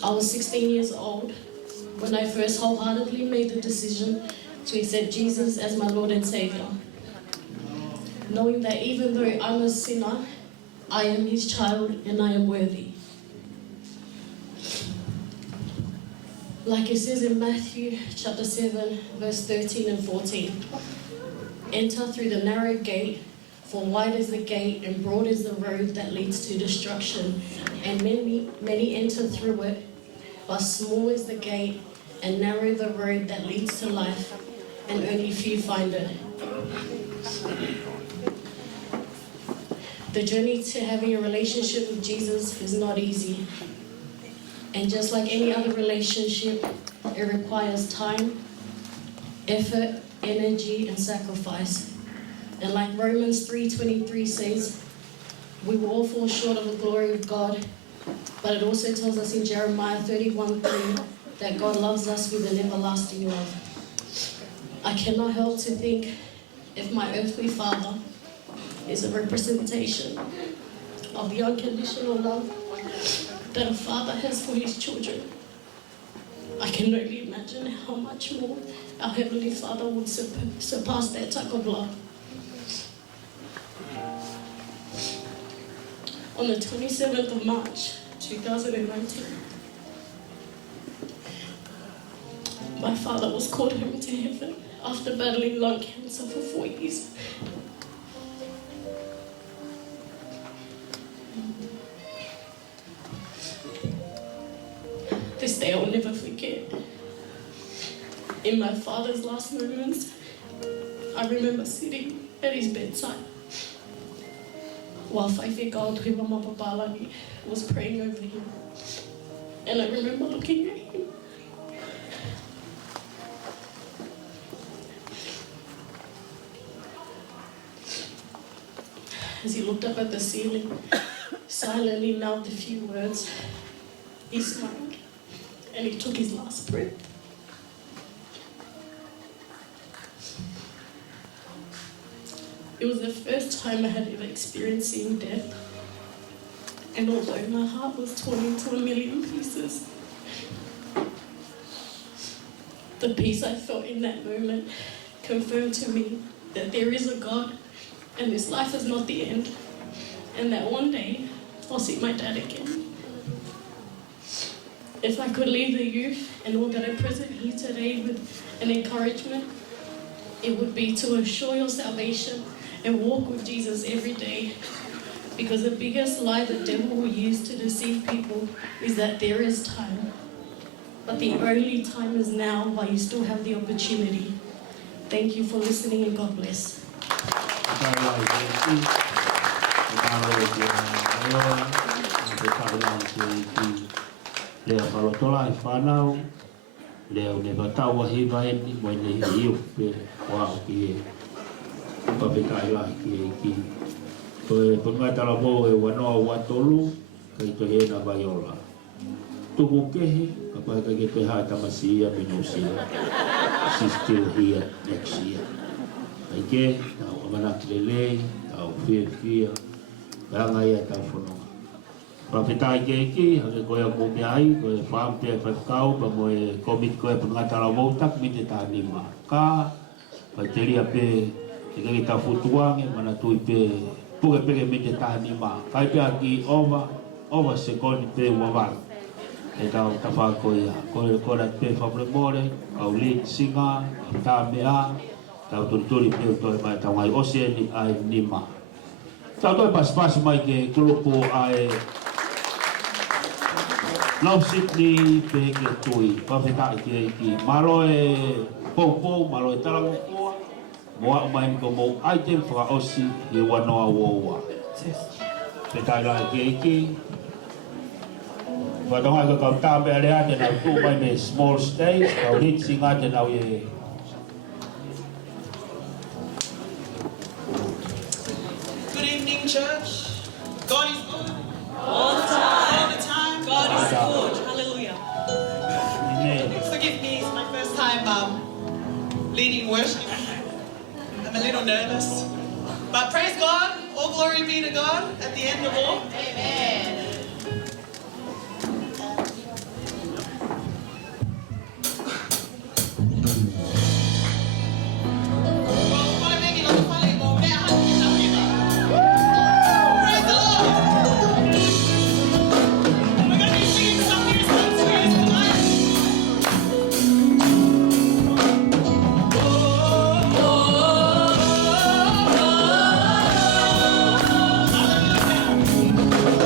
I was 16 years old when I first wholeheartedly made the decision to accept Jesus as my Lord and Savior, knowing that even though I'm a sinner, I am his child and I am worthy. Like it says in Matthew chapter 7, verse 13 and 14, enter through the narrow gate, for wide is the gate and broad is the road that leads to destruction, and many enter through it, but small is the gate and narrow the road that leads to life, and only few find it. The journey to having a relationship with Jesus is not easy. And just like any other relationship, it requires time, effort, energy, and sacrifice. And like Romans 3:23 says, we will all fall short of the glory of God. But it also tells us in Jeremiah 31:3 that God loves us with an everlasting love. I cannot help to think if my earthly father is a representation of the unconditional love that a father has for his children. I can only imagine how much more our Heavenly Father would surpass that type of love. On the 27th of March, 2019, my father was called home to heaven after battling lung cancer for 4 years. This day I will never forget. In my father's last moments, I remember sitting at his bedside while 5-year-old Hiva Mapapalagi was praying over him. And I remember looking at him. As he looked up at the ceiling, silently mouthed a few words, he smiled and he took his last breath. It was the first time I had ever experienced seeing death. And although my heart was torn into a million pieces, the peace I felt in that moment confirmed to me that there is a God and this life is not the end, and that one day I'll see my dad again. If I could leave the youth and all that are present here today with an encouragement, it would be to assure your salvation and walk with Jesus every day. Because the biggest lie the devil will use to deceive people is that there is time. But the only time is now while you still have the opportunity. Thank you for listening and God bless. Lea whalotola e whanau, lea ne wataua hiva eni, mo ne hiu pe wao ki e papekai lai ki e ki. Koe pangatala mo e wanoa watolu, kai to hena vaiola. Tuku kehe, ka pahaka ke te hae tamasia minusia. She's still here next year. Kai ke, tau amanaki lelei, tau whia, ranga ia tau whanonga. Papetai ke hake koe a kome ai, koe whaampe e whakau, pa mo e komit koe pangatala moutak, mite tā nima. Ka, pa te ria pe, te kaki tā futuange, mana tui pe, puke peke mite tā nima. Kai pe aki ova sekoni pe wawan. E tau ta whakoe ia. Koe korat pe whamremore, au lit singa, au tā mea, tau turituri pe utoi mai tau ngai ose ni ai nima. Tau toi pas mai ke kulupu ai Lau Sydney pe ke tui, pawhetai ke ki malo e poupou, malo e tarangokoa, moa mai ko mo item whaka osi i wanoa woua. Petai lai ke ki, whatonga ka kau tāme alea te nau tū mai me small stage, kau hitsi ngā te nau e. Good evening, church. God is good. All the time. All the time. God is good. Hallelujah. Forgive me, it's my first time leading worship. I'm a little nervous. But praise God. All glory be to God at the end of all. Amen. Oh,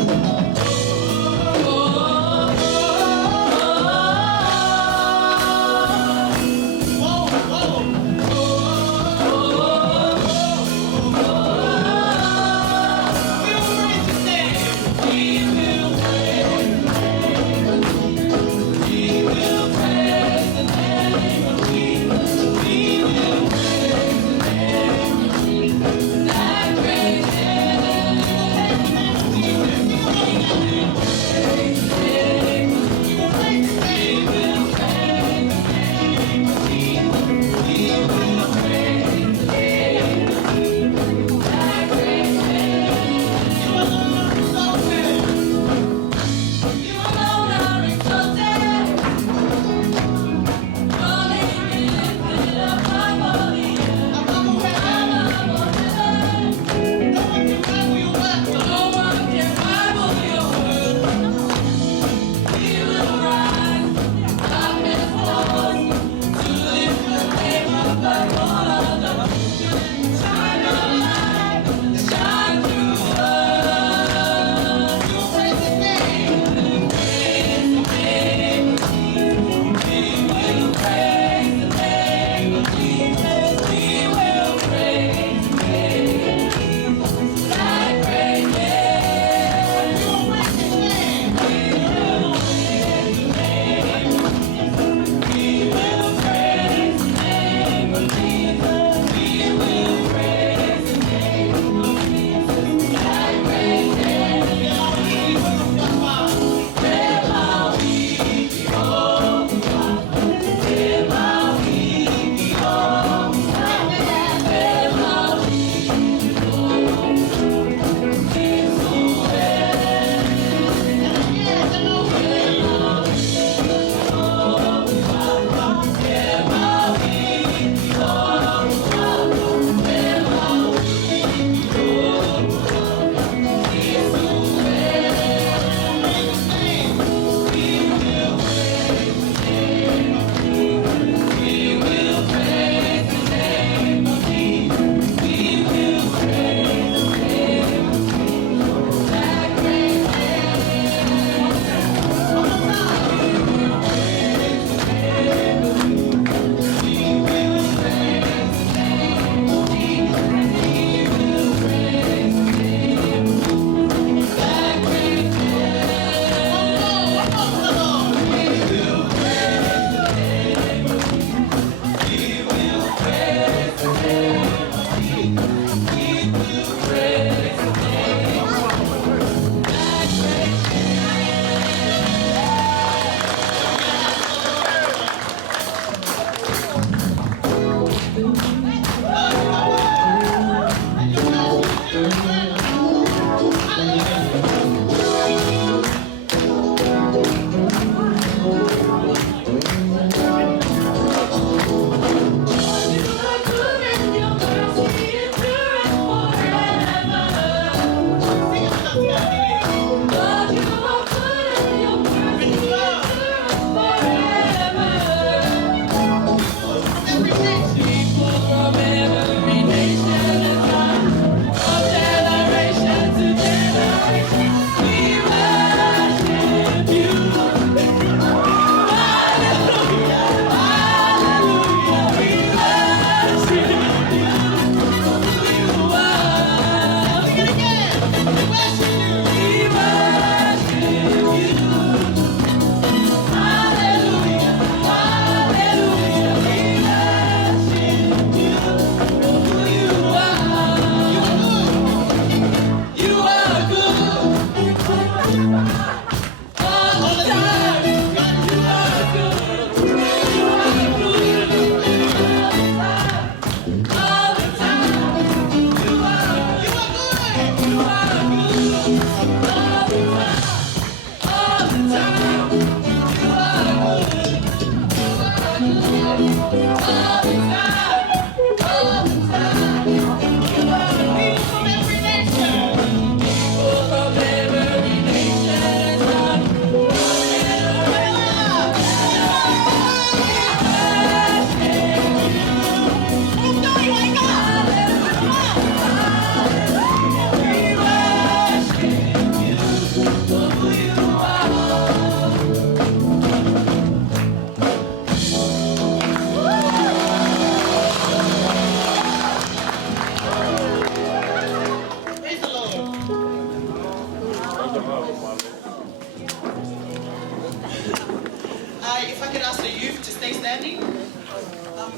standing.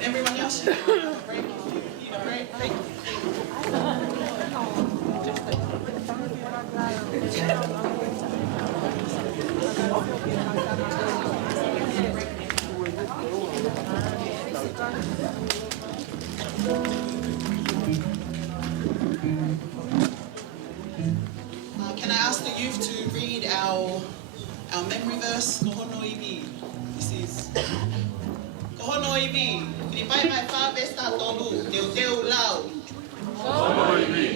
Everyone else, you need a break. You need a break. Can I ask the youth to read our memory verse? Kohono iwi. This is Kohono iwi. Kiripai mai whawesta tolu, teo teo lau. Kohono iwi.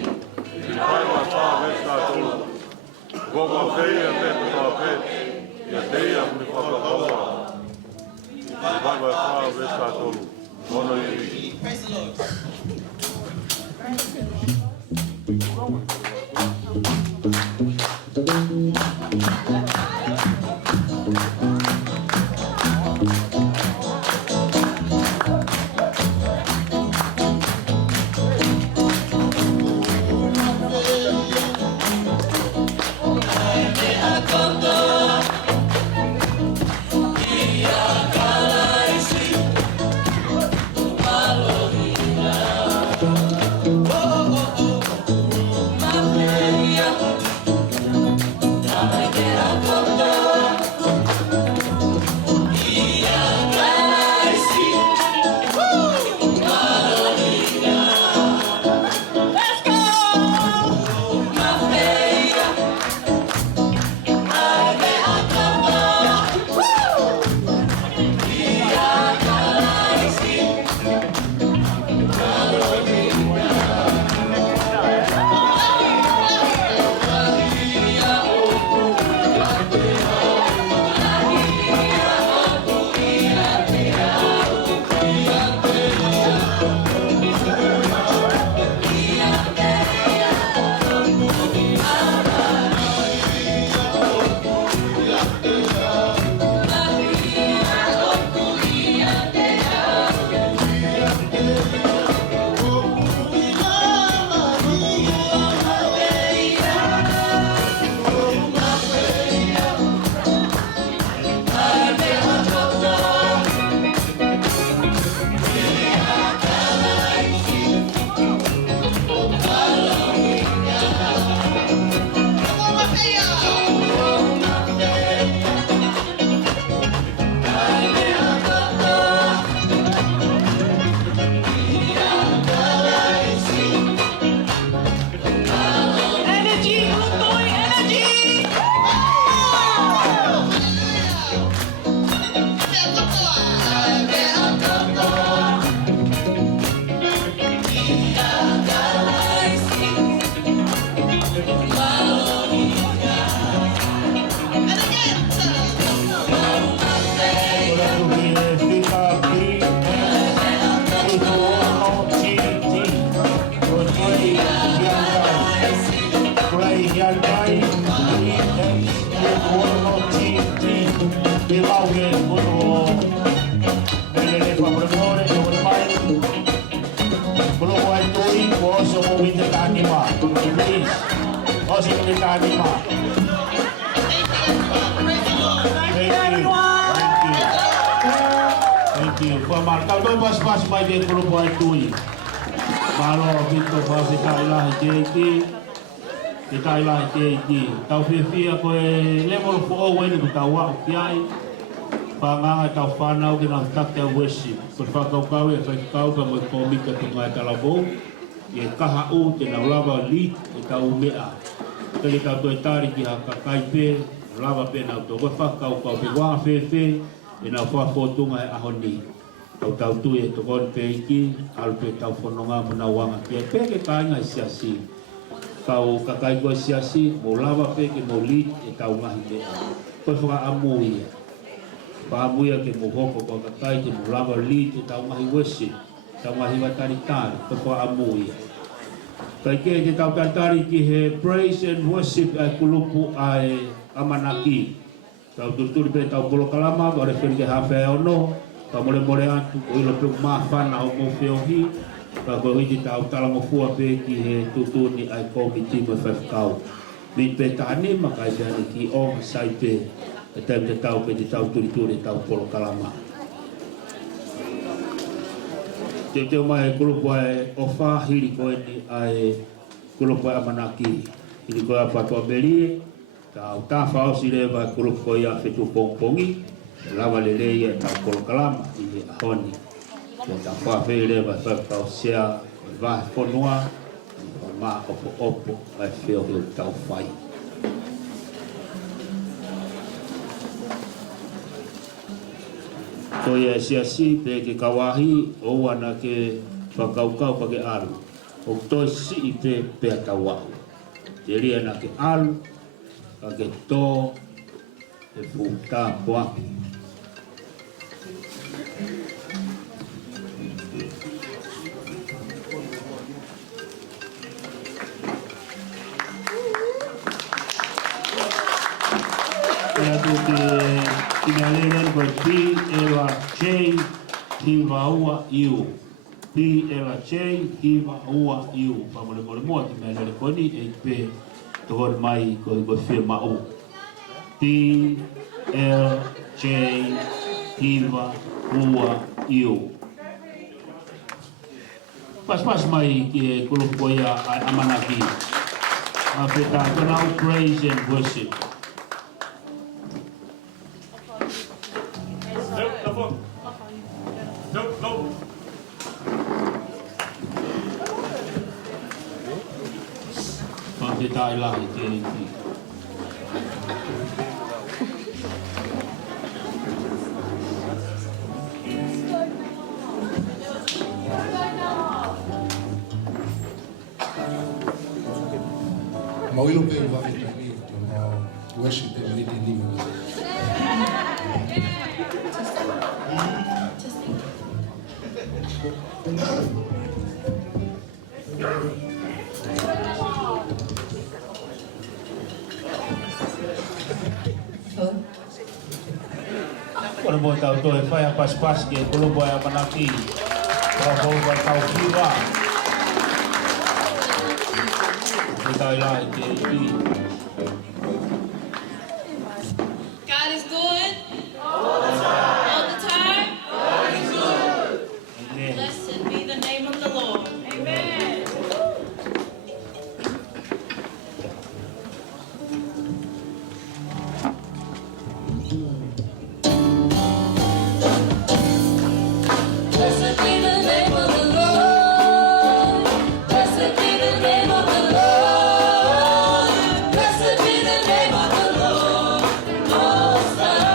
Kiripai mai whawesta tolu. Gogo feia pepe whape. Ia teia mi whakahawa. Kiripai mai whawesta tolu. Kohono iwi. Praise the Lord. Tau whiwhia koe level for all when you tau wau ki ai. Panganga tau whanau ki nau take a worship. Ko whakau kau e whaikau ka moi komika te ngai talabou. I e kaha u te nau lava li e tau mea. Kali tau toi tari ki haka kaipe, lava pe nau tau whakau kau pe waa whewhe, e nau whafotunga e ahoni. Tau tau tu e to kon pe iki, alu pe tau whanonga muna wanga ki e peke kainga i siasi. Kau kakai koe siasi, mo lava peke mo li e tau ngahi mea. Koe whaka amu ia. Paamuia ke mo hoko ko kakai ke mo lava li e tau ngahi worship. Tau ngahi watari tari, koe whaka amu ia. Kai ke te tau tari ki he praise and worship ai kulupu ai amanaki. Tau tuturi pe tau polo kalama, ore whirike hawhea ono, ka more atu, o ilo pe mawhana o mo whiohi, ka koe hiti tau talango fua pe ki he tutuni ai komiti mo whewhkau. Min pe tani makai pe ani ki o sai pe, e taim te tau pe te tau turituri tau polo kalama. te mai kulupu ai ofa hili koe ni ai kulupu ai amanaki. Hili koe a patua belie, ta uta fao si lewa kulupu koe a fetu pongpongi, lava lele ia ta kolokalama i ahoni. Ta whawhi lewa whakau sea, vahe whanua, ma opo opo, ai whio hiu tau whai. Ko ia si pe ke kawahi o ana ke whakaukau pa ke alu. O toi si i pe a kawahu. Te ria na ke alu, ka ke tō, e pūtā poaki. Ia tu te tingaleren koe pi ewa chei hiwa ua iu. Pi ewa chei hiwa ua iu. Pamole mole mua ki mea nere koni e pe tohore mai koe whia mau. Pi ewa chei hiwa ua iu. Pas mai ki e kulupoia ai amanaki. A peta kanau praise and worship. Tai lahi te iti. Mawilo pe wa te worship e ni ni. Kau boleh tahu tu, saya pas-pas ke kalau boleh apa nanti, kalau boleh tahu siapa. Kita ialah ini. God is good. All the time. All the time. God is good. Amen. Blessed be the name of the Lord. Amen. Blessed be the name of the Lord. Blessed be the name of the Lord. Blessed be the name of the Lord. Most High.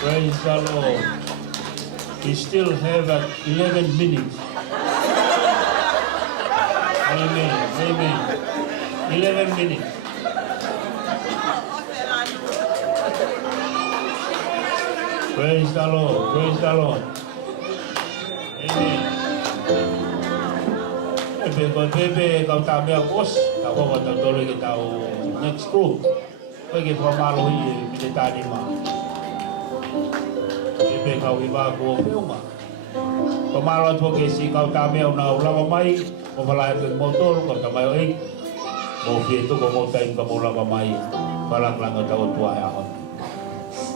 Praise the Lord. We still have 11 minutes. Amen. Amen. 11 minutes. Praise the Lord. Praise the Lord. Amen. Pepe kau tak ambil bos, kau bawa tahu tolong kita next group. Pergi pemalu ini kita tadi mah. Pepe kau iba kau filma. Pemalu tu kesi kau tak ambil na ulang mai, kau balai ke motor kau tak mahu ik. Mau itu kau mau time kau ulang mai, balak lang kau tua ya.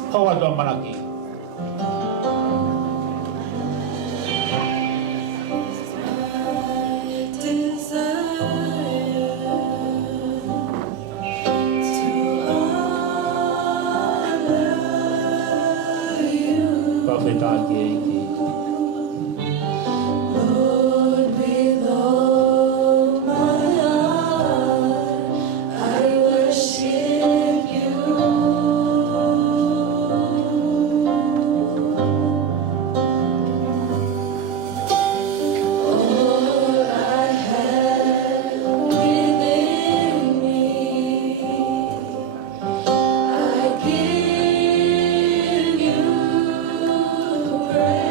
Kau ada mana lagi? Lord, with all my heart, I worship you. All I have within me, I give you praise.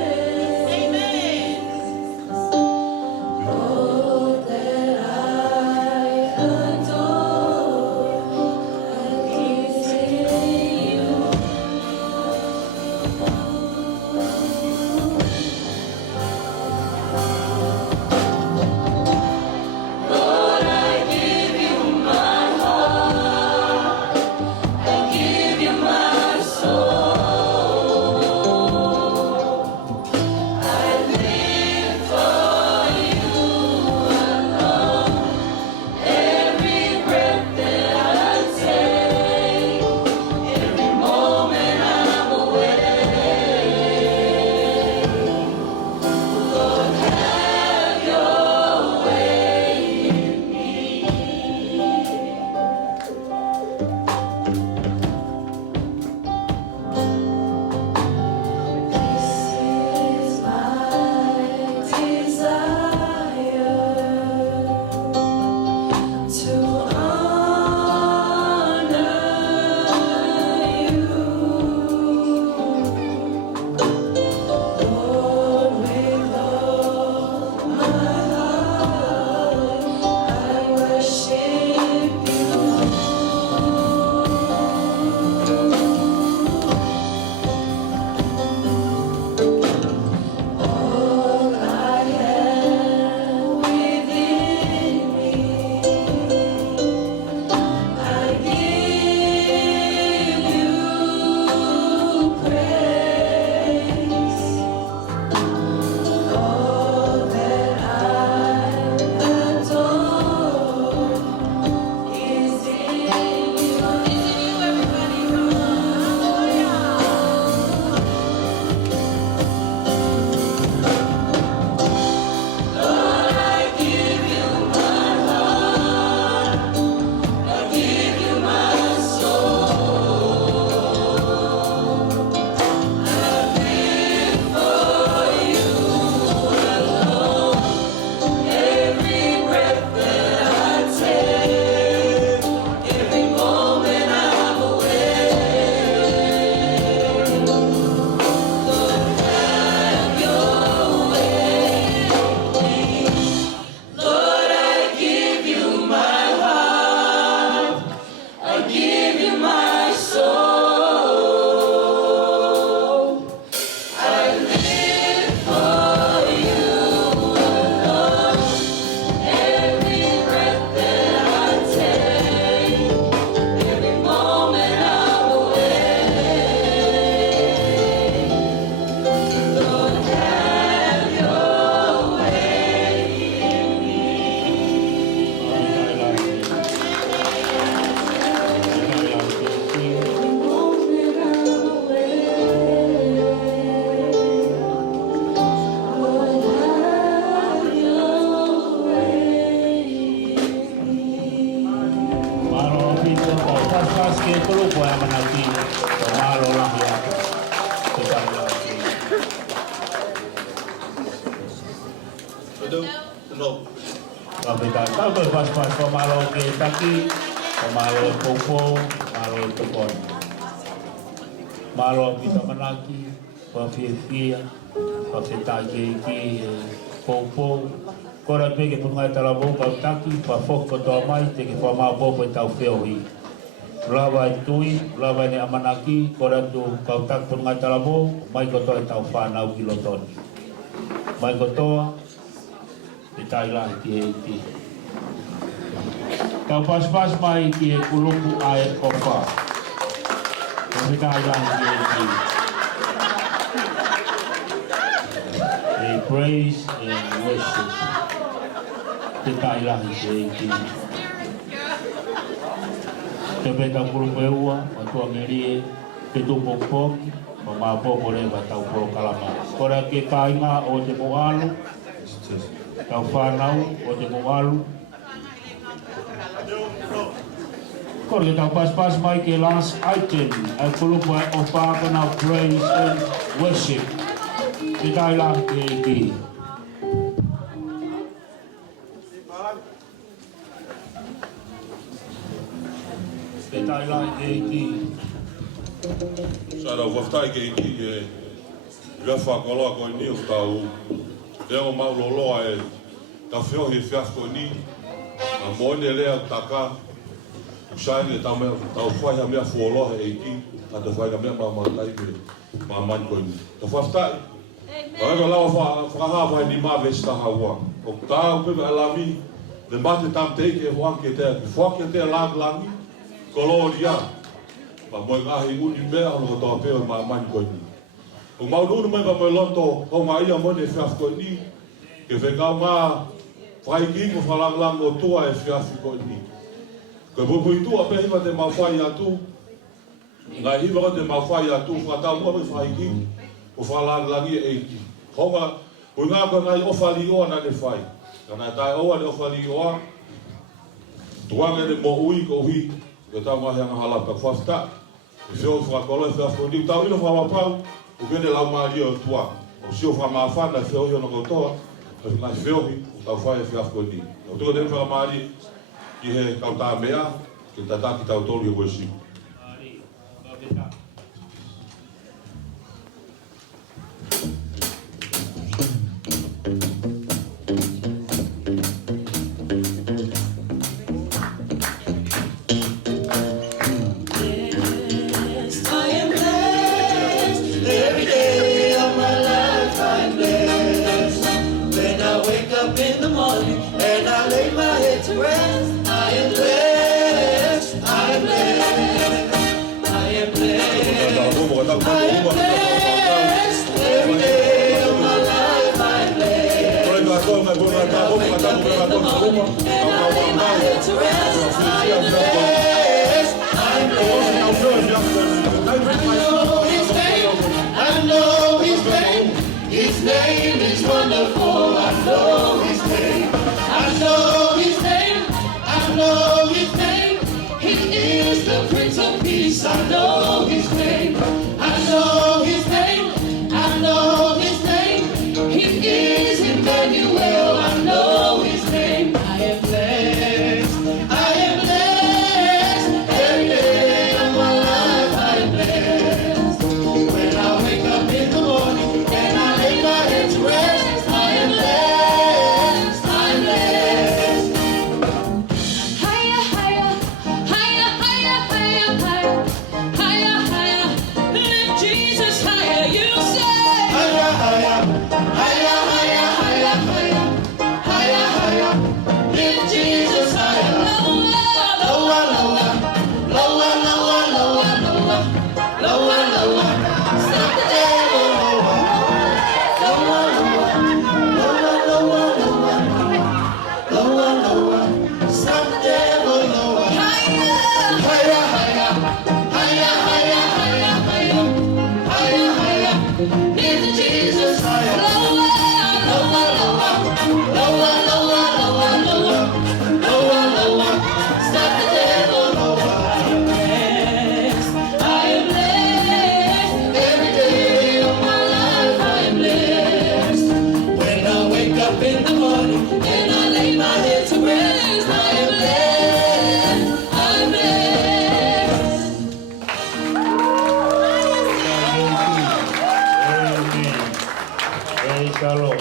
Adeu, no. Pamita tau ke pas-pas pamalo ke taki, pamalo popo, malo topon. Malo kita menaki, pafia, pafitaki ki popo. Kora pe ke pungai talabo kau taki, pafok koto mai te ke pama popo tau feohi. Lava tui, lava ni amanaki, kora tu kau tak pungai talabo, mai koto tau whanau kiloton. Mai kotoa, itai lah ki. Kau pas-pas mai ki kuluku air kopa. Itai lah ki. They praise and worship. Itai lah ki. Kebeta kuluku ewa, matua merie, ketupok-pok, pemapo boleh batau polo kalama. Kora ke kainga o te moalu, kau whanau o te moalu. Kora ke tau pas-pas mai ke last item, ai kuluku ai o whākana praise and worship. Te tai lang ke ki. Te tai lang ke ki. Sara waftai ke iki e gafa koloa ko ni o tau e o mauloloa e ka fio he fiasco ni a mone lea taka usai tau me tau fai ha mea fuoloa e iki a te fai ha mea mamatai me mamani ko ni ta waftai a ego lawa whakahawa ni ma vesta hawa o tau pepe alami le mate tam teike e huanke te ki fuake te langi koloria ma moi ngahi uni mea ono toa peo ma mani koe ni. O maununu mai pa moi loto o ma ia mone fiaf koe ni ke whekau ngā whai kingo whalanglang o tua e fiafi koe ni. Koe pupui tua pe hiwa te mawhai atu ngai hiwa ko te mawhai atu whatau mua me whai kingo o whalanglangi e ki. Honga, hui ngā koe ngai ofali oa na ne whai. Kana tai oa ne ofali oa tuanga ne mo ui ko hui ke tau ngahi anga halaka whafta. E whio whakolo e whiafo ni tau ino whawapau o kene lau maari o tua. O sio whamawhana e whio hio na kotoa e ngai whiohi o tau whai e whiafo ni. O tuko tene whakamaari ki he kautaa mea ke tataki tau tolu e wesi. His name is wonderful. I know his name. I know his name. I know his name. He is the Prince of Peace. I know his name. I know his name. I know his name. He is Emmanuel. I know his name. I am blessed. I am blessed. Every day of my life I am blessed. When I wake up in the morning and I lay my head to rest, I am blessed. I'm blessed. Higher, higher, higher, higher, higher, higher, higher, higher. Lift Jesus higher, you say. Higher, higher, higher, higher, higher, higher, higher, higher. Lift Jesus higher. Lower, lower, lower, lower, lower, lower, lower, lower. Stop the devil. Lower, lower, lower, lower, lower, lower, lower. Stop the devil. Lower. Higher, higher, higher, higher, higher, higher, higher, higher, higher. Lift Jesus higher. Lower. talo.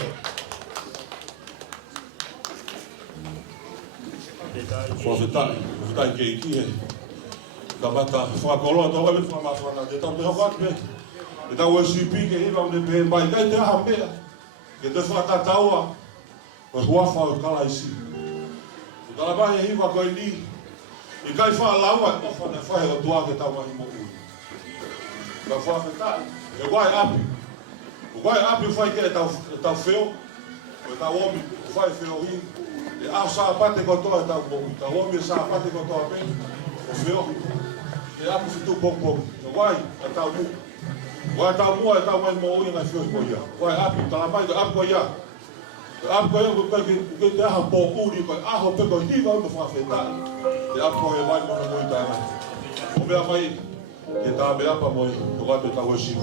Whawhetai ke iki he. Ka mata whakoloa tau ame whamawhana. Ke tau te hoko atu me. Ke tau SCP ke hiwa o te pehe mai. Kai te aha mea. Ke te whakataua. Ko huafa o kala isi. Ko tala mahi e hiwa koe ni. I kai whaalaua. O whane whahe o tua ke tau mahi mo ui. Ka whawhetai. E wai api. O wai api whai ke e tau wheo. O tau omi. O whai wheo hi. E au sa pate kotoa e tau moku. Ta omi e sa pate kotoa pe. O wheo. E apu fitu poku. E wai e tau mu. Wai tau mua e tau mai mo ui ngai wheo i ko ia. Wai apu. Tala mai ko apu ko ia. Apu ko ia ko kai te aha po uri ko aho pe ko hiva o me whawhetai. E apu ko e wai mo na mo i tāna. O mea mai ke tā me apa mo i. Ko kai pe tau esi.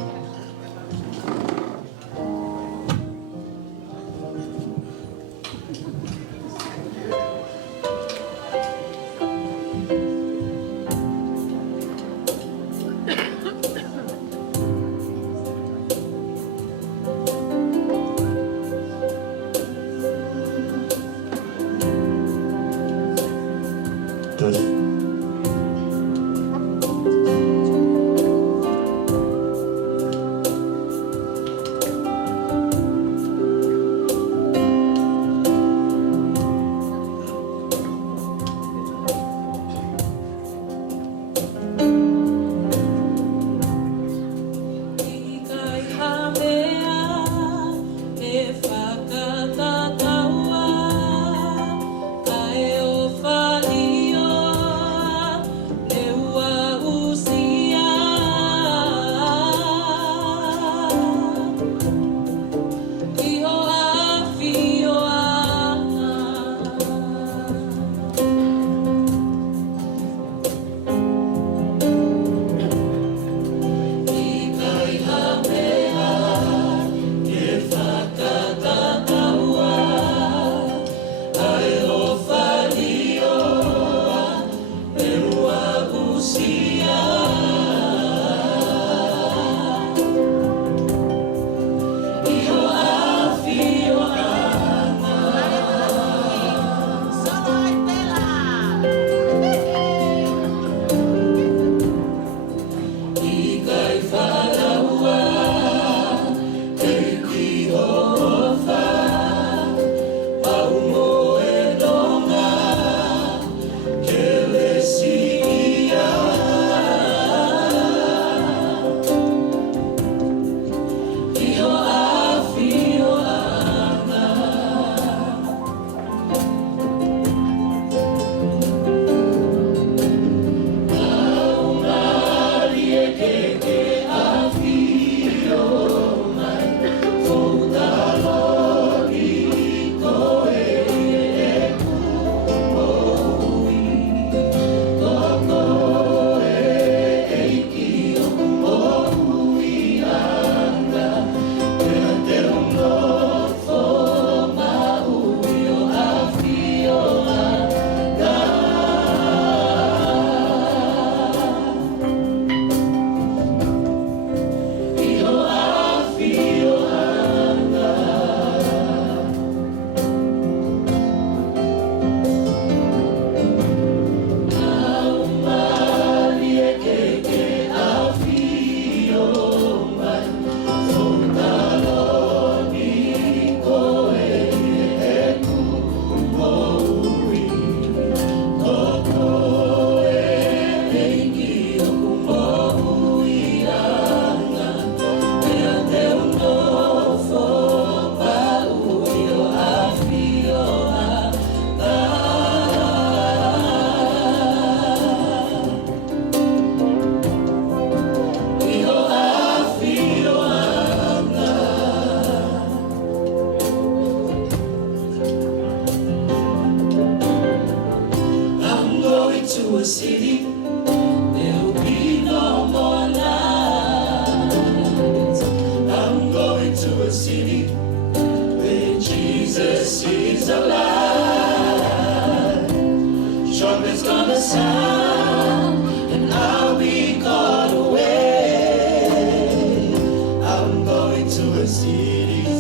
City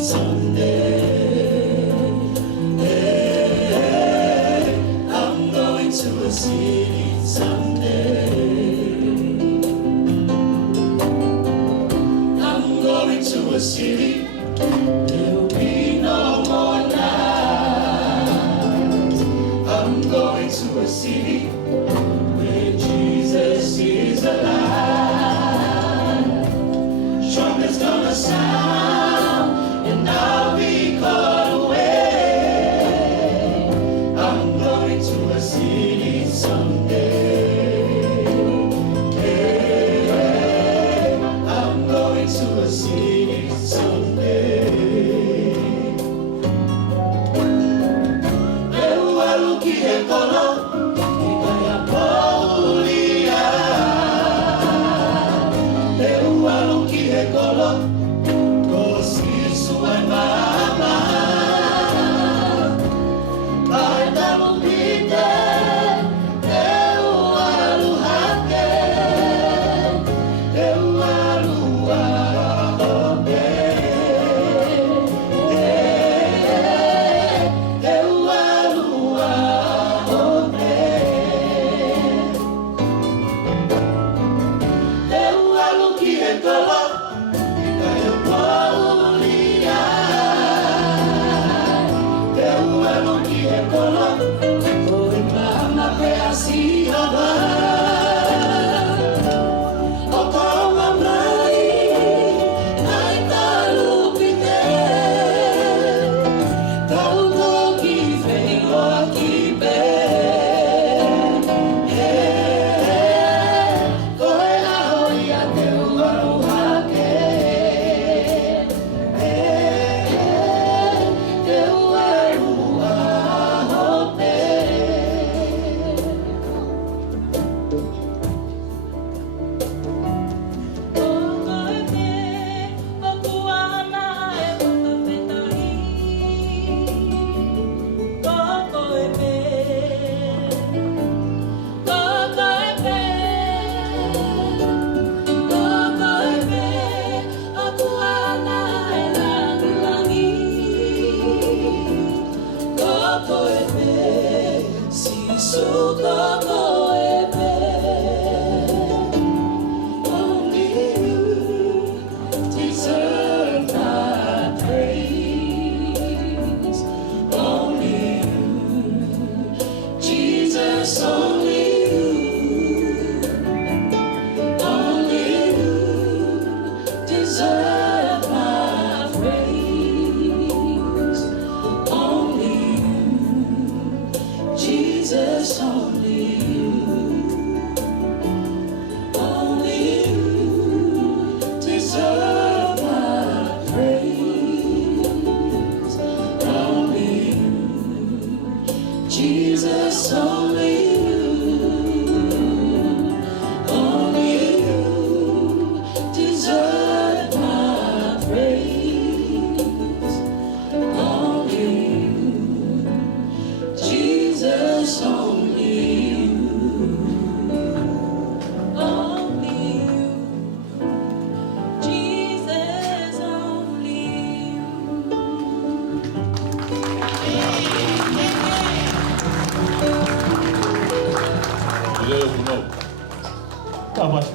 someday. I'm going to a city someday. I'm going to a city. There'll be no more night. I'm going to a city where Jesus is alive. Trumpet's gonna sound and I'll be caught away. I'm going to a city someday. I'm going to a city someday.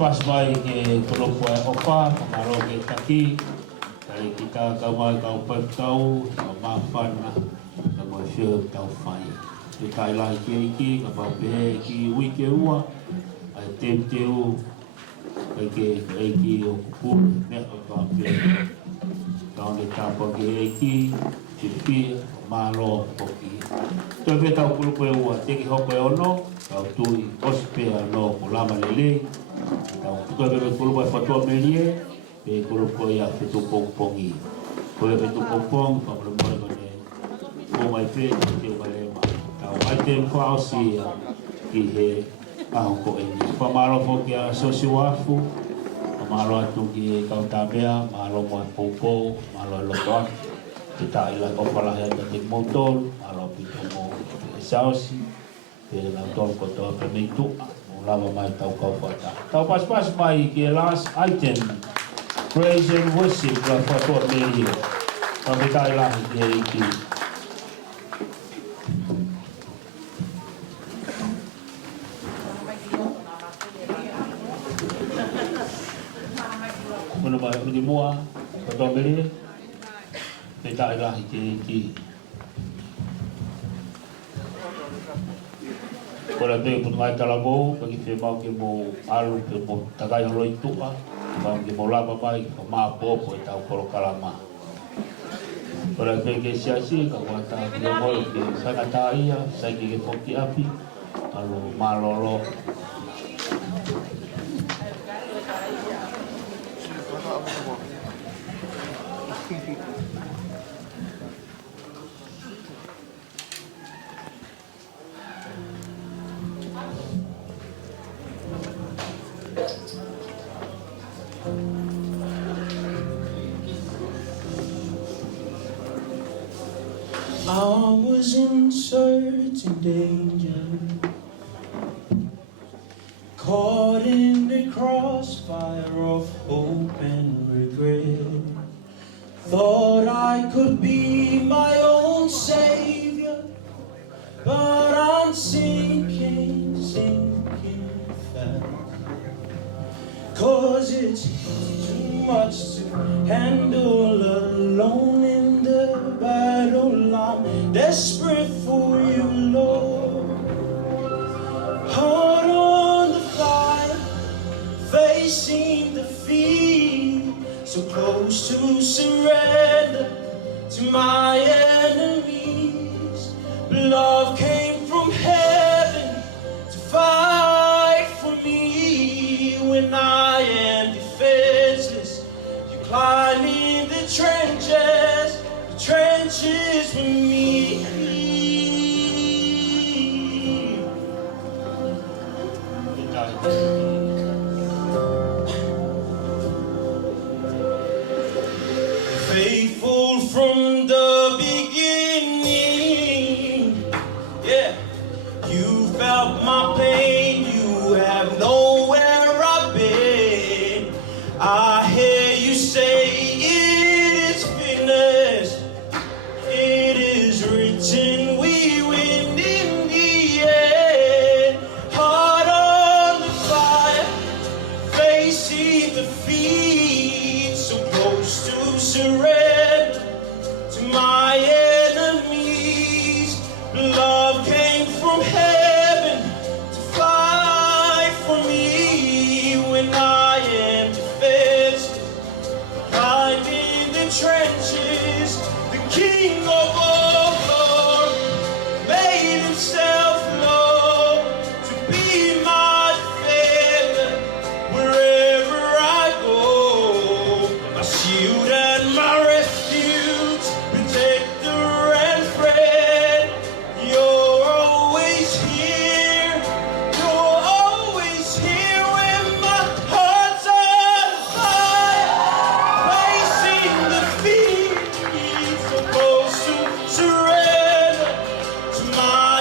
Pas mai ke kolopo e opa, maro ke taki, kari kita kamai kau pekau, mafana, kamai fio tau fai. Ke kai lai ke iki, kapape ki wiki ua, ai tem teu, ke iki o kupu, ne kapape. Kau ne tapa ke iki, tipi, maro poki. Toi pe tau kolopo e ua, teki hoko e ono, kau tui ospe ano kulama lele. Kau bebe kulupai fatua melie, be kulupai ya fitu pongpongi. Kule fitu pongpong, kau boleh boleh kone. Kau mai pe, kau boleh ma. Kau item kau si kihe kau ko ini. Pamalo fo kia sosi wafu, pamalo atu ki kau tabea, malo mo popo, malo lokot. Kita ilah kau falah yang ketik motor, malo pitu mo sausi, be nantol kotor pemitu. Lama mai tau kau fata. Tau pas-pas mai ke last item. Praise and worship la fatua melia. Pamitai lahi ki e iki. Muna mai uni mua, katoa mele, pamitai lahi ki e iki. Kora te putungai talabou, pagi te mau ke mo alu pe mo tagai holoi tua, mau ke mo lava mai, ka maa popo e tau koro kalama. Kora te ke siasi, ka wata ki o moro ke whakata ia, sai ke whoki api, alu malolo. I was in certain danger, caught in the crossfire of hope and regret. Thought I could be my own savior, but I'm sinking fast. 'Cause it's too much to handle alone in the battle. I'm desperate for you, Lord. Heart on the fire, facing defeat, so close to surrender to my enemies. Love came from heaven to fight for me when I am defenseless. You climb in the trenches with me. Faithful from the beginning, yeah. You felt my pain, you have nowhere I've been. I hear you say it is finished. It is written, we win in the end. Heart on the fire, facing defeat, so close to surrender to my enemies. Love came from heaven to fight for me when I am defenseless. I'm in the trenches. The King of all glory made himself known to be my defender wherever I go. My shield and my refuge, protector and friend. You're always here. You're always here when my heart's on fire, facing defeat. Supposed to surrender to my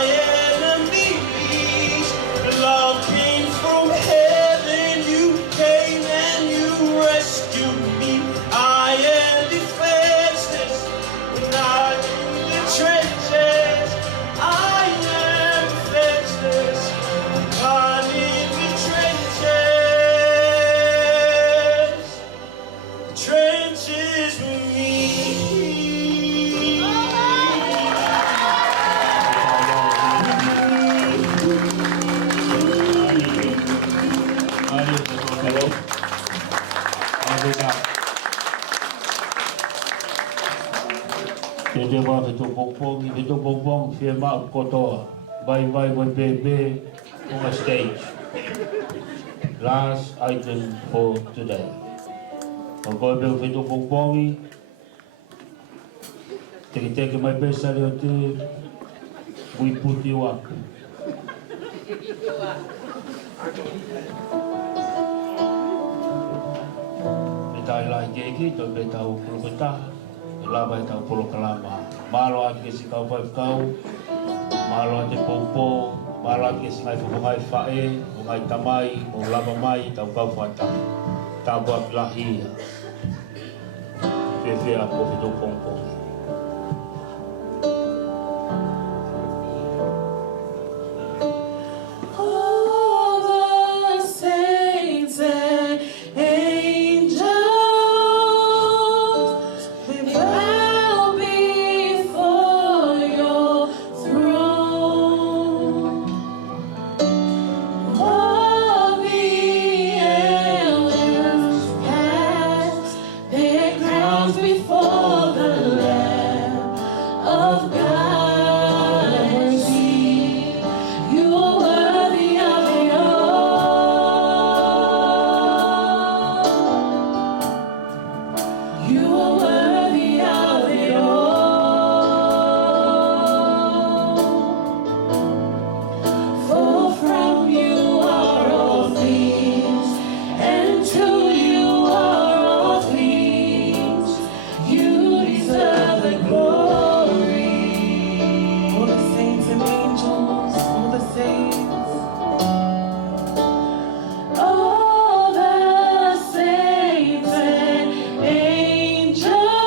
enemies. Love came from heaven, you came and you rescued me. I am defenseless when I'm in the trenches. I am defenseless when I'm in the trenches with me. Te wa fitu pongpong, fia maa kotoa. Vai wai bebe on a stage. Last item for today. O koe beo fitu pongpongi. Teke mai pesa reo te ui puti waka. Me tai lai keki, to me tau kulupeta. Lava e tau polo kalama. Malo ati ke si kau whai kau. Malo ati popo. Malo ati ke si ngai whakai whae. O ngai tamai. O lava mai tau kau whatai. Tau kua pilahia. whiwhi a kōwhito pōngpōng. All the saints and angels, they bow before your throne. All the elders cast their crowns before the Lamb of God and sing, you are worthy of it all. You are worthy of it all. For from you are all things, and to you are all things. You deserve the glory. All the saints and angels, all the saints. All the saints and angels,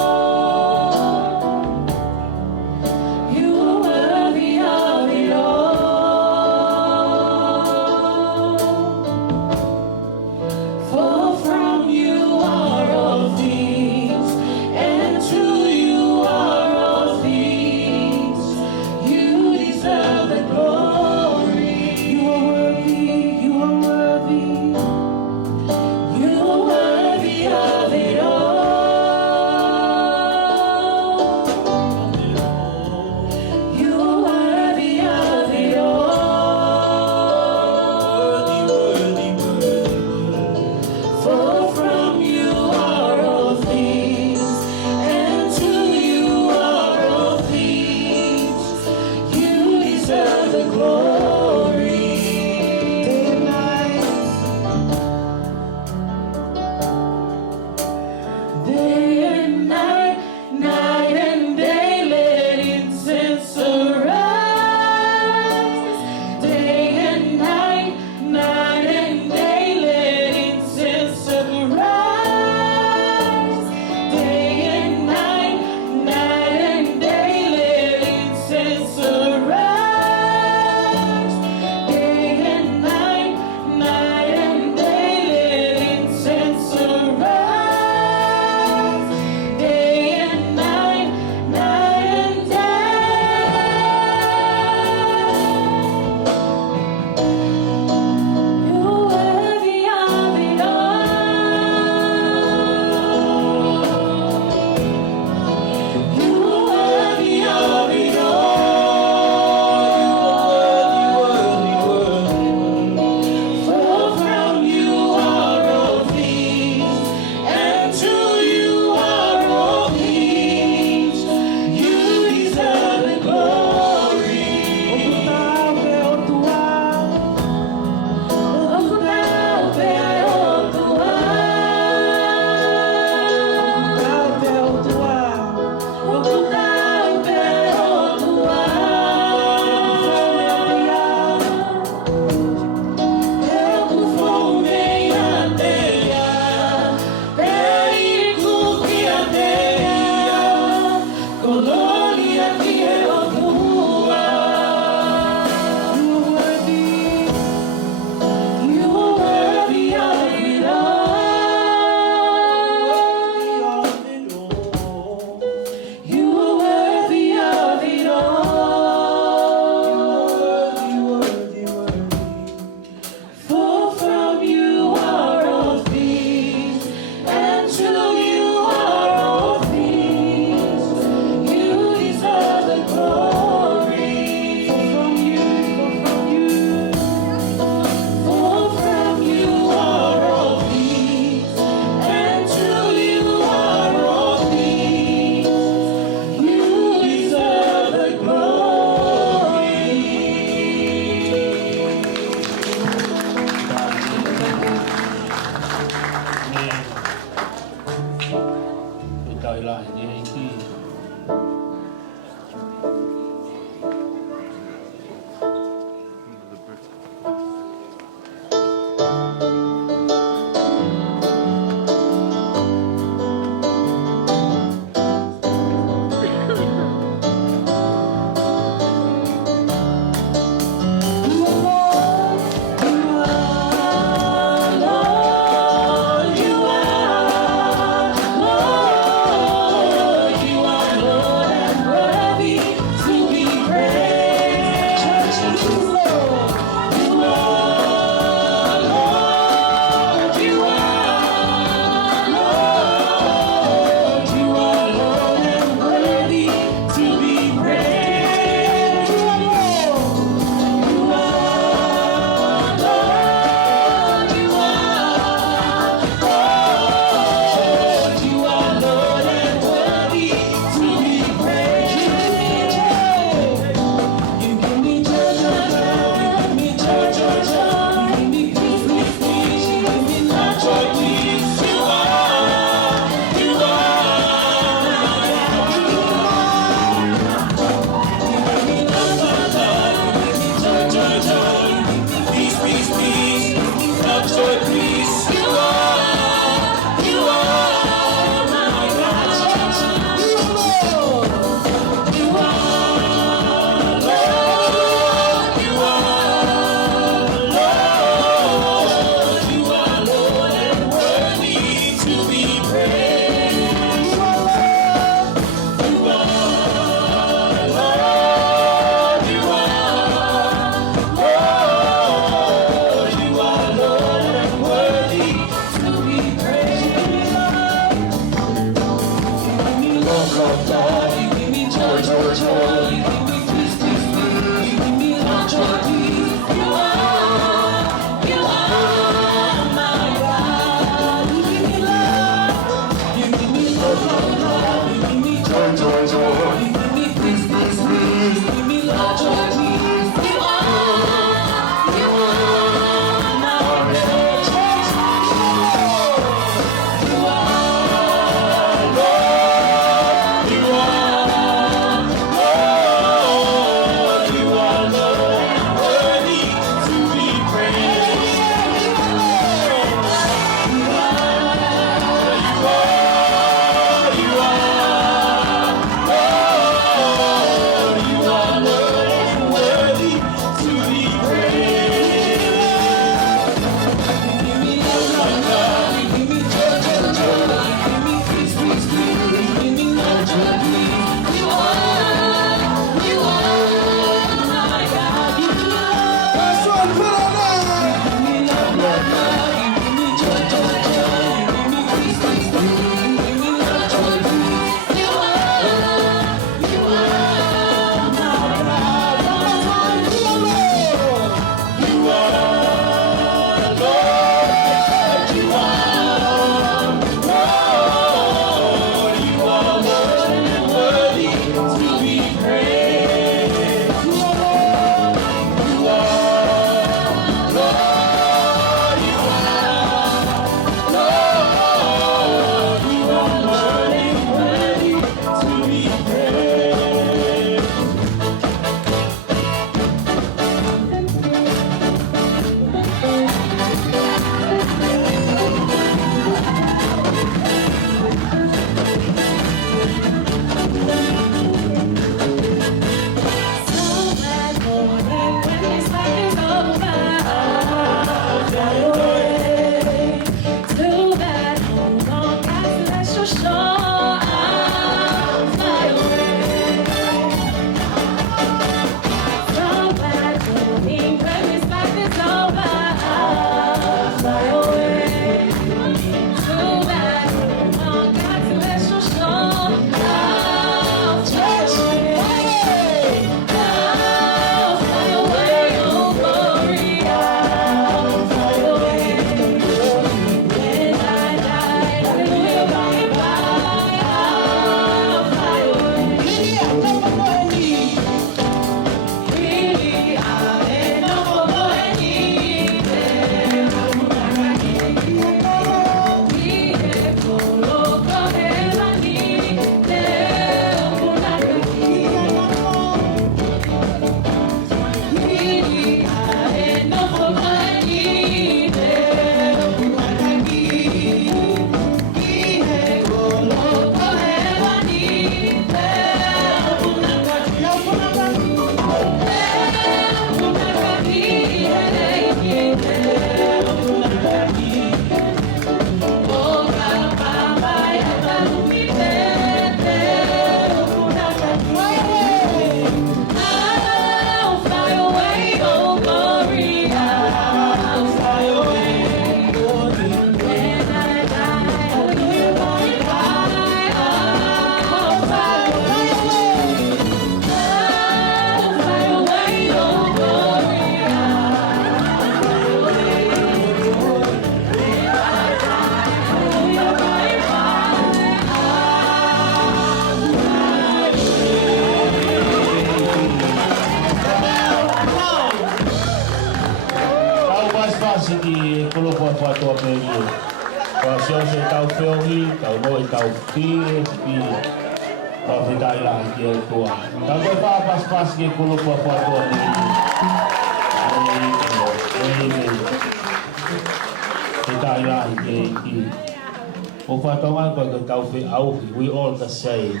We all the same.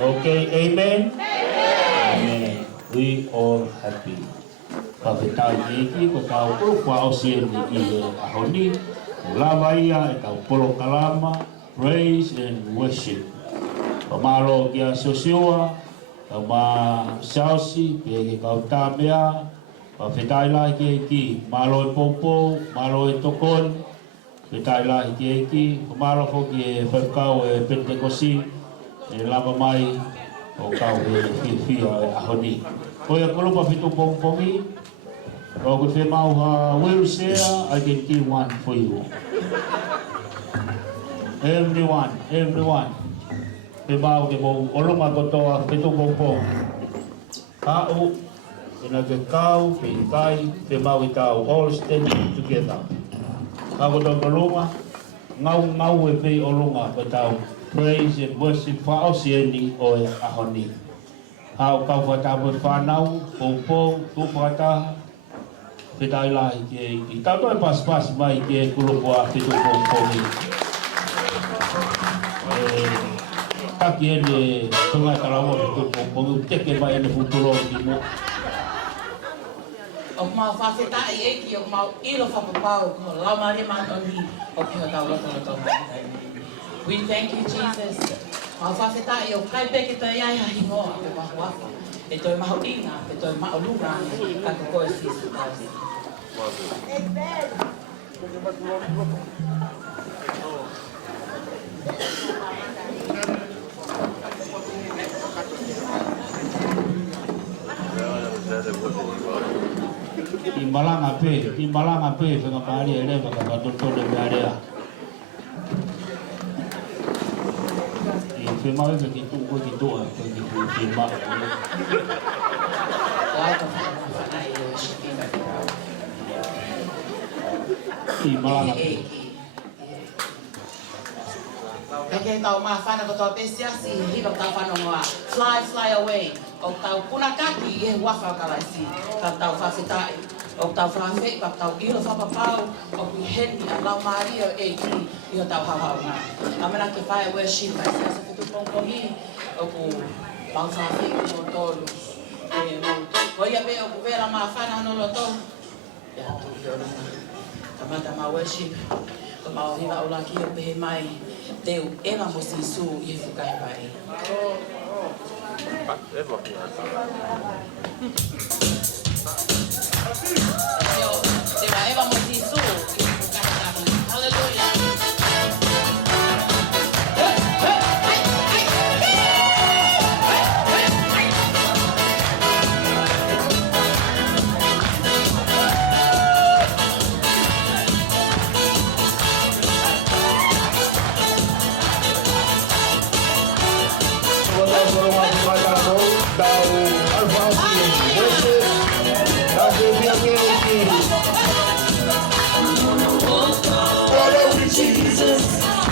Okay, amen? Amen. We all happy. Papetai iki ko tau kwa osien ni ahoni. Lava ia e tau polo kalama, praise and worship. Pamalo kia sosioa, ma sausi pe kau tamea, papetai la iki malo e popo, malo e tokon. Petai la iki, kumaro ko ki e whakau e Pentecosi, e lava mai, o kau e fia e ahoni. Ko ia kolopa fitu pongpongi, o ko te mau wheelchair, I can give one for you. Everyone. Te mau ke mo olonga kotoa fitu pongpong. Kau, ina ke kau, ke kai, te mau i tau, all standing together. Kau kotoa kolonga, ngau e pei olonga ko tau. Praise and worship for Oceani o e ahoni. Hau kau whatamu whanau, pōpō, tūwhata, whitai lai ki tau toi pas mai ki e kulupua whitu pōpōni. Taki ene tungai kalawa whitu pōpōni, teke mai ene futuro ki mo. O mau whawhetai e ki o mau ilo whapapau ko laumare manoni o ki o tau loto mai. We thank you, Jesus. Mau whawhetai o kai peke toi ai hahi ngoa pe mahu afa. E toi mahu ina, e toi mahu lunga, kako koe sisu kausi. Timbalanga pe, whenga maari e rewa ka katotone me area. Whi mau e ki tu ko ki toa, ko ki tu ki mau. Timbalanga pe. Eke tau maa whana ko tau pesiasi, hika tau whana ngoa, fly away. O tau punakaki e wafa kalaisi, ka tau whawhetai. O tau whawhei, ka tau ilo whapapau, o kui heni a lau Maria e ki, i o tau hauhau ngā. Amena ke whae worship, mai siasa fitu pongpongi, o ku pau whawhei ki o tolu. Ko ia pe o ku vera maa whana no lo tolu. Ia tu i o runga. Kamata maa worship, ko maa hiwa ula ki o pehe mai, teu ema mo sisu i e whukai mai. Eva mo sisu i e whukai mai. Hallelujah.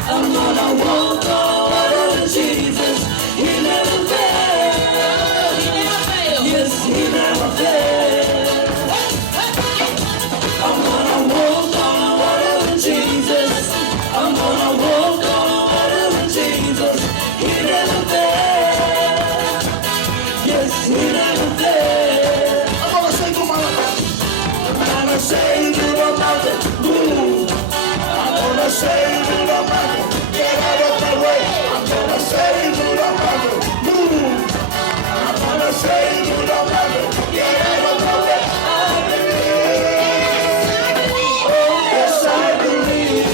I'm gonna walk on with Jesus. He never fails. He never fails. Yes, he never fails. I'm gonna walk on water with Jesus. I'm gonna walk on water with Jesus. He never fails. Yes, he never fails. I'm gonna say to my life. I'm gonna say to the mountain, move. I'm gonna say to the mountain, get out of the way. I'm gonna say to the mountain, move. I'm gonna say to the mountain, get out of the way. I believe. Oh, yes, I believe.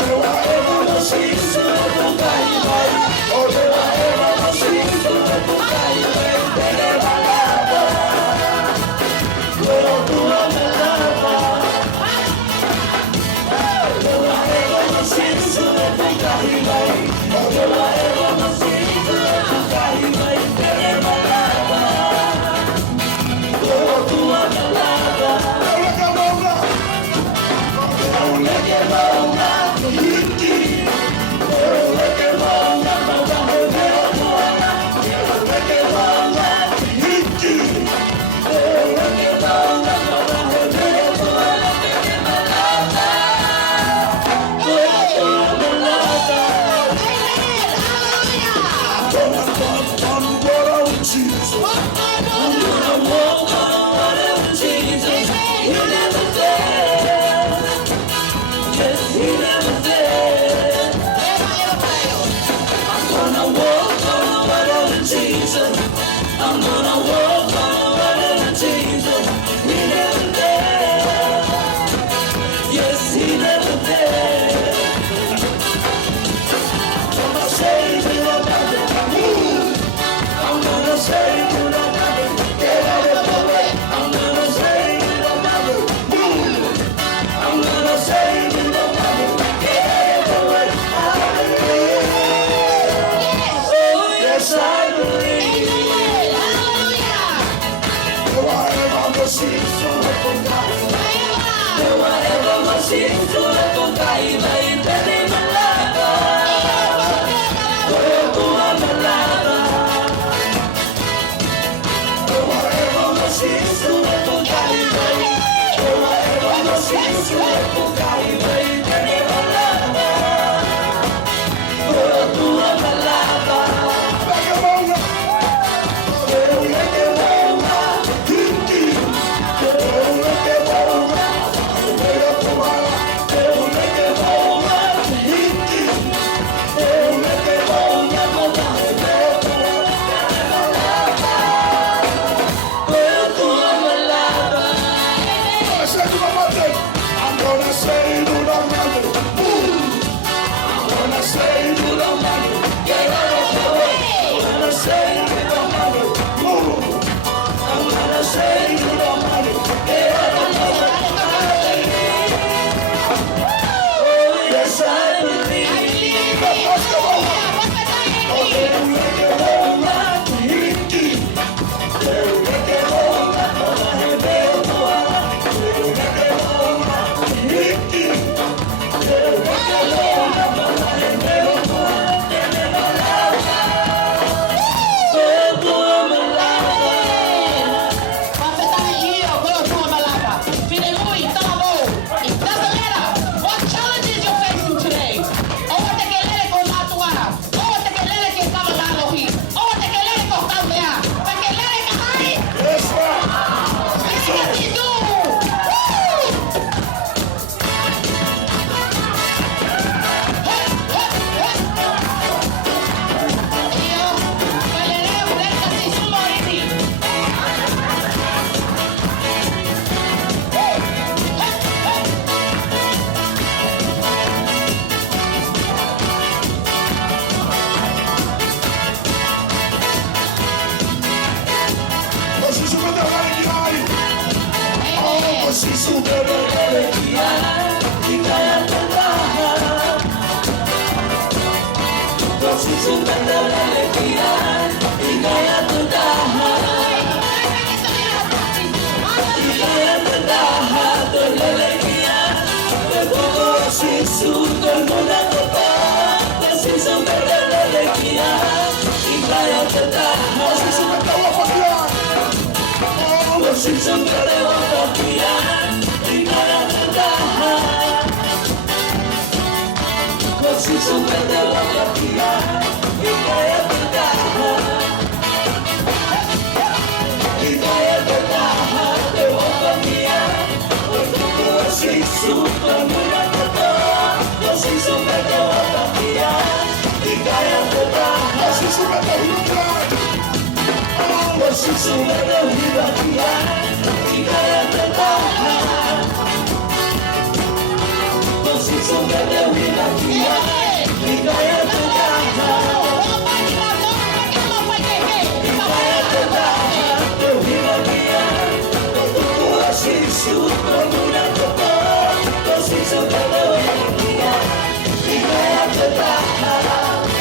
Do I ever see someone die? Oh, do I ever see someone die? Never ever. Oh, do I ever? I'm gonna walk on water with Jesus. He never fails. Yes, he never fails. I'm gonna say to the mountain.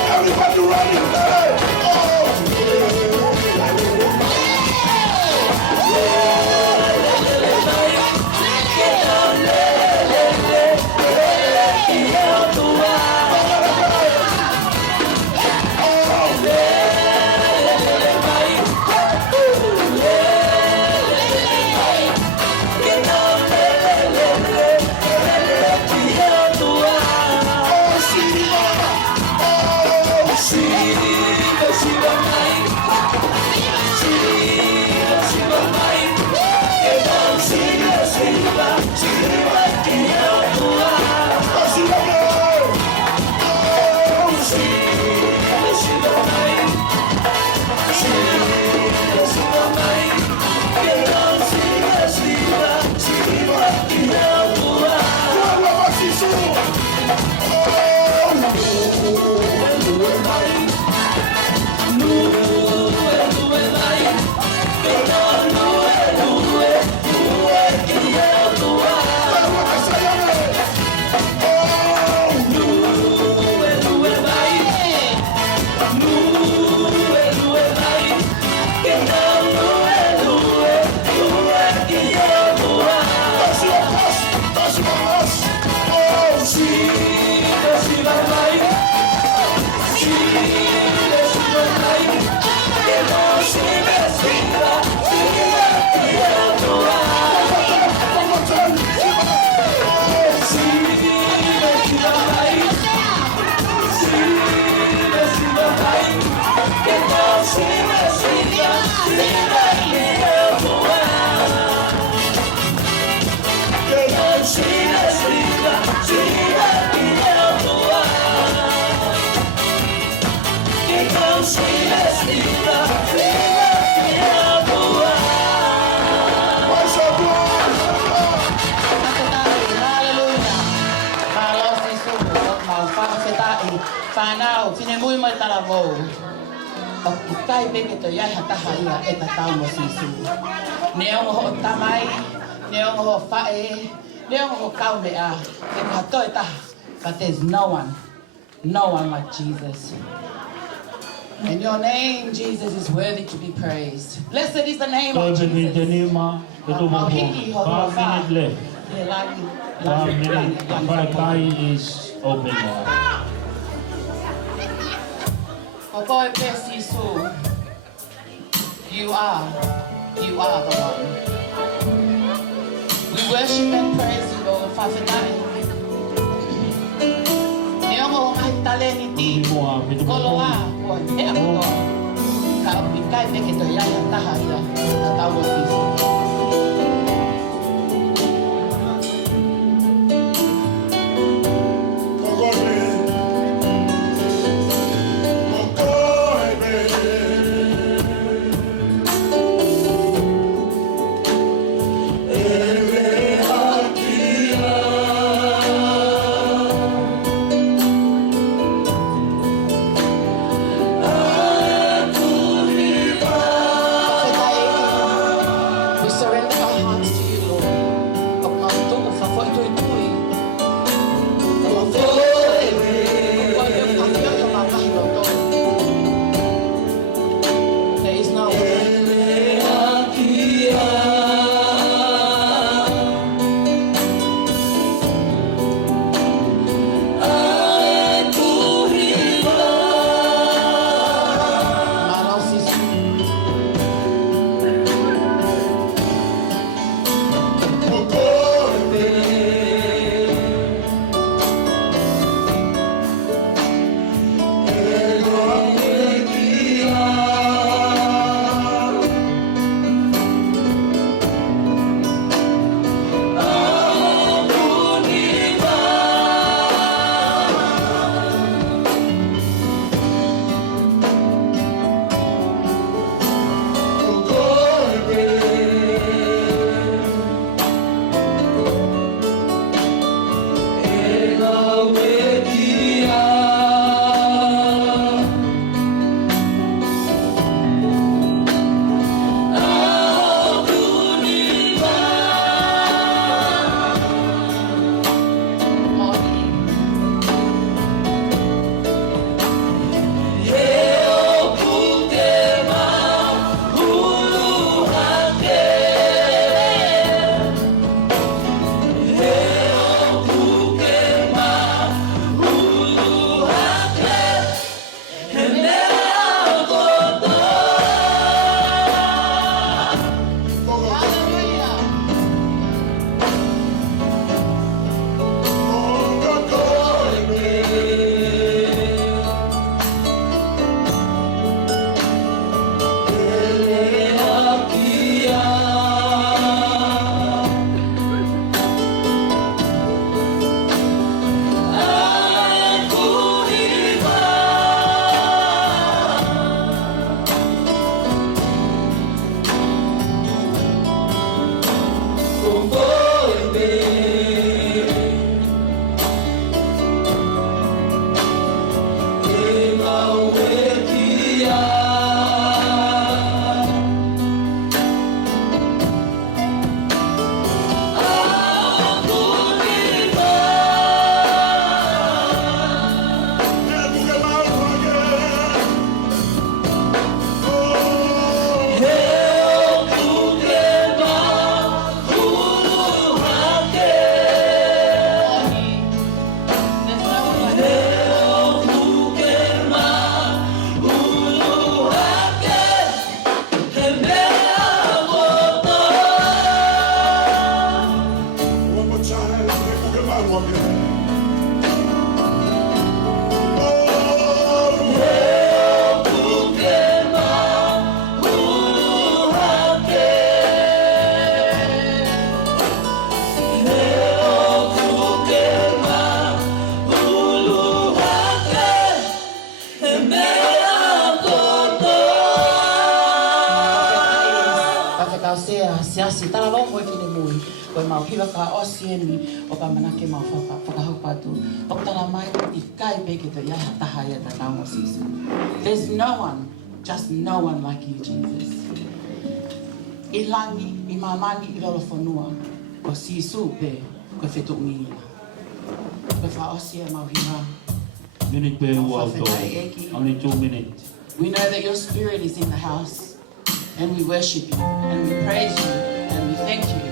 Everybody ready? Get down, o ki kai peke to iai hataha ia e ta tau mo sisu. Ne ongo ho tamai, ne ongo ho fae, ne ongo ho kau mea, e katoe taha. But there's no one like Jesus. And your name, Jesus, is worthy to be praised. Blessed is the name of Jesus. Is open now. You are the one. We worship and praise you, Lord, Father God. Neongo mai taleni ti. Koloa, boy, neongo. Ka pikai peke to yaya tahaya. Tawo sisu. Siasi tala lo mo fine mui ko mau hiwa ka osieni o ka manake mau whakahopatu o tala mai I kai peke to ia taha ia ta tau sisu. There's no one Just no one like you, Jesus. I langi, I mamani, I lolo whanua. Ko sisu pe, ko whetuk minina. Ko whaosia mauhira. Minute pe ua to. Only 2 minutes. We know that your spirit is in the house. And we worship you. And we praise you. And we thank you.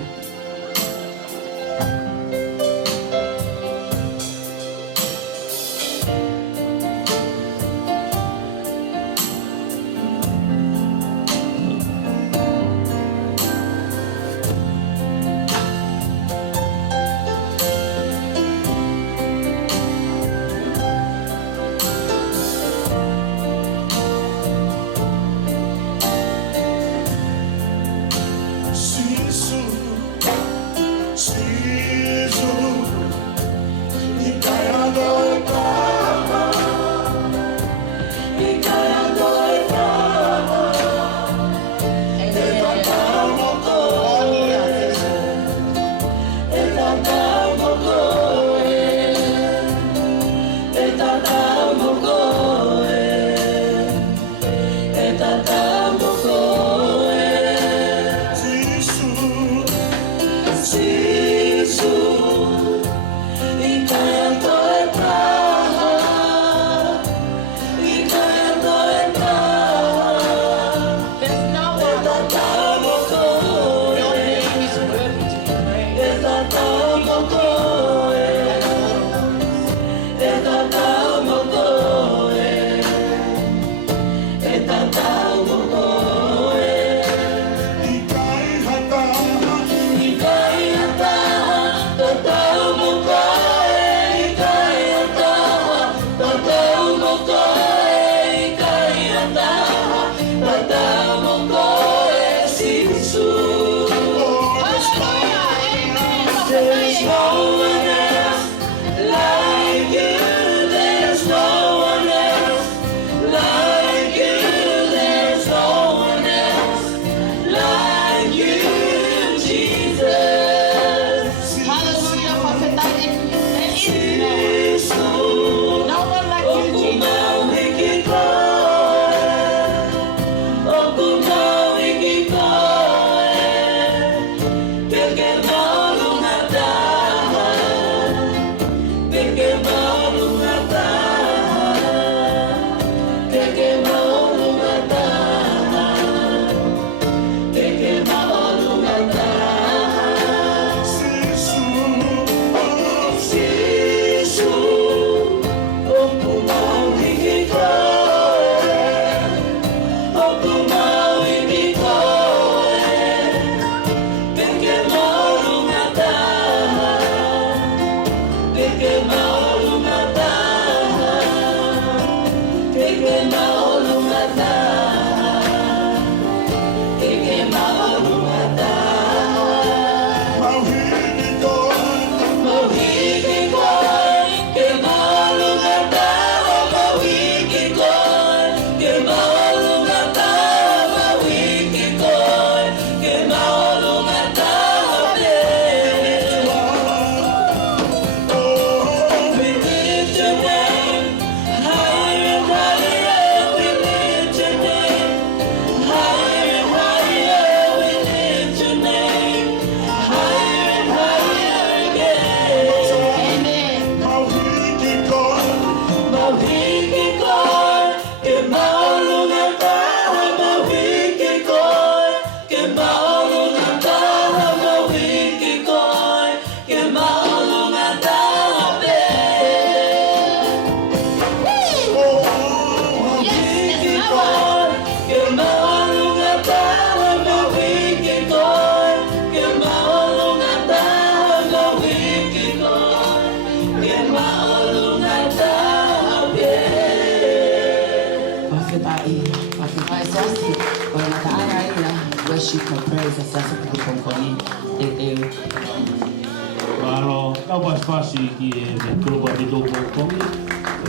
Kalau kau buat spasi ki betul buat itu kami,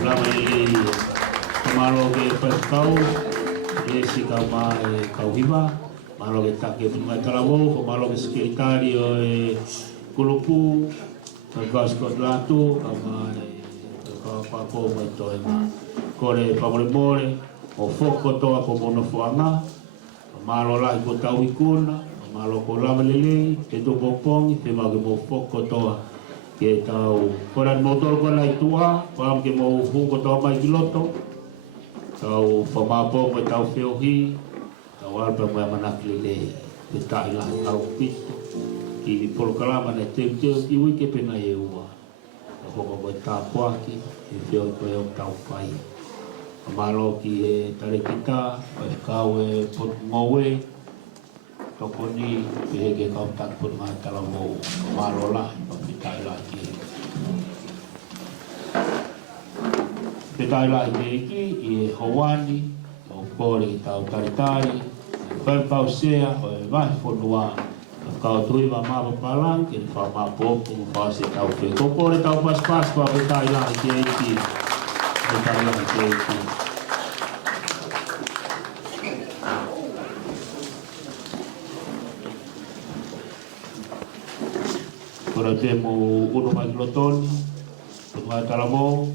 ramai kemalu ke kau, si kau kau hiba, malu ke tak ke pun kalabu, kemalu ke sekretari kulupu, kau sekot latu, kau apa itu kau le pamole o foko toa ko mono fuanga, malo lai ko tau ikuna, malo ko lava lele, te to popongi, te mage mo foko toa, ke tau, koran motor ko lai tua, pam ke mo fuko toa mai kiloto, tau pamapo ko tau feohi, tau alpa mo manak lele, te tai la tau pito, ki polokalama ne te ki wike pena e ua, hoko ko tā kuaki, e whio ko e o tau whai. Malo ki e tare kita, pai kau e pot ngowe, toko ni ki he ke kau tak pot ngā tala mou, malo la, pa pitai la ki e. Pitai la ki e ki, i e hawani, o kore ki tau taritari, pai pau sea, o e vahi whanua, kau tui wa mawa palang, ki wha mapo, kumu wha se tau whi. Ko kore tau pas pa pitai la ki e ki, pitai la ki e ki. Kora te mo uno mai kilotoni, uno mai talamou.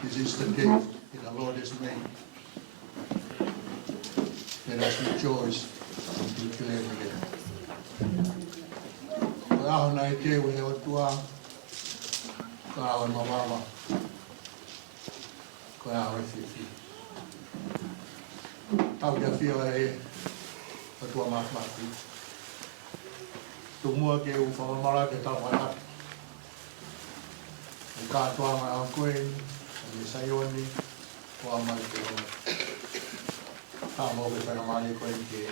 This is the day that the Lord has made. Let us rejoice and be glad in it. Aho nai te ue o tua, ka aho e mawawa, ka aho e whiwhi. Au kia whio e o tua mawhaki. Tumua ke u whamamara ke tau hata. E kātua mai a koe, e saioni, o a mai te o. Tā mō ke whakamari koe ke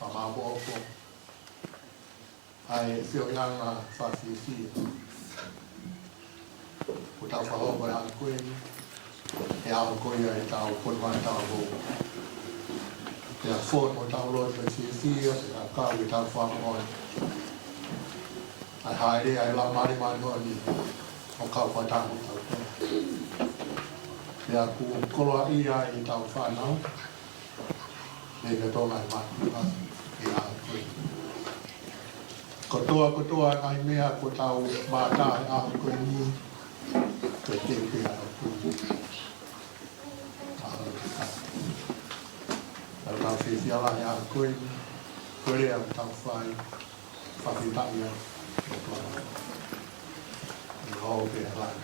whamabo opo. Ai whio ianga whawhiwhi. Ko tau whahopo e a koe, e aho koe e tau ponua tau hō. Te a whōn o tau loa te whiwhi, e a kāu e tau whamamoi. Ai haere ai la mari mari honi o kau pa tangu tau koe. Ia ku koloa ia i tau whanau, e ka tonga i matuka i a koe. Kotoa ngai mea ko tau mātā i a koe ni, koe te pia o koe. Tau whiwhiala i a koe ni, koe rea tau whai, whawhitai ia. Hau ke hai.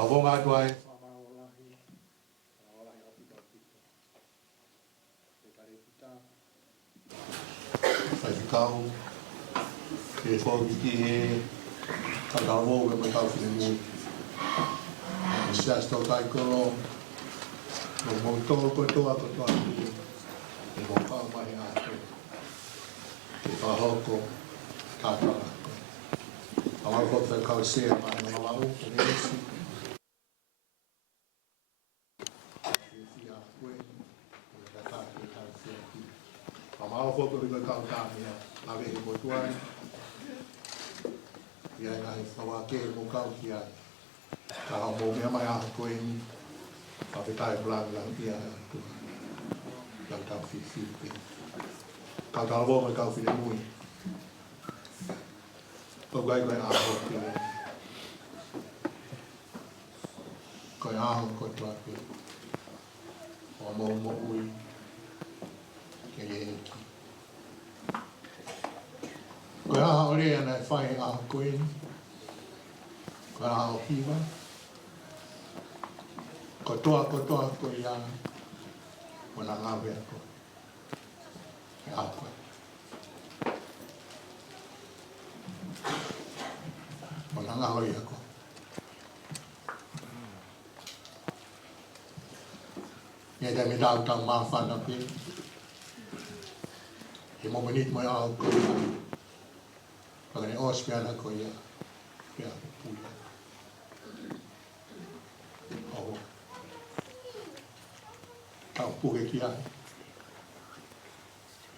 Awonga tuai whamarahi, whamarahi apita apita. Te kare puta. Whai whikau. Ke whauki e kakao e mai tau whine mui. E sias tau kai koro. No moutoa kotoa. E mokau mai a koe. Ke whahoko. Tātara. Awal ko te kau sea mai na malau, te resi. E fia koe, e ka tāke tau sea ki. Awal ko te kau tāmea, awe e motuai. Ia e ngahi whawake e mo kau ki ai. Ka hau mō mea mai aha koe ni. Whawhetai blangi lang ia e atu. Lang tau whiwhi. Kau tālo mai kau whine mui. Ko gai aho ki ai. Koe aho ko tuake. O mo ui. Ke e ki. Koe aho ore ana e whai aho koe ni. Koe aho hiwa. Ko toa koe ia. Ko na ngawe ako. E aho koe. Nga hoi ako. Nga te me tau tau mawhana pe. He mo menit mo au ko ia. Pagane ospiana ko ia. Ia puia. Oh. puke ki ai.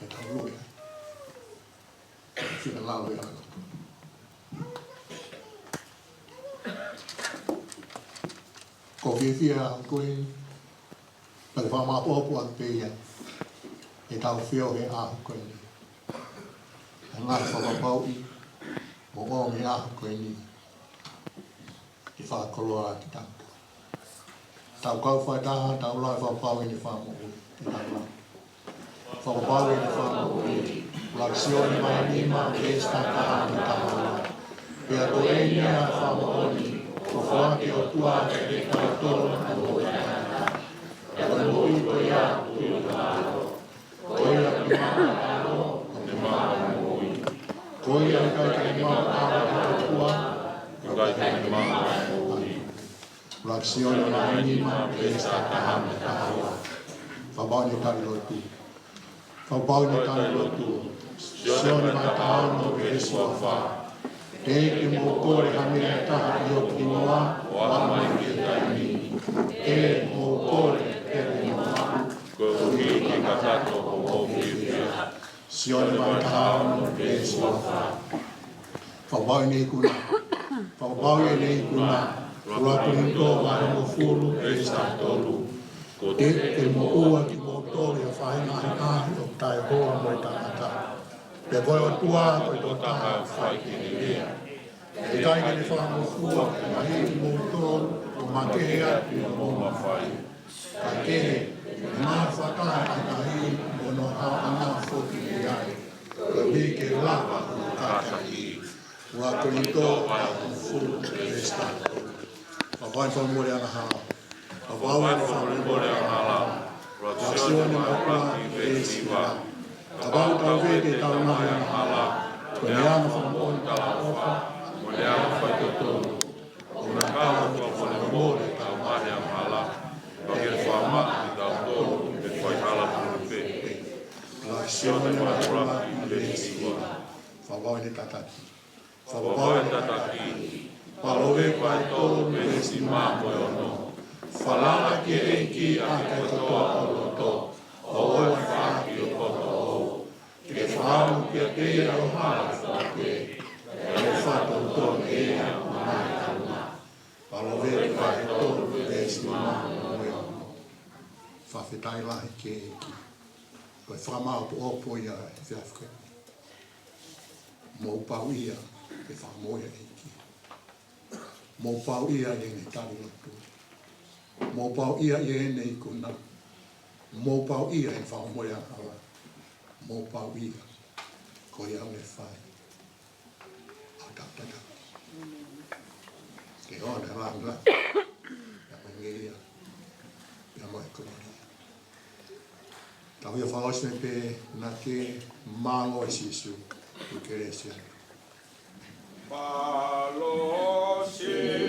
E tau lue ai. Whina lau e ala. Ko whiwhia a koe, pale whamaapoapu a peia, e tau whio he ahu koe ni. E ngai whamapau i, mo o me ahu koe ni, i whaakoloa ki tanka. Tau kau whaitaha, tau lai whapau i ni whamohu, i tau lau. Whapau i ni whamohu, Laksioni mahanima, esta kaha ni tahala. Pea koe ni a whamohu, o whaake o tua e kau toro na moana. E koe mo i koe a tui kāro. Koe a ki maa kāro, o te maa mo i. Koe a kau te maa kāro o tua, o te maa mo i. Laksioni mahanima, esta kaha ni tahala. Whabau ni tari lotu. Whabau ni tari lotu. Sione mai tāono e sua wha. Te ke mō kore hamea taha i o ki noa, o amai ki taini. Te mō kore te noa. Ko hi ki katato o o whiwhia. Sione mai tāono e sua wha. Whabau nei kuna. Whabau e nei kuna. Ruatuni tō wāre mo furu e statolu. Ko te ke mō ua ki mō tōre a whainga i ahi o tai hoa mo i tāngata. Pe koe o tua koe tō taha o whai ki ni rea. E kai ke ni wha mo fua, mahi ki mō tōru, o makehe atu o mō mawhai. Ka kehe, ngā whakai a kahi, o no hao ana whoki ni ai. Ka mi ke lapa o kātahi. Ua koni tō ai o furu e stato. Whawai whamore ana hala. Whawai whamore ana hala. Raksione maukua i e siwa. Abau tau vete tau nahi ana hala, ko ne ana whamon tala ofa, mo ne ana whaitotonu. O na kaha kua whane mōre tau mahi ana hala, ka kere whamaki tau tōru e whaihala purupe. Laksione maukua i e siwa. Whawau ni tataki. Whawau ni tataki. Palove pai tōru me si mā moe ono. Whalala ki e ki a ke kotoa o roto, o oi whaaki o koto o. Ke whaamu ki a te au hala whake, e o whato tōne e a mai tauna. Palove pai tōru me si mā moe ono. Whawhetai lahi ke e ki. Koe whamau po opo ia e whiawhke. Mō pau ia e whamoia e ki. Mō pau ia e ne tari lotu. Mō pau ia e ne i kuna. Mō pau ia e whamoia hala. Mō pau ia. Ko ia le whai. A tatata. Ke ona ranga. Ia mangi ia. Ia mai kolori. Tau ia whaos me pe na ke malo e sisu. U kere sia. Malo sisu.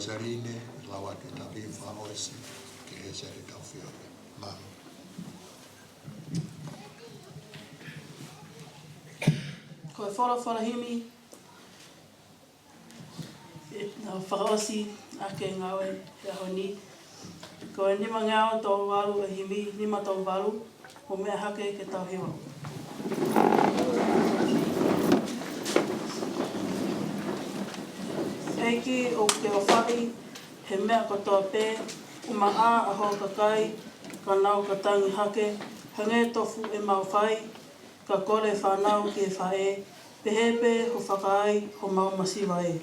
Sarine, lawa ke tabi whaoesi, ke e sere tau whiore. Maru. Ko e whora himi, whakaosi ake ngawe e honi. Ko e nima ngao tō walu e himi, nima tō walu, o mea hake ke tau hewa. Eiki o te awhai, he mea katoa pē, uma a aho kakai, ka nau ka tangi hake, hange tofu e mau whai, ka kore whanau ki e whae, pehepe ho whakai ho mau masiwa e.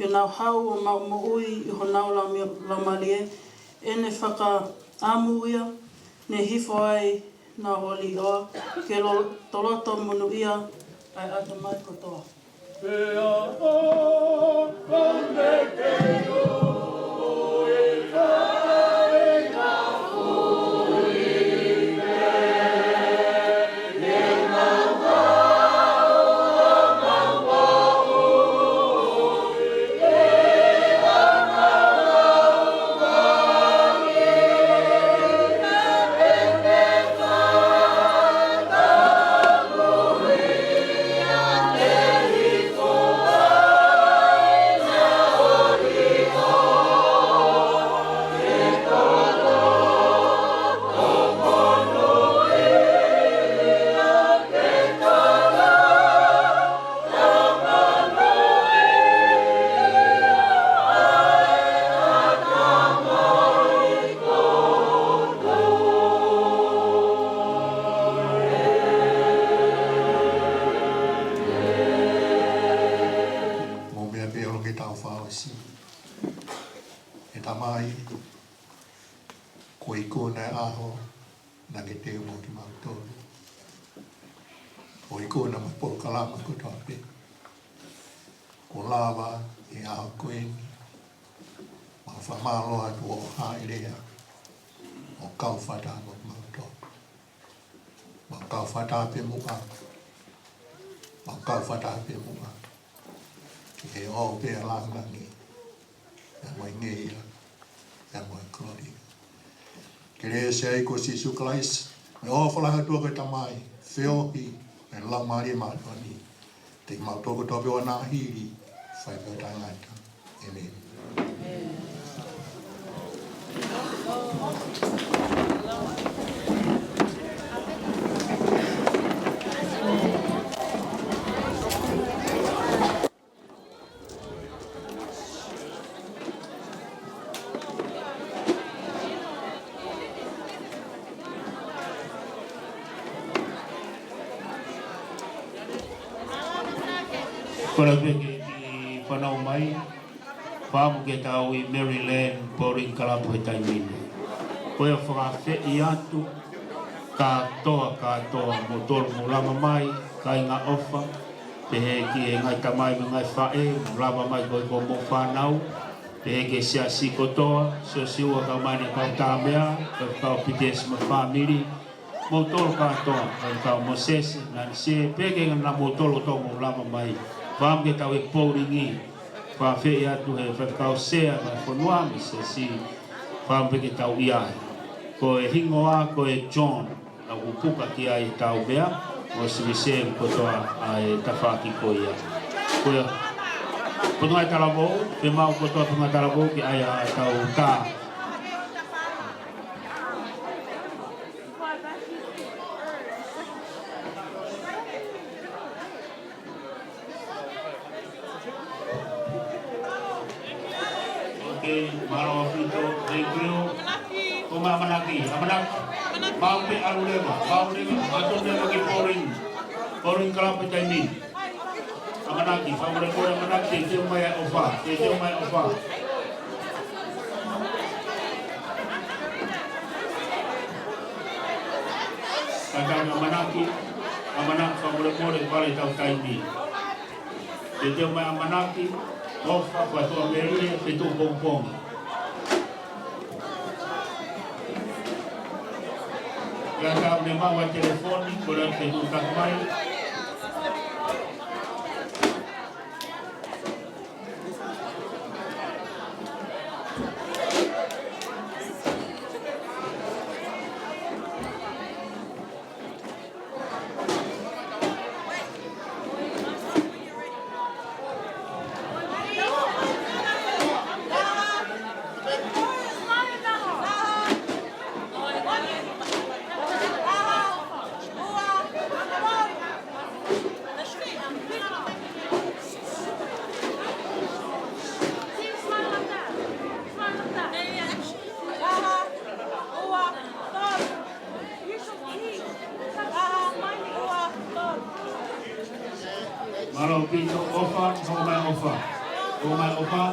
Ke nau hau o mau moui I ho nau la malie, e ne whaka amuia, ne hifo ai na oli oa, ke toloto munu ia, ai ata mai kotoa. Pea o konde keio, o e kai na Sei ko si suklais me o fala ha to ko tamai feo hi e la mari ma ni te ma to ko to be ona hiri fai pe ta ngai ta amen Kora peke I whanau mai, whaamu ke tau I Maryland, Boring Kalapo he taimine. Koea whakawhi atu, katoa, mo tolu mo lama mai, ka inga ofa, pehe ki e ngai tamai me ngai whae, lama mai koe ko mo whanau, pehe ke sia si kotoa, so siua ka mai ne kau tāmea, kau pites ma whamiri, mo tolu katoa, kau mo sese, nani se, pehe ke ngana mo tolu to mo lama mai, Wham ke tau e pouringi, whawhi atu he whakau sea na whanua mi se si wham ke tau iai. Ko e hingoa, ko e John, na upuka ki ai tau mea, o si se kotoa ai tawhaki ko ia. Ko e pungai talavou, pe mau kotoa pungai talavou ki ai a tau tā. Maro Fito, Thank you. Kuma Manaki. Mau pe alulema. Atau dia bagi pouring kelapa Chinese. Manaki. Pamore Manaki. Dia mai ofa. Kadang Manaki. Amanak pamore balik tahu Chinese. Dia mai Manaki. Ofa buat Amerika itu pompong. Yang memang buat telefon boleh kita mai. Kalau pintu ofa, rumah ofa,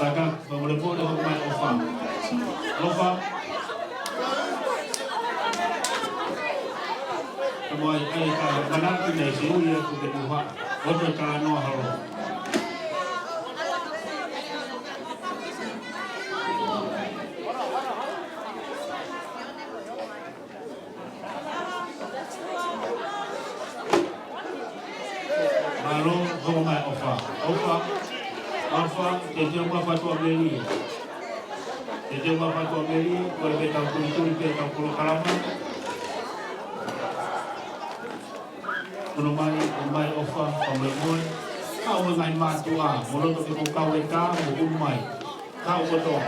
kadang boleh rumah ofa. Semua kita mana kita siu ya kita buat, orang kalau halo. Lalu rumah ofa, jadi rumah Fatua Beli. Boleh kita kulit kita pulau Kalaman. Rumah ofa, pembangun. Kau mengain matua, mulut untuk kau mereka, rumah. Kau betul.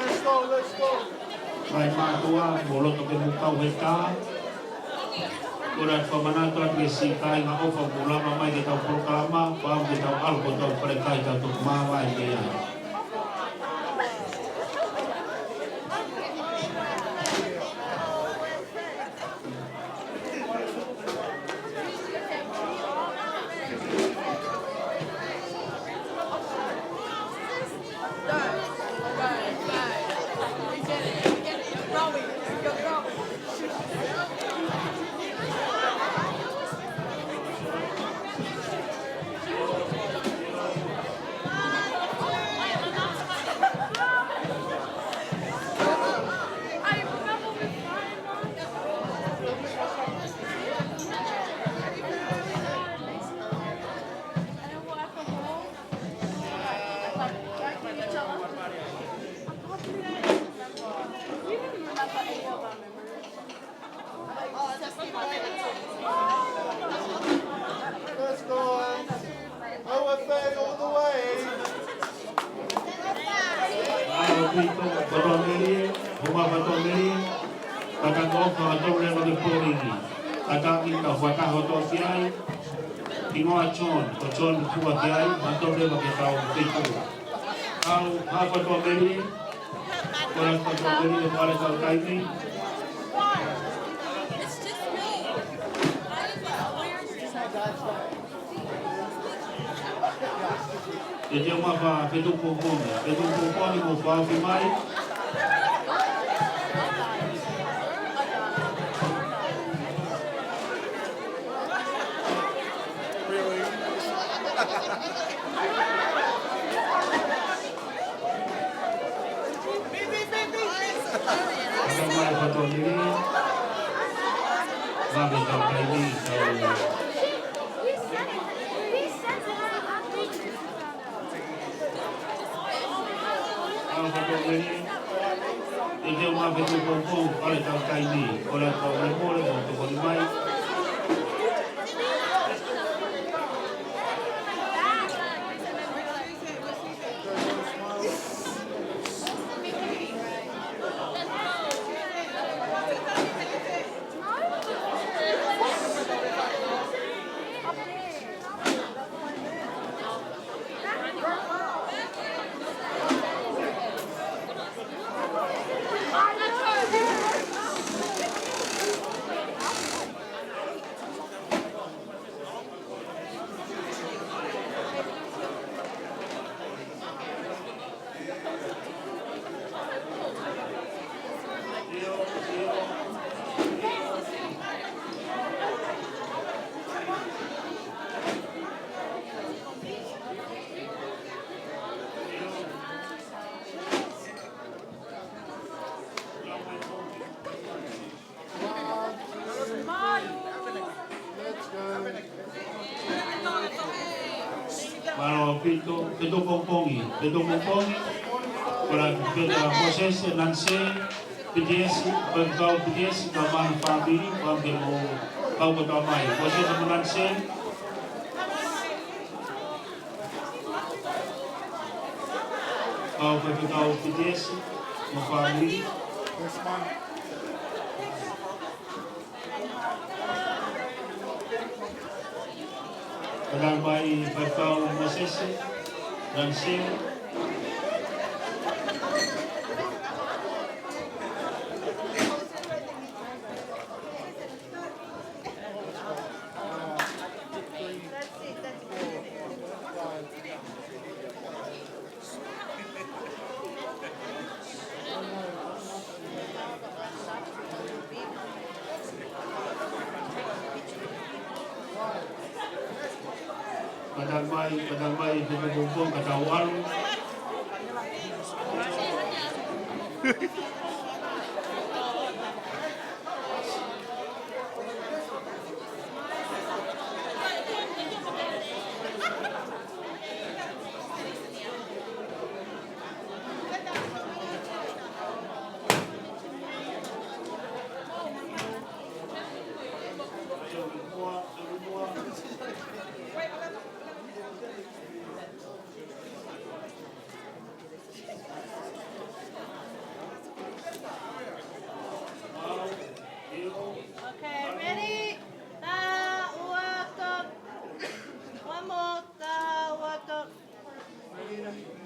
Let's go. Main matua, mulut untuk kau mereka. Kurat pemanatuan besikai ngau pemula mamai kita pulau Kalama, paham kita alkohol mereka kita untuk mawai dia. Let's go. OFA all the way. Rumah Fatua Beli, kadang ofa atau boleh bagi pouring. Kadang kita buat hotel kiai, tinggal acon buat kiai, atau boleh bagi tahu itu. Kau Fatua Beli, orang Fatua Beli yang paling tahu ini. Jadi apa? Itu pupuk ni mau mai. Sama Fatua Beli, bagi tahu ini tahu. Ini rumah betul pompong oleh tahun ini, oleh tahun boleh untuk boleh. Beto Pongpongi, para Beta Moses, Nancy, PDS, Berkau PDS, Kaman Family, Pambil Kau Ketamai, Moses Nancy. Kau PDS, Family. Kadang bayi Berkau Moses, Nancy. Kadang bayi Bumbung Kadawal. Okay, ready? One more.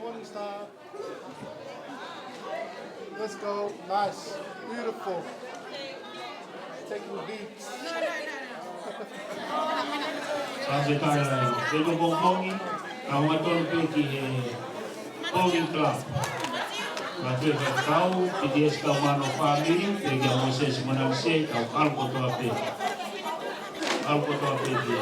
Morning Star. Let's go. Nice. Beautiful. Taking beats. Sampai kaya, Beto Pongpongi, Kawan Tol Peki, Bowling Club. Tapi kau, PDS Kau Mano Family, Pegi Moses Nancy, Kau Alko Toa Peki. Alko Toa Peki.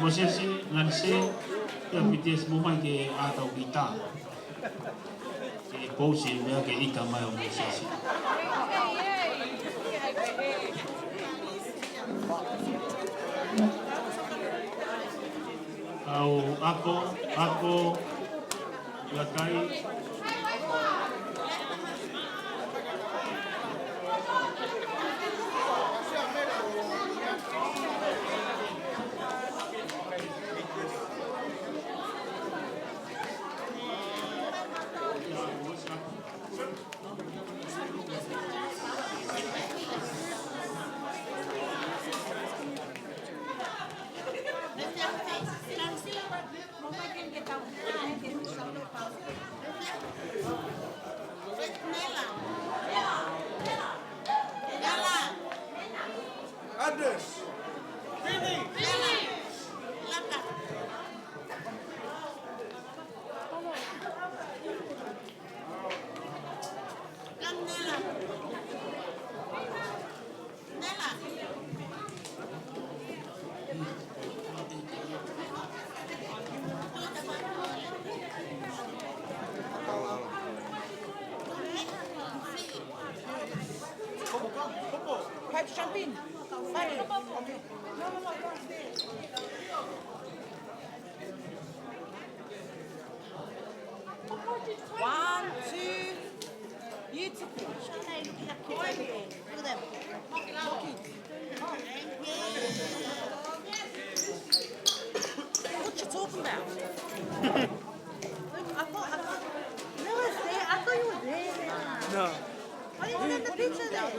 Moses Nancy, yang PDS Mumai ke atau kita. Ke Posi, dia ke Ika mai Moses. Aku lakai. Anders. Pipe champagne. One, two. Beautiful. Look at them. You was there. I thought you were there. No. Why you in the picture then?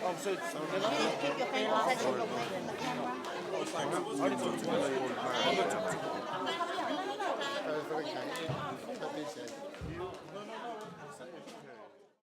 Oh, so it's Keep your finger touching the way in the camera. I already talked to her. Okay.